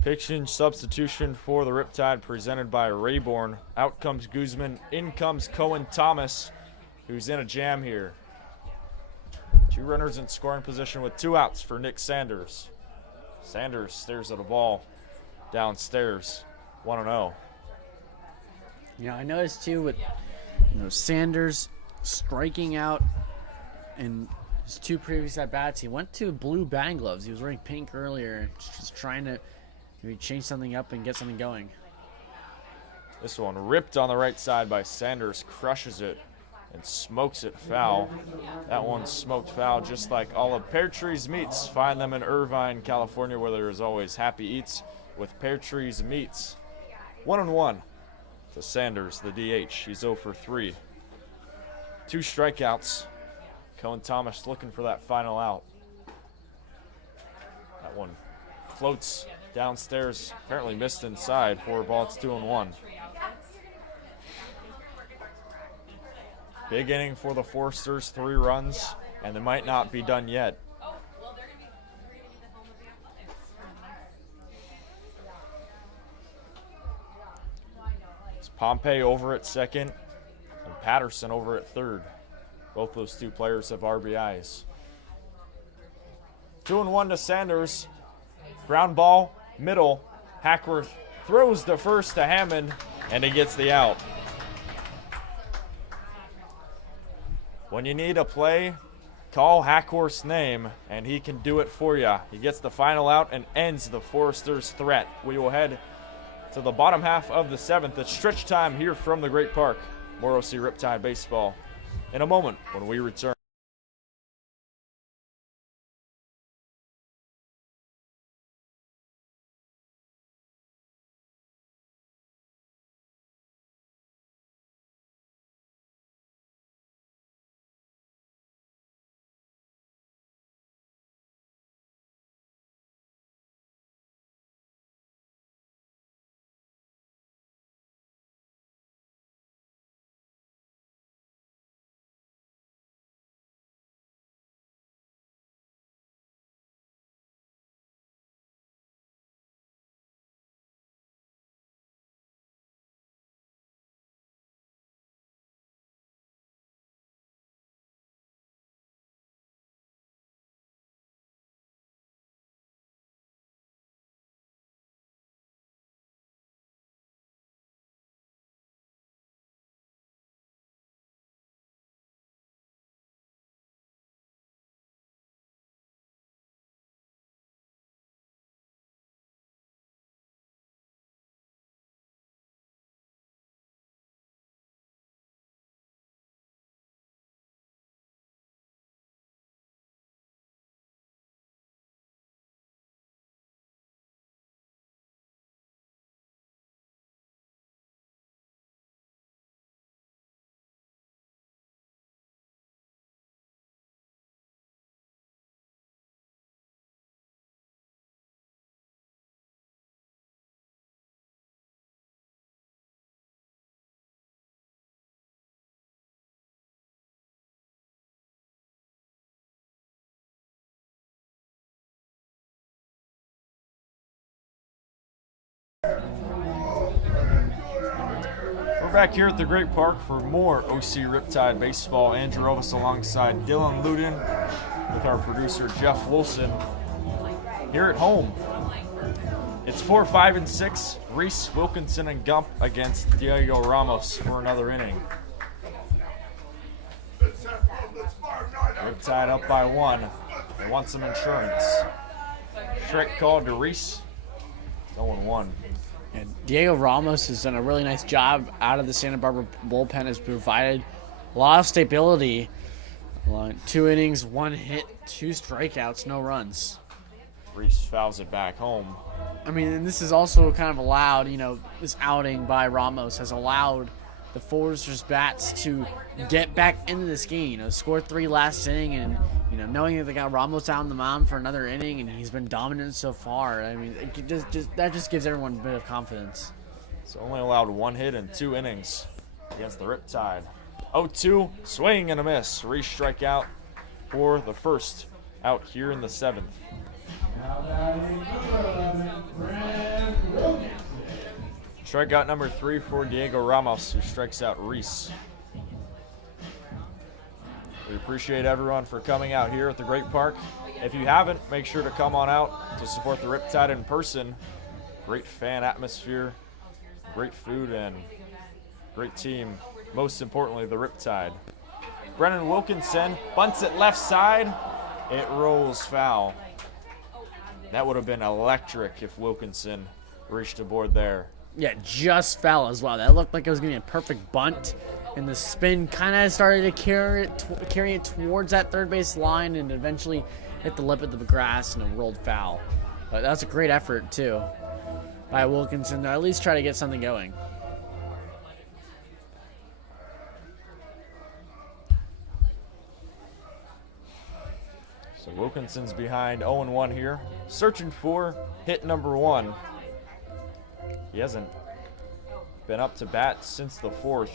Pitching substitution for the Riptide presented by Rayborn. Out comes Guzman. In comes Cohen Thomas, who's in a jam here. Two runners in scoring position with 2 outs for Nick Sanders. Sanders stares at a ball downstairs. 1-0. I noticed too with Sanders striking out in his 2 previous at bats. He went to blue batting gloves. He was wearing pink earlier, just trying to maybe change something up and get something going. This one ripped on the right side by Sanders, crushes it and smokes it foul. That one smoked foul just like all of Pear Tree's Meats. Find them in Irvine, California, where there is always happy eats with Pear Tree's Meats. 1-1 to Sanders, the DH. He's 0 for 3. 2 strikeouts. Cohen Thomas looking for that final out. That one floats downstairs, apparently missed inside. 4 balls, 2-1. Big inning for the Foresters, 3 runs, and they might not be done yet. It's Pompey over at second and Patterson over at third. Both those 2 players have RBIs. 2-1 to Sanders. Ground ball, middle. Hackworth throws the first to Hammond, and he gets the out. When you need a play, call Hackworth's name, and he can do it for you. He gets the final out and ends the Foresters' threat. We will head to the bottom half of the 7th. It's stretch time here from the Great Park. More OC Riptide baseball in a moment when we return. We're back here at the Great Park for more OC Riptide baseball. Andrew Elvis alongside Dylan Luden with our producer Jeff Wilson here at home. It's 4, 5, and 6. Reese, Wilkinson, and Gump against Diego Ramos for another inning. Riptide up by 1. They want some insurance. Trick called to Reese. 0-1. And Diego Ramos has done a really nice job out of the Santa Barbara bullpen, has provided a lot of stability. 2 innings, 1 hit, 2 strikeouts, no runs. Reese fouls it back home. I mean, and this is also kind of allowed, this outing by Ramos has allowed the Foresters bats to get back into this game. Score 3 last inning, and knowing that they got Ramos out on the mound for another inning, and he's been dominant so far. I mean, that just gives everyone a bit of confidence. So only allowed 1 hit in 2 innings against the Riptide. 0-2, swing and a miss. Reese strikeout for the first out here in the 7th. Now batting number 11, Brent Wilkinson. Strikeout number 3 for Diego Ramos, who strikes out Reese. We appreciate everyone for coming out here at the Great Park. If you haven't, make sure to come on out to support the Riptide in person. Great fan atmosphere, great food, and great team. Most importantly, the Riptide. Brennan Wilkinson bunts it left side. It rolls foul. That would have been electric if Wilkinson reached aboard there. Yeah, just foul as well. That looked like it was going to be a perfect bunt, and the spin kind of started to carry it towards that third base line, and eventually hit the lip of the grass and it rolled foul. But that was a great effort too by Wilkinson to at least try to get something going. So Wilkinson's behind 0-1 here, searching for hit number 1. He hasn't been up to bat since the 4th.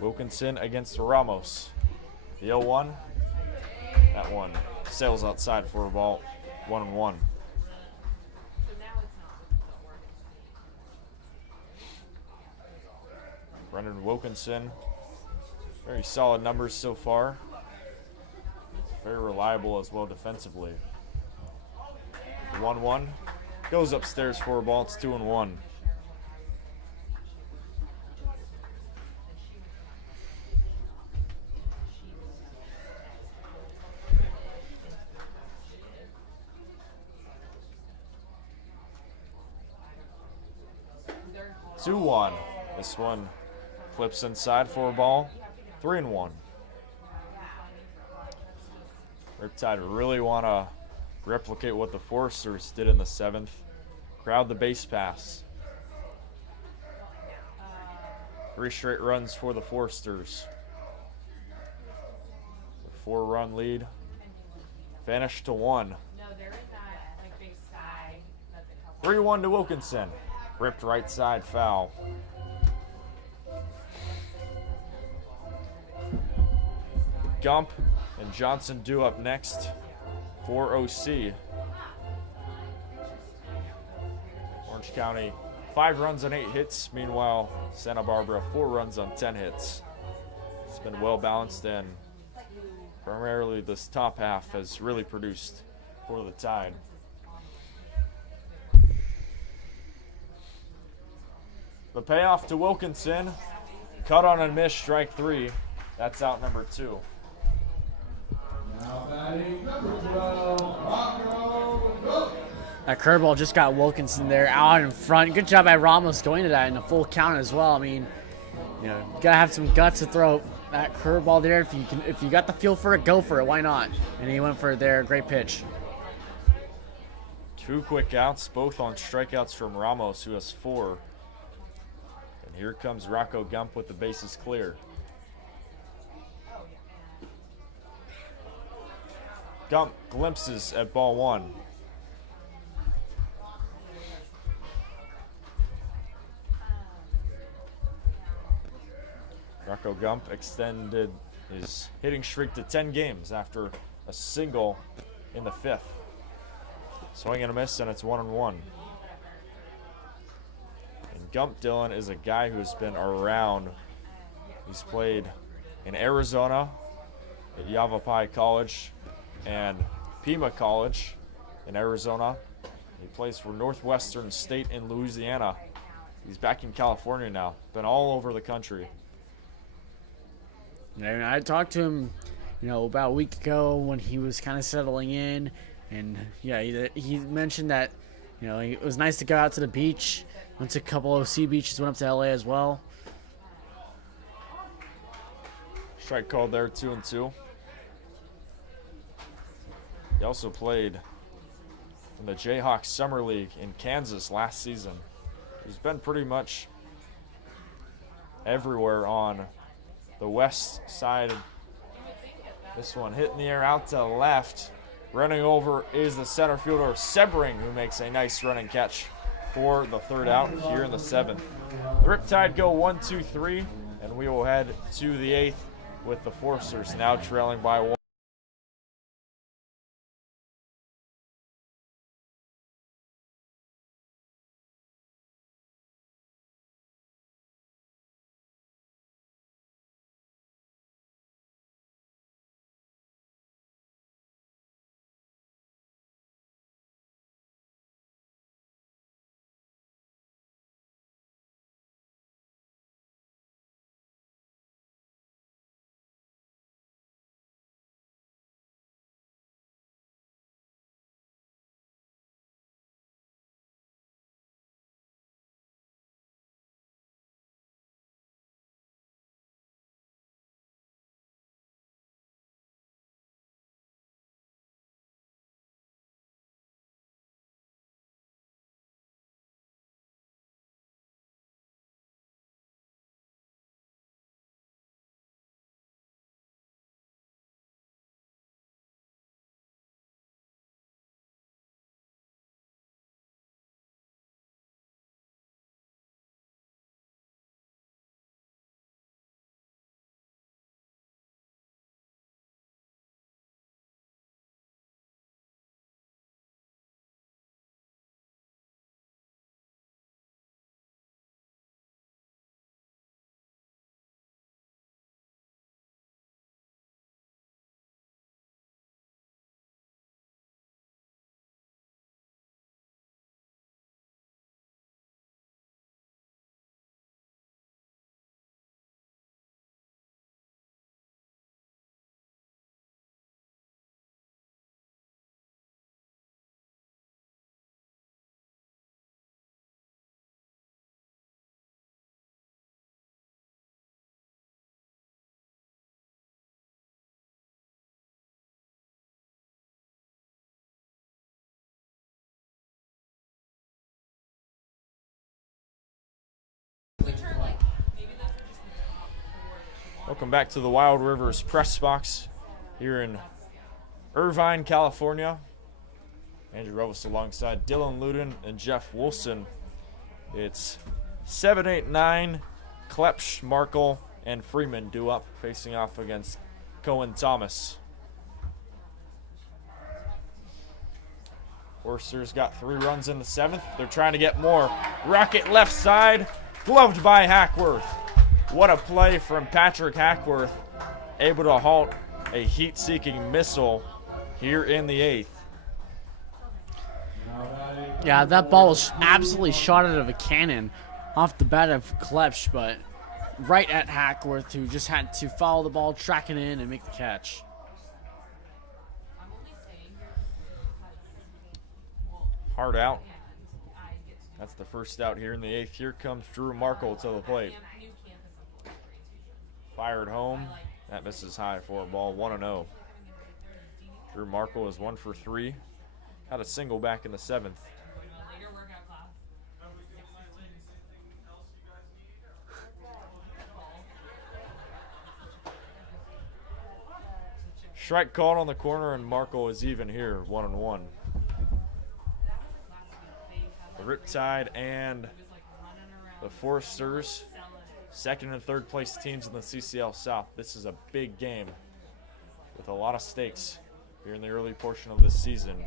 Wilkinson against Ramos. The 0-1. That one sails outside for a ball. 1-1. Brendan Wilkinson. Very solid numbers so far. Very reliable as well defensively. 1-1. Goes upstairs for a ball. It's 2-1. This one flips inside for a ball. 3-1. Riptide really want to replicate what the Foresters did in the 7th. Crowd the base pass. 3 straight runs for the Foresters. A 4-run lead. Vanished to 1. 3-1 to Wilkinson. Ripped right side foul. Gump and Johnson due up next for OC. Orange County 5 runs on 8 hits. Meanwhile, Santa Barbara 4 runs on 10 hits. It's been well balanced, and primarily this top half has really produced for the Tide. The payoff to Wilkinson. Cut on a miss, strike 3. That's out number 2. Now batting number 12, Rocco Wilkinson. That curveball just got Wilkinson there out in front. Good job by Ramos going to that in a full count as well. I mean, you gotta have some guts to throw that curveball there. If you got the feel for it, go for it. Why not? And he went for it there. Great pitch. 2 quick outs, both on strikeouts from Ramos, who has 4. And here comes Rocco Gump with the bases clear. Gump glimpses at ball 1. Rocco Gump extended his hitting streak to 10 games after a single in the 5th. Swing and a miss, and it's 1-1. And Gump Dillon is a guy who's been around. He's played in Arizona at Yavapai College and Pima College in Arizona. He plays for Northwestern State in Louisiana. He's back in California now. Been all over the country. And I talked to him, about a week ago when he was kind of settling in, and he mentioned that, it was nice to go out to the beach. Went to a couple OC beaches, went up to LA as well. Strike called there, 2-2. He also played in the Jayhawks Summer League in Kansas last season. He's been pretty much everywhere on the west side. This one hit in the air out to left. Running over is the center fielder Sebring, who makes a nice running catch for the third out here in the 7th. The Riptide go 1-2-3, and we will head to the 8th with the Forsters now trailing by 1. Welcome back to the Wild Rivers press box here in Irvine, California. Andrew Revis alongside Dylan Luden and Jeff Wilson. It's 7, 8, 9. Klepsch, Markle, and Freeman due up, facing off against Cohen Thomas. Forsters got 3 runs in the 7th. They're trying to get more. Rocket left side, gloved by Hackworth. What a play from Patrick Hackworth, able to halt a heat-seeking missile here in the 8th. Yeah, that ball was absolutely shot out of a cannon off the bat of Klepsch, but right at Hackworth, who just had to follow the ball, track it in, and make the catch. Hard out. That's the first out here in the 8th. Here comes Drew Markle to the plate. Fired home. That misses high for a ball, 1-0. Drew Markle is 1 for 3. Had a single back in the 7th. Strike called on the corner, and Markle is even here, 1-1. The Riptide and the Forsters, second and third place teams in the CCL South. This is a big game with a lot of stakes here in the early portion of this season.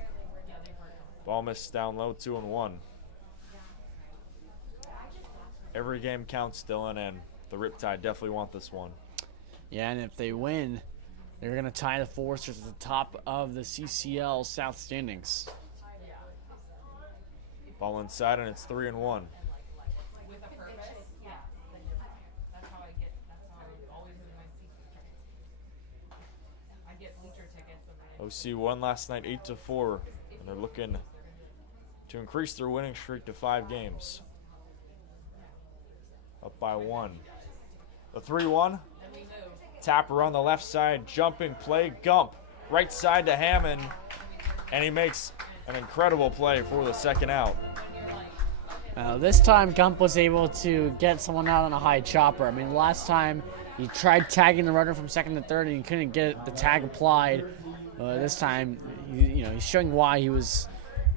Ball missed down low, 2-1. Every game counts, Dylan, and the Riptide definitely want this one. Yeah, and if they win, they're going to tie the Foresters at the top of the CCL South standings. Ball inside, and it's 3-1. With a purpose, yeah. That's how I always win my season. I get bleacher tickets. OC won last night 8-4, and they're looking to increase their winning streak to 5 games. Up by 1. The 3-1. Tapper on the left side, jumping play. Gump, right side to Hammond, and he makes an incredible play for the second out. This time, Gump was able to get someone out on a high chopper. I mean, last time he tried tagging the runner from second to third, and he couldn't get the tag applied. This time, he's showing why he was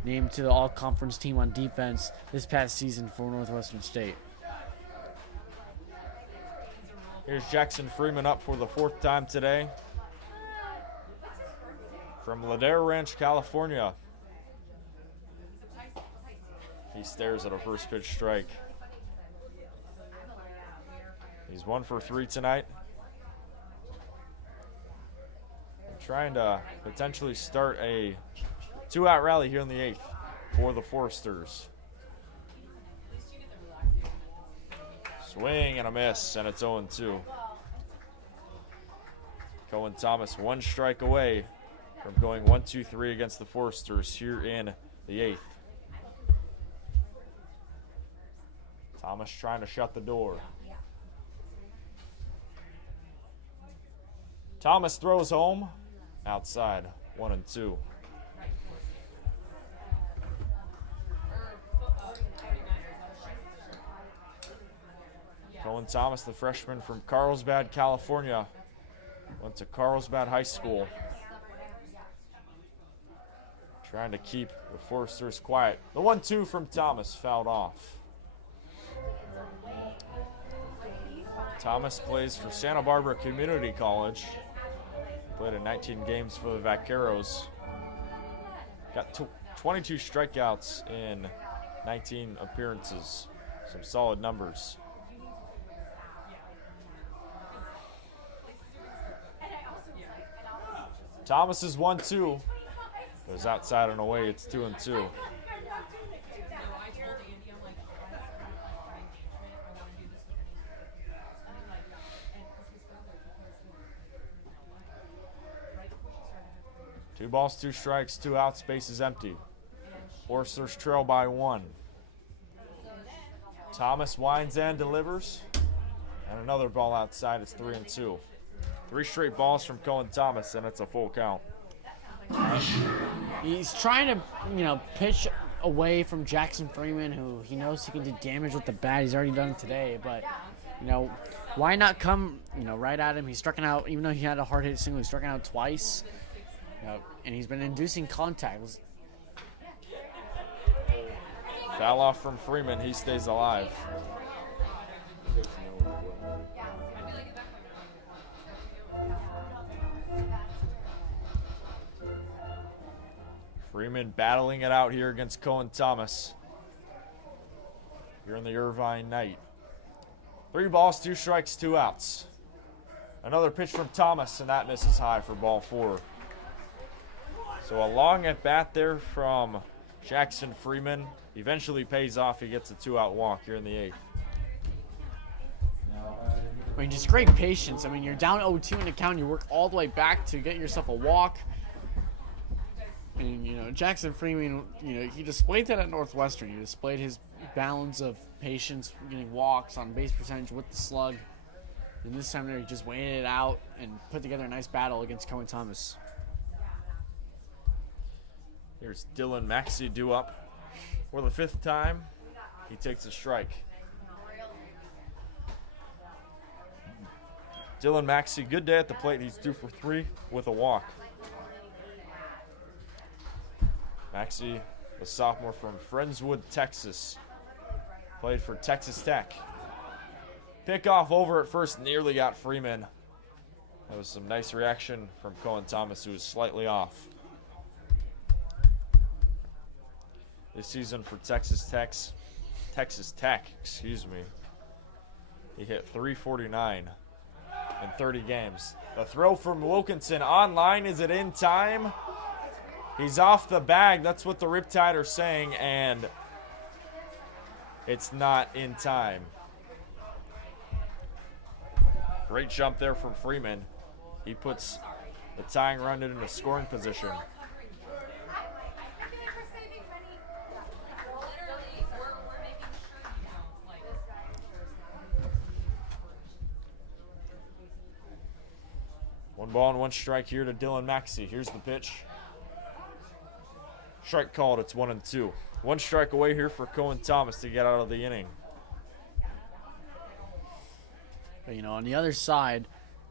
named to the all-conference team on defense this past season for Northwestern State. Here's Jackson Freeman up for the 4th time today. From Ladera Ranch, California. He stares at a first pitch strike. He's 1 for 3 tonight. Trying to potentially start a 2-out rally here in the 8th for the Foresters. Swing and a miss, and it's 0-2. Cohen Thomas 1 strike away from going 1-2-3 against the Foresters here in the 8th. Thomas trying to shut the door. Thomas throws home. Outside, 1-2. Cohen Thomas, the freshman from Carlsbad, California. Went to Carlsbad High School. Trying to keep the Foresters quiet. The 1-2 from Thomas fouled off. Thomas plays for Santa Barbara Community College. Played in 19 games for the Vaqueros. Got 22 strikeouts in 19 appearances. Some solid numbers. Thomas is 1-2. Goes outside and away. It's 2-2. Two balls, 2 strikes, 2 outs, base is empty. Foresters trail by 1. Thomas winds and delivers. And another ball outside, it's 3-2. 3 straight balls from Cohen Thomas, and it's a full count. He's trying to, pitch away from Jackson Freeman, who he knows he can do damage with the bat. He's already done it today, but, why not come, right at him? He's struck out, even though he had a hard hit single, he's struck out twice. And he's been inducing contact. Foul off from Freeman. He stays alive. Freeman battling it out here against Cohen Thomas. Here in the Irvine night. 3 balls, 2 strikes, 2 outs. Another pitch from Thomas, and that misses high for ball 4. So a long at bat there from Jackson Freeman. Eventually pays off. He gets a 2-out walk here in the 8th. I mean, just great patience. I mean, you're down 0-2 in the count. You work all the way back to get yourself a walk. And, Jackson Freeman, he displayed that at Northwestern. He displayed his balance of patience, getting walks on base percentage with the slug. And this time there, he just waited it out and put together a nice battle against Cohen Thomas. Here's Dylan Maxey due up for the 5th time. He takes a strike. Dylan Maxey, good day at the plate. He's 2 for 3 with a walk. Maxey, a sophomore from Friendswood, Texas. Played for Texas Tech. Pickoff over at first, nearly got Freeman. That was some nice reaction from Cohen Thomas, who was slightly off. this season for Texas Tech, excuse me. He hit 349 in 30 games. The throw from Wilkinson online. Is it in time? He's off the bag. That's what the Riptide are saying, and it's not in time. Great jump there from Freeman. He puts the tying run into scoring position. One ball and one strike here to Dylan Maxey. Here's the pitch. Strike called. It's 1-2. One strike away here for Cohen Thomas to get out of the inning. But, on the other side,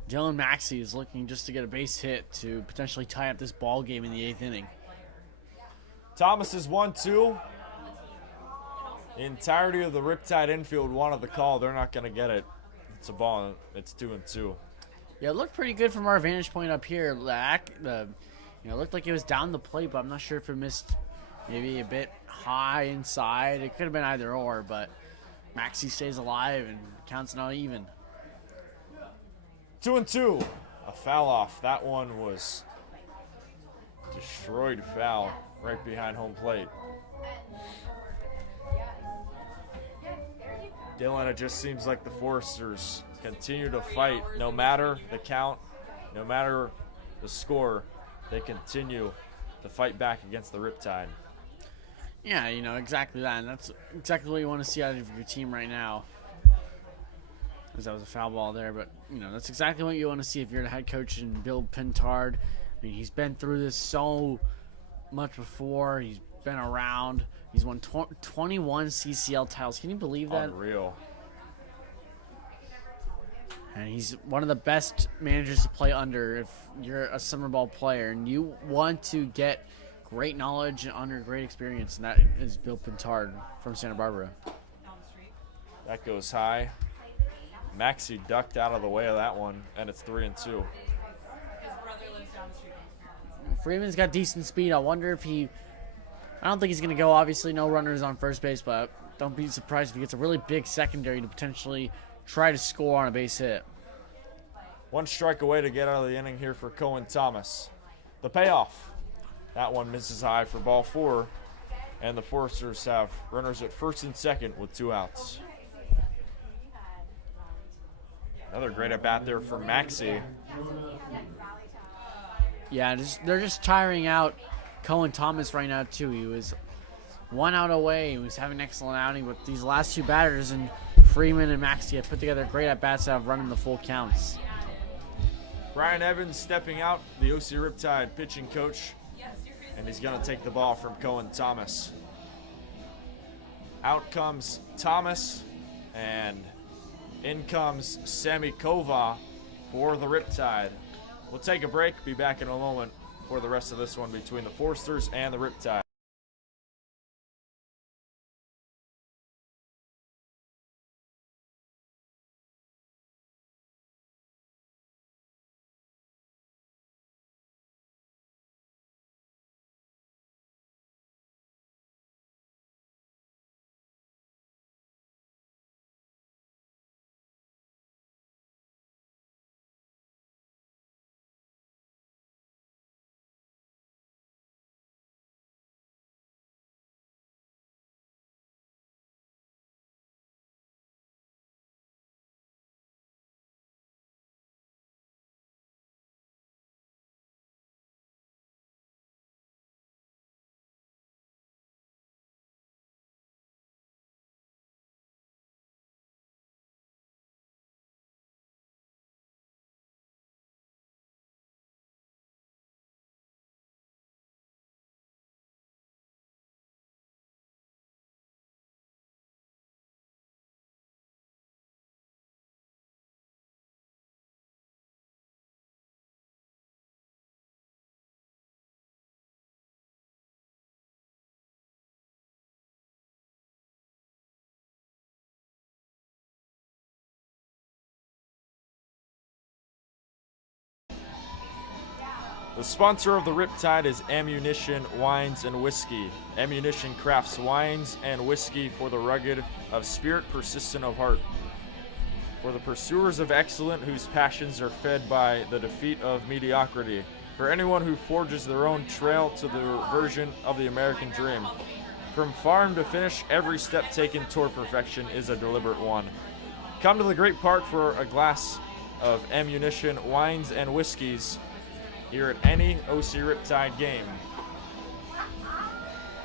Dylan Maxey is looking just to get a base hit to potentially tie up this ball game in the 8th inning. Thomas is 1-2. The entirety of the Riptide infield wanted the call. They're not going to get it. It's a ball. It's 2-2. Yeah, it looked pretty good from our vantage point up here. It looked like it was down the plate, but I'm not sure if it missed maybe a bit high inside. It could have been either or, but Maxey stays alive and counts not even. 2-2. A foul off. That one was destroyed foul right behind home plate. Dylan, it just seems like the Foresters continue to fight no matter the count, no matter the score. They continue to fight back against the Riptide. Yeah, exactly that. And that's exactly what you want to see out of your team right now. Because that was a foul ball there. But, that's exactly what you want to see if you're the head coach and Bill Pintard. I mean, he's been through this so much before. He's been around. He's won 21 CCL titles. Can you believe that? Unreal. And he's one of the best managers to play under if you're a summer ball player and you want to get great knowledge and under great experience, and that is Bill Pintard from Santa Barbara. That goes high. Maxey ducked out of the way of that one, and it's 3-2. His brother lives down the street. Freeman's got decent speed. I wonder if I don't think he's going to go. Obviously, no runners on first base, but don't be surprised if he gets a really big secondary to potentially try to score on a base hit. One strike away to get out of the inning here for Cohen Thomas. The payoff. That one misses high for ball 4. And the Foresters have runners at first and second with 2 outs. Another great at-bat there for Maxey. Yeah, they're just tiring out Cohen Thomas right now, too. He was 1 out away. He was having an excellent outing, but these last 2 batters, and Freeman and Maxey have put together great at-bats that have run in the full counts. Brian Evans stepping out, the OC Riptide pitching coach, and he's going to take the ball from Cohen Thomas. Out comes Thomas, and in comes Sammy Kova for the Riptide. We'll take a break, be back in a moment for the rest of this one between the Foresters and the Riptide. The sponsor of the Riptide is Ammunition Wines and Whiskey. Ammunition crafts wines and whiskey for the rugged of spirit, persistent of heart. For the pursuers of excellence whose passions are fed by the defeat of mediocrity. For anyone who forges their own trail to the version of the American dream. From farm to finish, every step taken toward perfection is a deliberate one. Come to the Great Park for a glass of Ammunition Wines and Whiskeys here at any OC Riptide game.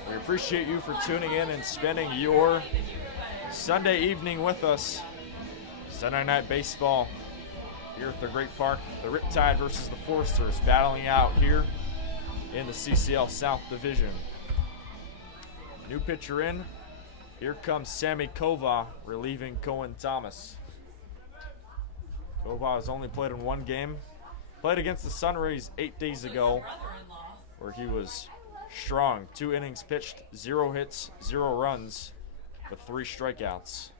We appreciate you for tuning in and spending your Sunday evening with us. Sunday night baseball here at the Great Park. The Riptide versus the Foresters battling out here in the CCL South Division. New pitcher in. Here comes Sammy Kova relieving Cohen Thomas. Kova has only played in one game. Played against the Sunrays 8 days ago, where he was strong. 2 innings pitched, 0 hits, 0 runs, with 3 strikeouts.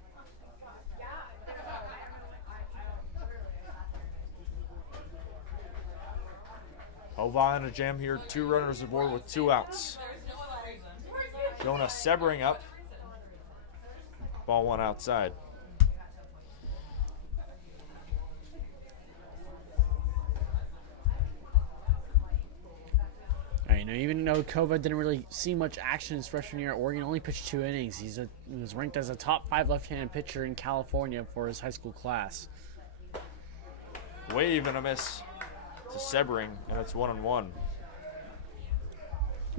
Kova in a jam here, 2 runners aboard with 2 outs. Jonah Sebring up. Ball 1 outside. Even though Kova didn't really see much action his freshman year at Oregon, only pitched 2 innings. He was ranked as a top 5 left-handed pitcher in California for his high school class. Wave and a miss to Sebring, and it's 1-1.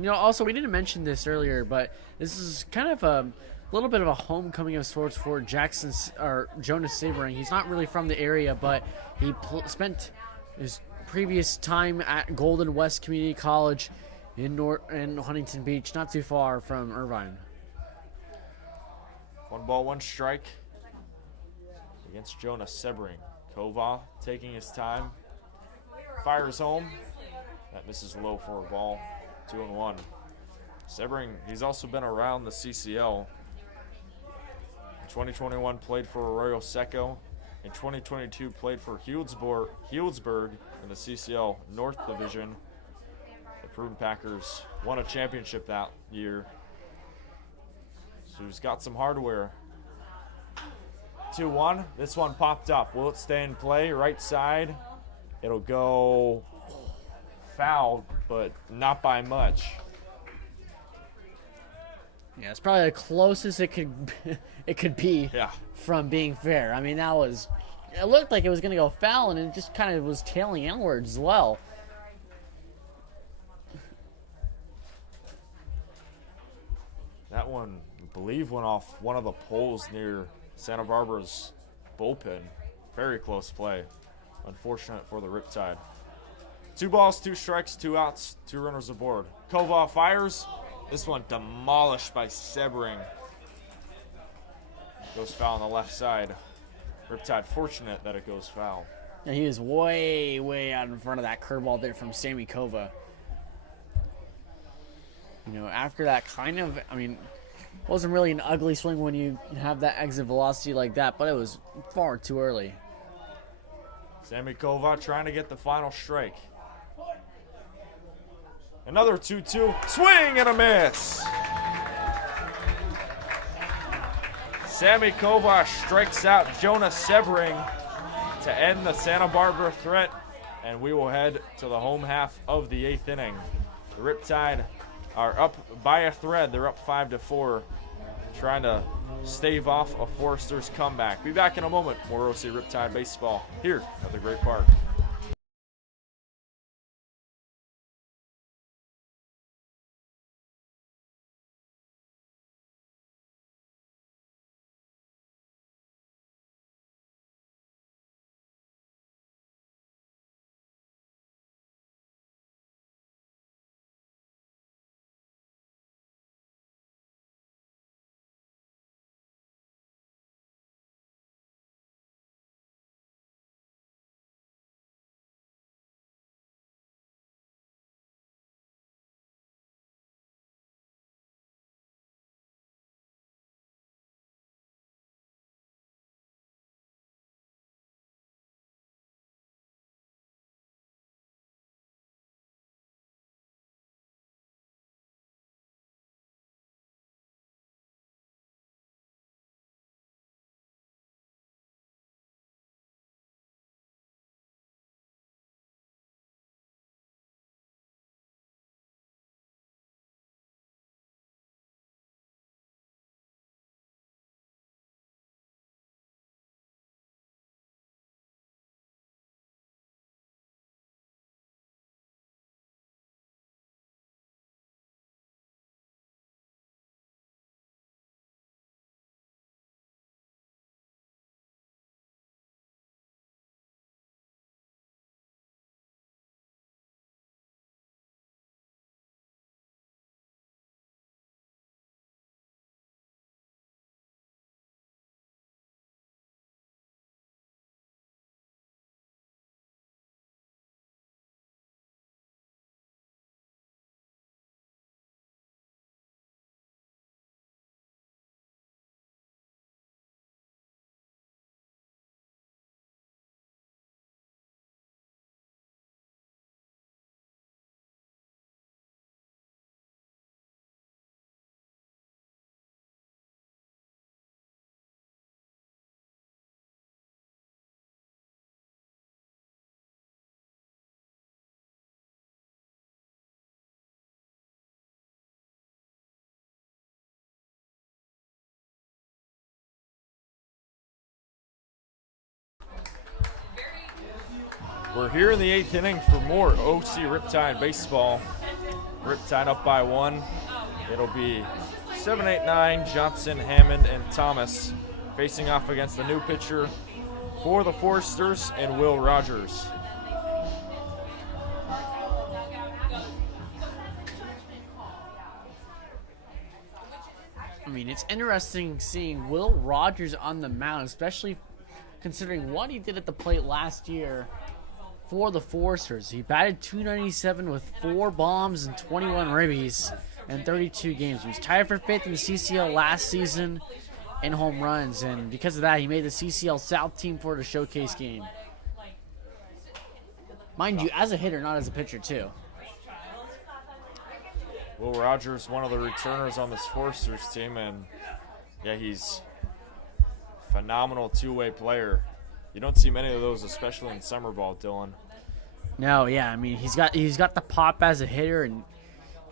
Also, we didn't mention this earlier, but this is kind of a little bit of a homecoming of sorts for Jonas Sebring. He's not really from the area, but he spent his previous time at Golden West Community College in Huntington Beach, not too far from Irvine. 1 ball, 1 strike against Jonas Sebring. Kova taking his time, fires home. That misses low for a ball. 2-1. Sebring, he's also been around the CCL. In 2021, played for Arroyo Seco. In 2022, played for Healdsburg in the CCL North Division. The Pruden Packers won a championship that year. So he's got some hardware. 2-1. This one popped up. Will it stay in play? Right side. It'll go foul, but not by much. Yeah, it's probably the closest it could be from being fair. I mean, it looked like it was going to go foul, and it just kind of was tailing inwards as well. That one, I believe, went off one of the poles near Santa Barbara's bullpen. Very close play. Unfortunate for the Riptide. 2 balls, 2 strikes, 2 outs, 2 runners aboard. Kova fires. This one demolished by Sebring. Goes foul on the left side. Riptide fortunate that it goes foul. Yeah, he was way, way out in front of that curveball there from Sammy Kova. After that wasn't really an ugly swing when you have that exit velocity like that, but it was far too early. Sammy Kova trying to get the final strike. Another 2-2. Swing and a miss. Sammy Kova strikes out Jonah Sebring to end the Santa Barbara threat, and we will head to the home half of the 8th inning. The Riptide are up by a thread. They're up 5-4, trying to stave off a Foresters comeback. Be back in a moment. More OC Riptide baseball here at the Great Park. We're here in the 8th inning for more OC Riptide baseball. Riptide up by 1. It'll be 7, 8, 9, Johnson, Hammond, and Thomas facing off against the new pitcher for the Foresters and Will Rogers. I mean, it's interesting seeing Will Rogers on the mound, especially considering what he did at the plate last year for the Foresters. He batted .297 with 4 bombs and 21 ribbies in 32 games. He was tied for 5th in the CCL last season in home runs, and because of that, he made the CCL South team for the showcase game. Mind you, as a hitter, not as a pitcher, too. Will Rogers, one of the returners on this Foresters team, and yeah, he's a phenomenal two-way player. You don't see many of those, especially in summer ball, Dylan. No, yeah, I mean, he's got the pop as a hitter, and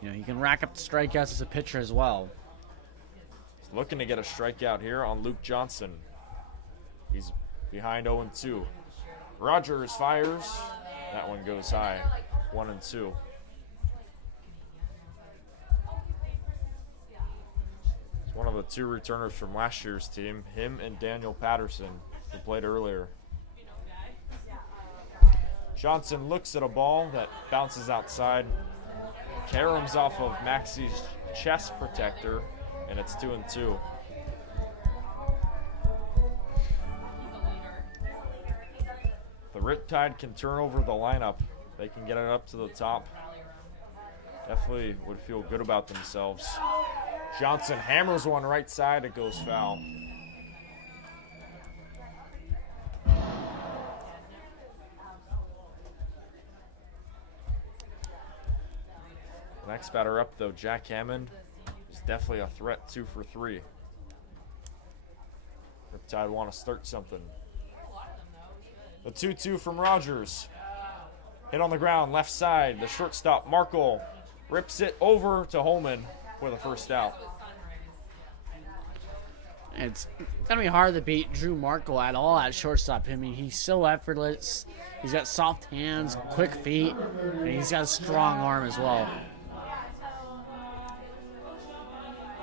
you know, he can rack up the strikeouts as a pitcher as well. He's looking to get a strikeout here on Luke Johnson. He's behind 0-2. Rogers fires. That one goes high. 1-2. It's one of the 2 returners from last year's team, him and Daniel Patterson, who played earlier. Johnson looks at a ball that bounces outside, caroms off of Maxi's chest protector, and it's 2-2. The Riptide can turn over the lineup. They can get it up to the top. Definitely would feel good about themselves. Johnson hammers one right side. It goes foul. Next batter up, though, Jack Hammond is definitely a threat. 2 for 3. Riptide want to start something. The 2-2 from Rogers. Hit on the ground, left side. The shortstop, Markle, rips it over to Holman for the first out. It's going to be hard to beat Drew Markle at all at shortstop. I mean, he's so effortless. He's got soft hands, quick feet, and he's got a strong arm as well.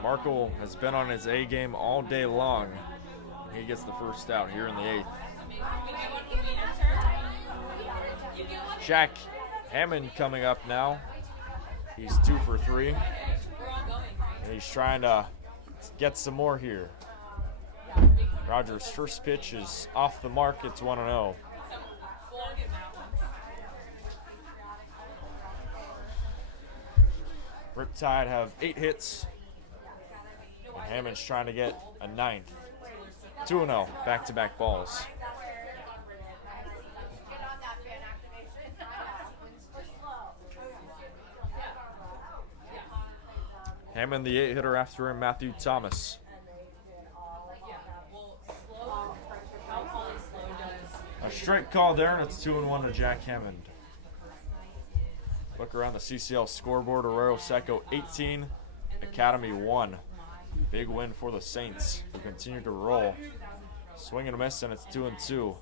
Markle has been on his A game all day long. He gets the first out here in the 8th. Jack Hammond coming up now. He's 2 for 3. And he's trying to get some more here. Rogers' first pitch is off the mark. It's 1-0. Riptide have 8 hits. And Hammond's trying to get a 9th. 2-0, back-to-back balls. Hammond, the 8-hitter after him, Matthew Thomas. A strike call there, and it's 2-1 to Jack Hammond. Look around the CCL scoreboard. Arroyo Seco 18, Academy 1. Big win for the Saints, who continue to roll. Swing and a miss, and it's 2-2.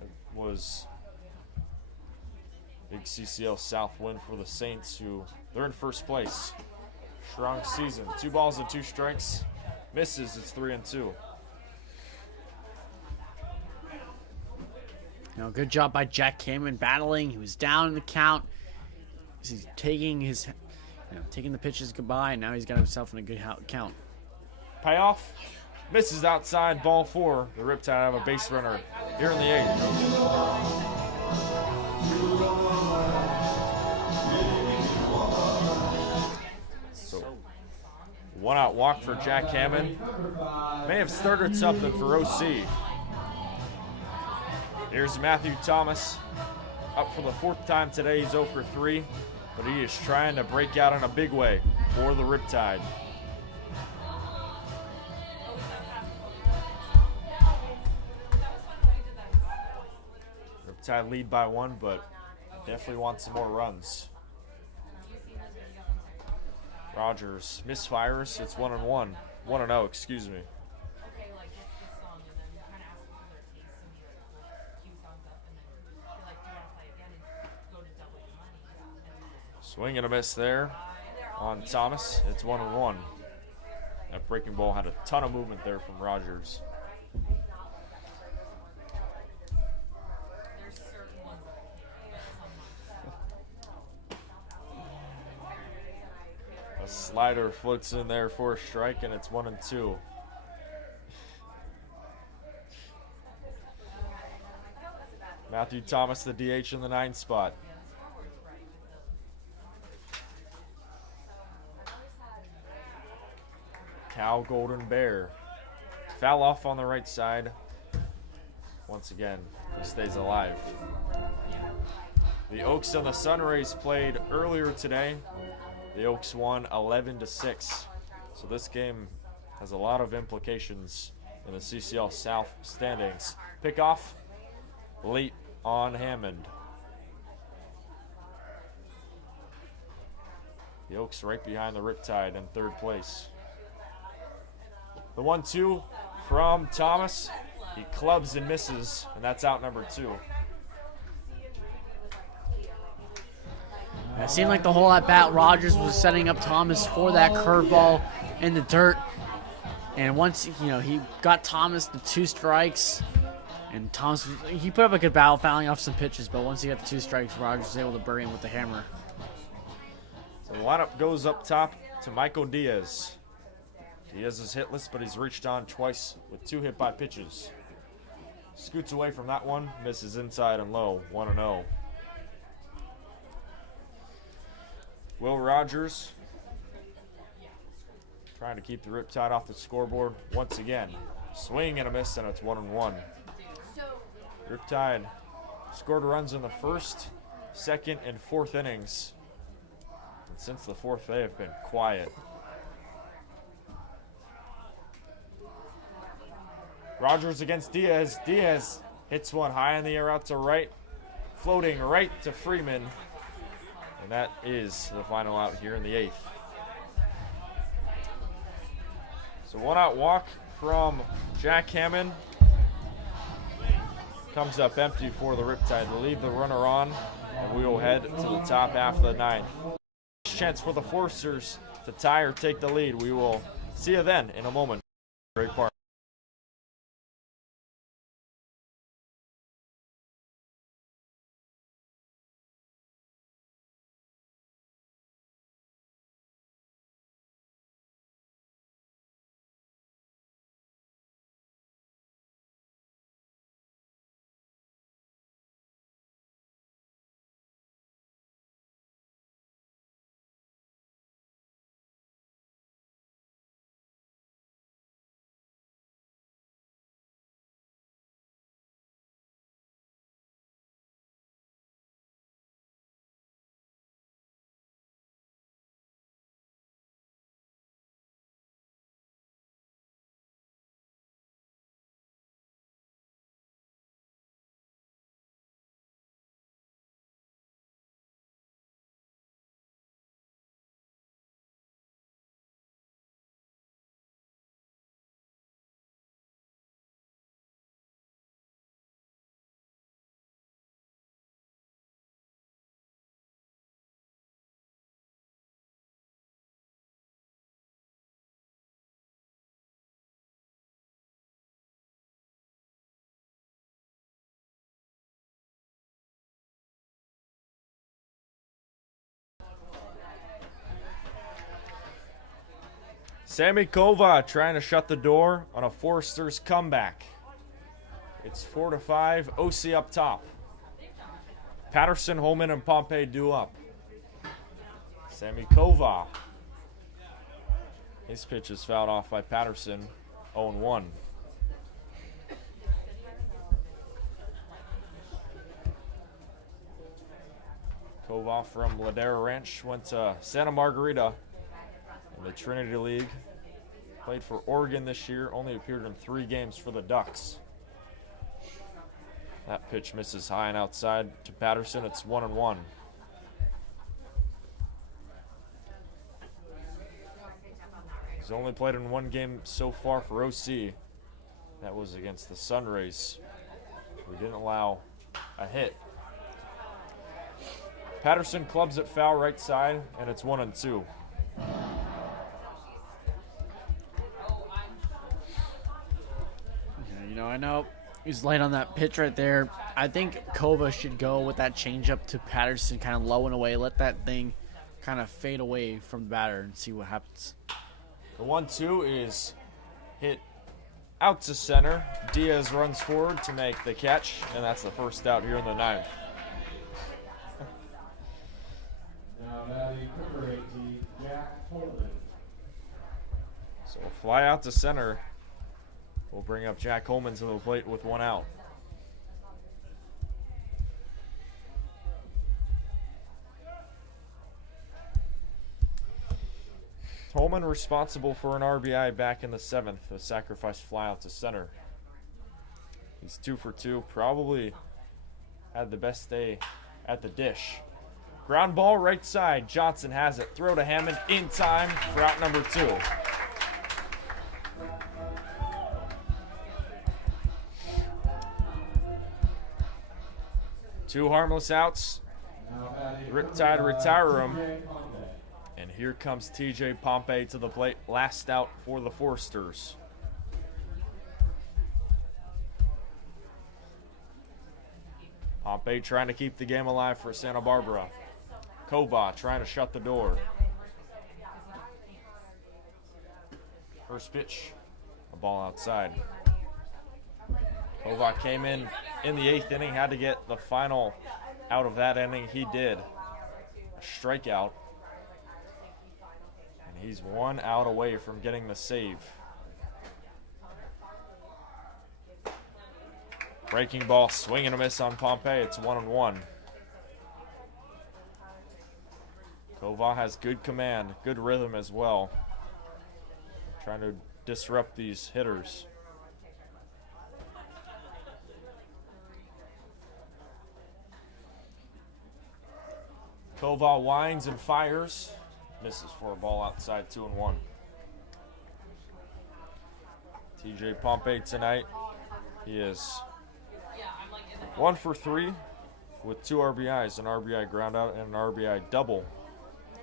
It was big CCL South win for the Saints, who they're in first place. Strong season. 2 balls and 2 strikes. Misses, it's 3-2. You know, good job by Jack Hammond battling. He was down in the count. He's taking taking the pitches goodbye, and now he's got himself in a good count. Payoff. Misses outside, ball 4. The Riptide have a base runner here in the 8th. So, 1-out walk for Jack Hammond. May have started something for OC. Here's Matthew Thomas, up for the 4th time today. He's 0 for 3, but he is trying to break out in a big way for the Riptide. Riptide lead by 1, but definitely want some more runs. Rogers misfires. It's 1-1. 1-0, excuse me. Okay, like what's this song, and then kind of ask them for their taste, and we like will cue songs up, and then be like, do you want to play again and go to double your money? And Swing and a miss there on Thomas. It's 1-1. That breaking ball had a ton of movement there from Rogers. there's certain ones that I can't, but some A slider floats in there for a strike, and it's 1-2. Matthew Thomas, the DH in the 9 spot. Cal Golden Bear. Foul off on the right side. Once again, he stays alive. The Oaks and the Sunrays played earlier today. The Oaks won 11-6. So this game has a lot of implications in the CCL South standings. Pickoff late on Hammond. The Oaks right behind the Riptide in 3rd place. The 1-2 from Thomas. He clubs and misses, and that's out number 2. It seemed like the whole at bat Rogers was setting up Thomas for that curveball in the dirt. And once he got Thomas to 2 strikes, and Thomas he put up a good battle, fouling off some pitches. But once he got the 2 strikes, Rogers was able to bury him with the hammer. So the lineup goes up top to Michael Diaz. Diaz is hitless, but he's reached on twice with 2 hit by pitches. Scoots away from that one, misses inside and low, 1-0. Will Rogers trying to keep the Riptide off the scoreboard once again. Swing and a miss, and it's 1-1. Riptide scored runs in the 1st, 2nd, and 4th innings. And since the 4th, they have been quiet. Rogers against Diaz. Diaz hits one high in the air out to right, floating right to Freeman. And that is the final out here in the 8th. So 1-out walk from Jack Hammond. Comes up empty for the Riptide to leave the runner on, and we will head to the top half of the 9th. Chance for the Forsters to tie or take the lead. We will see you then in a moment. Great part. Sammy Kova trying to shut the door on a Foresters comeback. It's 4-5, OC up top. Patterson, Holman, and Pompey due up. Sammy Kova. His pitch is fouled off by Patterson, 0-1. Kova from Ladera Ranch went to Santa Margarita in the Trinity League. Played for Oregon this year, only appeared in 3 games for the Ducks. That pitch misses high and outside to Patterson. It's 1-1. He's only played in one game so far for OC. That was against the Sunrays. We didn't allow a hit. Patterson clubs it foul right side, and it's 1-2. Yeah, I know he's light on that pitch right there. I think Kova should go with that changeup to Patterson, kind of low and away. Let that thing kind of fade away from the batter and see what happens. The 1-2 is hit out to center. Diaz runs forward to make the catch, and that's the first out here in the ninth. Now batting number 18, Jack Holman. So a fly out to center will bring up Jack Holman to the plate with one out. Holman responsible for an RBI back in the seventh, a sacrifice fly out to center. He's 2 for 2, probably had the best day at the dish. Ground ball right side, Johnson has it. Throw to Hammond in time for out number 2. Two harmless outs. Riptide retire him. And here comes TJ Pompey to the plate. Last out for the Forsters. Pompey trying to keep the game alive for Santa Barbara. Kova trying to shut the door. First pitch, a ball outside. Kova came in the 8th inning, had to get the final out of that inning. He did. A strikeout. And he's 1 out away from getting the save. Breaking ball, swing and a miss on Pompey. It's 1-1. Kova has good command, good rhythm as well. Trying to disrupt these hitters. Kova winds and fires. Misses for a ball outside, 2-1. TJ Pompey tonight, he is 1 for 3 with 2 RBIs, an RBI ground out and an RBI double.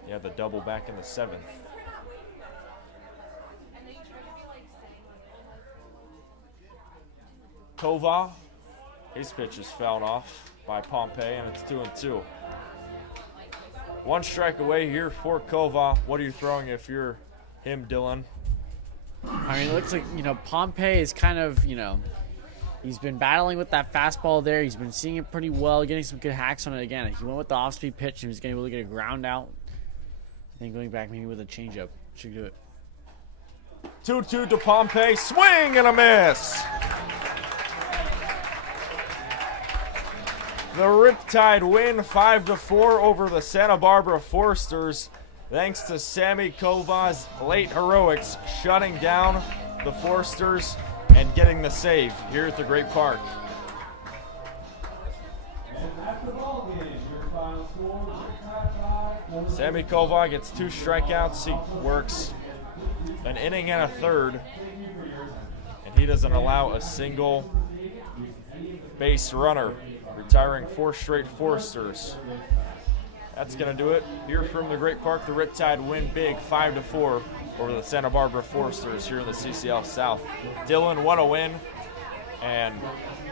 He had the double back in the 7th. Kova, his pitch is fouled off by Pompey, and it's 2-2. 1 strike away here for Kova. What are you throwing if you're him, Dylan? I mean, it looks like, Pompey is kind of, he's been battling with that fastball there. He's been seeing it pretty well, getting some good hacks on it again. He went with the off-speed pitch and he was going to be able to get a ground out. I think going back maybe with a changeup should do it. 2-2 to Pompey. Swing and a miss. The Riptide win 5-4 over the Santa Barbara Forsters, thanks to Sammy Kova's late heroics, shutting down the Forsters and getting the save here at the Great Park. And that's the ball game. Your final score, Riptide 5. Sammy Kova gets 2 strikeouts. He works an inning and a third, and he doesn't allow a single base runner, retiring 4 straight Forsters. That's going to do it. Here from the Great Park, the Riptide win big 5-4 over the Santa Barbara Forsters here in the CCL South. Dylan, what a win. And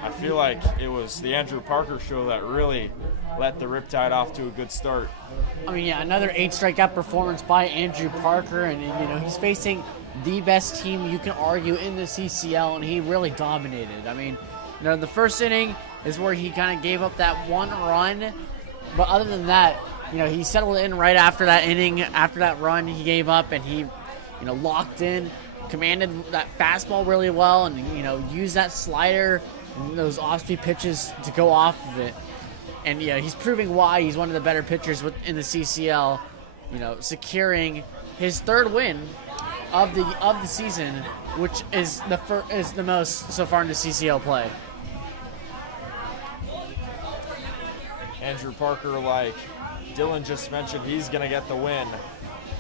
I feel like it was the Andrew Parker show that really let the Riptide off to a good start. I mean, yeah, another 8 strikeout performance by Andrew Parker, and he's facing the best team you can argue in the CCL, and he really dominated. I mean, the first inning is where he kind of gave up that 1 run, but other than that, he settled in right after that inning, after that run he gave up, and he, locked in, commanded that fastball really well, and used that slider and those off-speed pitches to go off of it. And he's proving why he's one of the better pitchers in the CCL, securing his 3rd win of the season, which is the most so far in the CCL play. Andrew Parker, like Dylan just mentioned, he's going to get the win.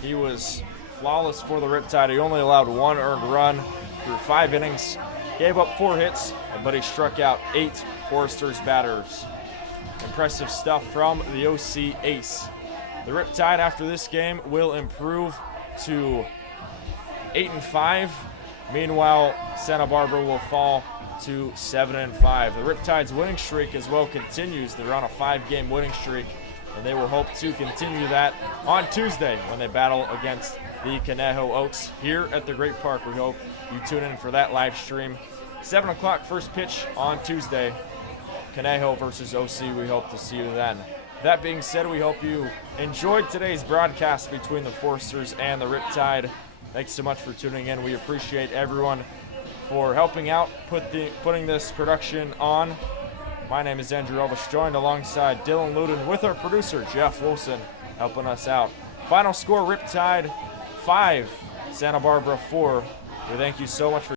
He was flawless for the Riptide. He only allowed 1 earned run through 5 innings, gave up 4 hits, but he struck out 8 Foresters batters. Impressive stuff from the OC ace. The Riptide after this game will improve to 8-5. Meanwhile, Santa Barbara will fall to 7-5. The Riptide's winning streak as well continues. They're on a 5-game winning streak, and they will hope to continue that on Tuesday when they battle against the Conejo Oaks here at the Great Park. We hope you tune in for that live stream. 7 o'clock first pitch on Tuesday. Conejo versus OC. We hope to see you then. That being said, we hope you enjoyed today's broadcast between the Foresters and the Riptide. Thanks so much for tuning in. We appreciate everyone for helping out, putting this production on. My name is Andrew Elvis, joined alongside Dylan Luden with our producer, Jeff Wilson, helping us out. Final score, Riptide 5, Santa Barbara 4. We thank you so much for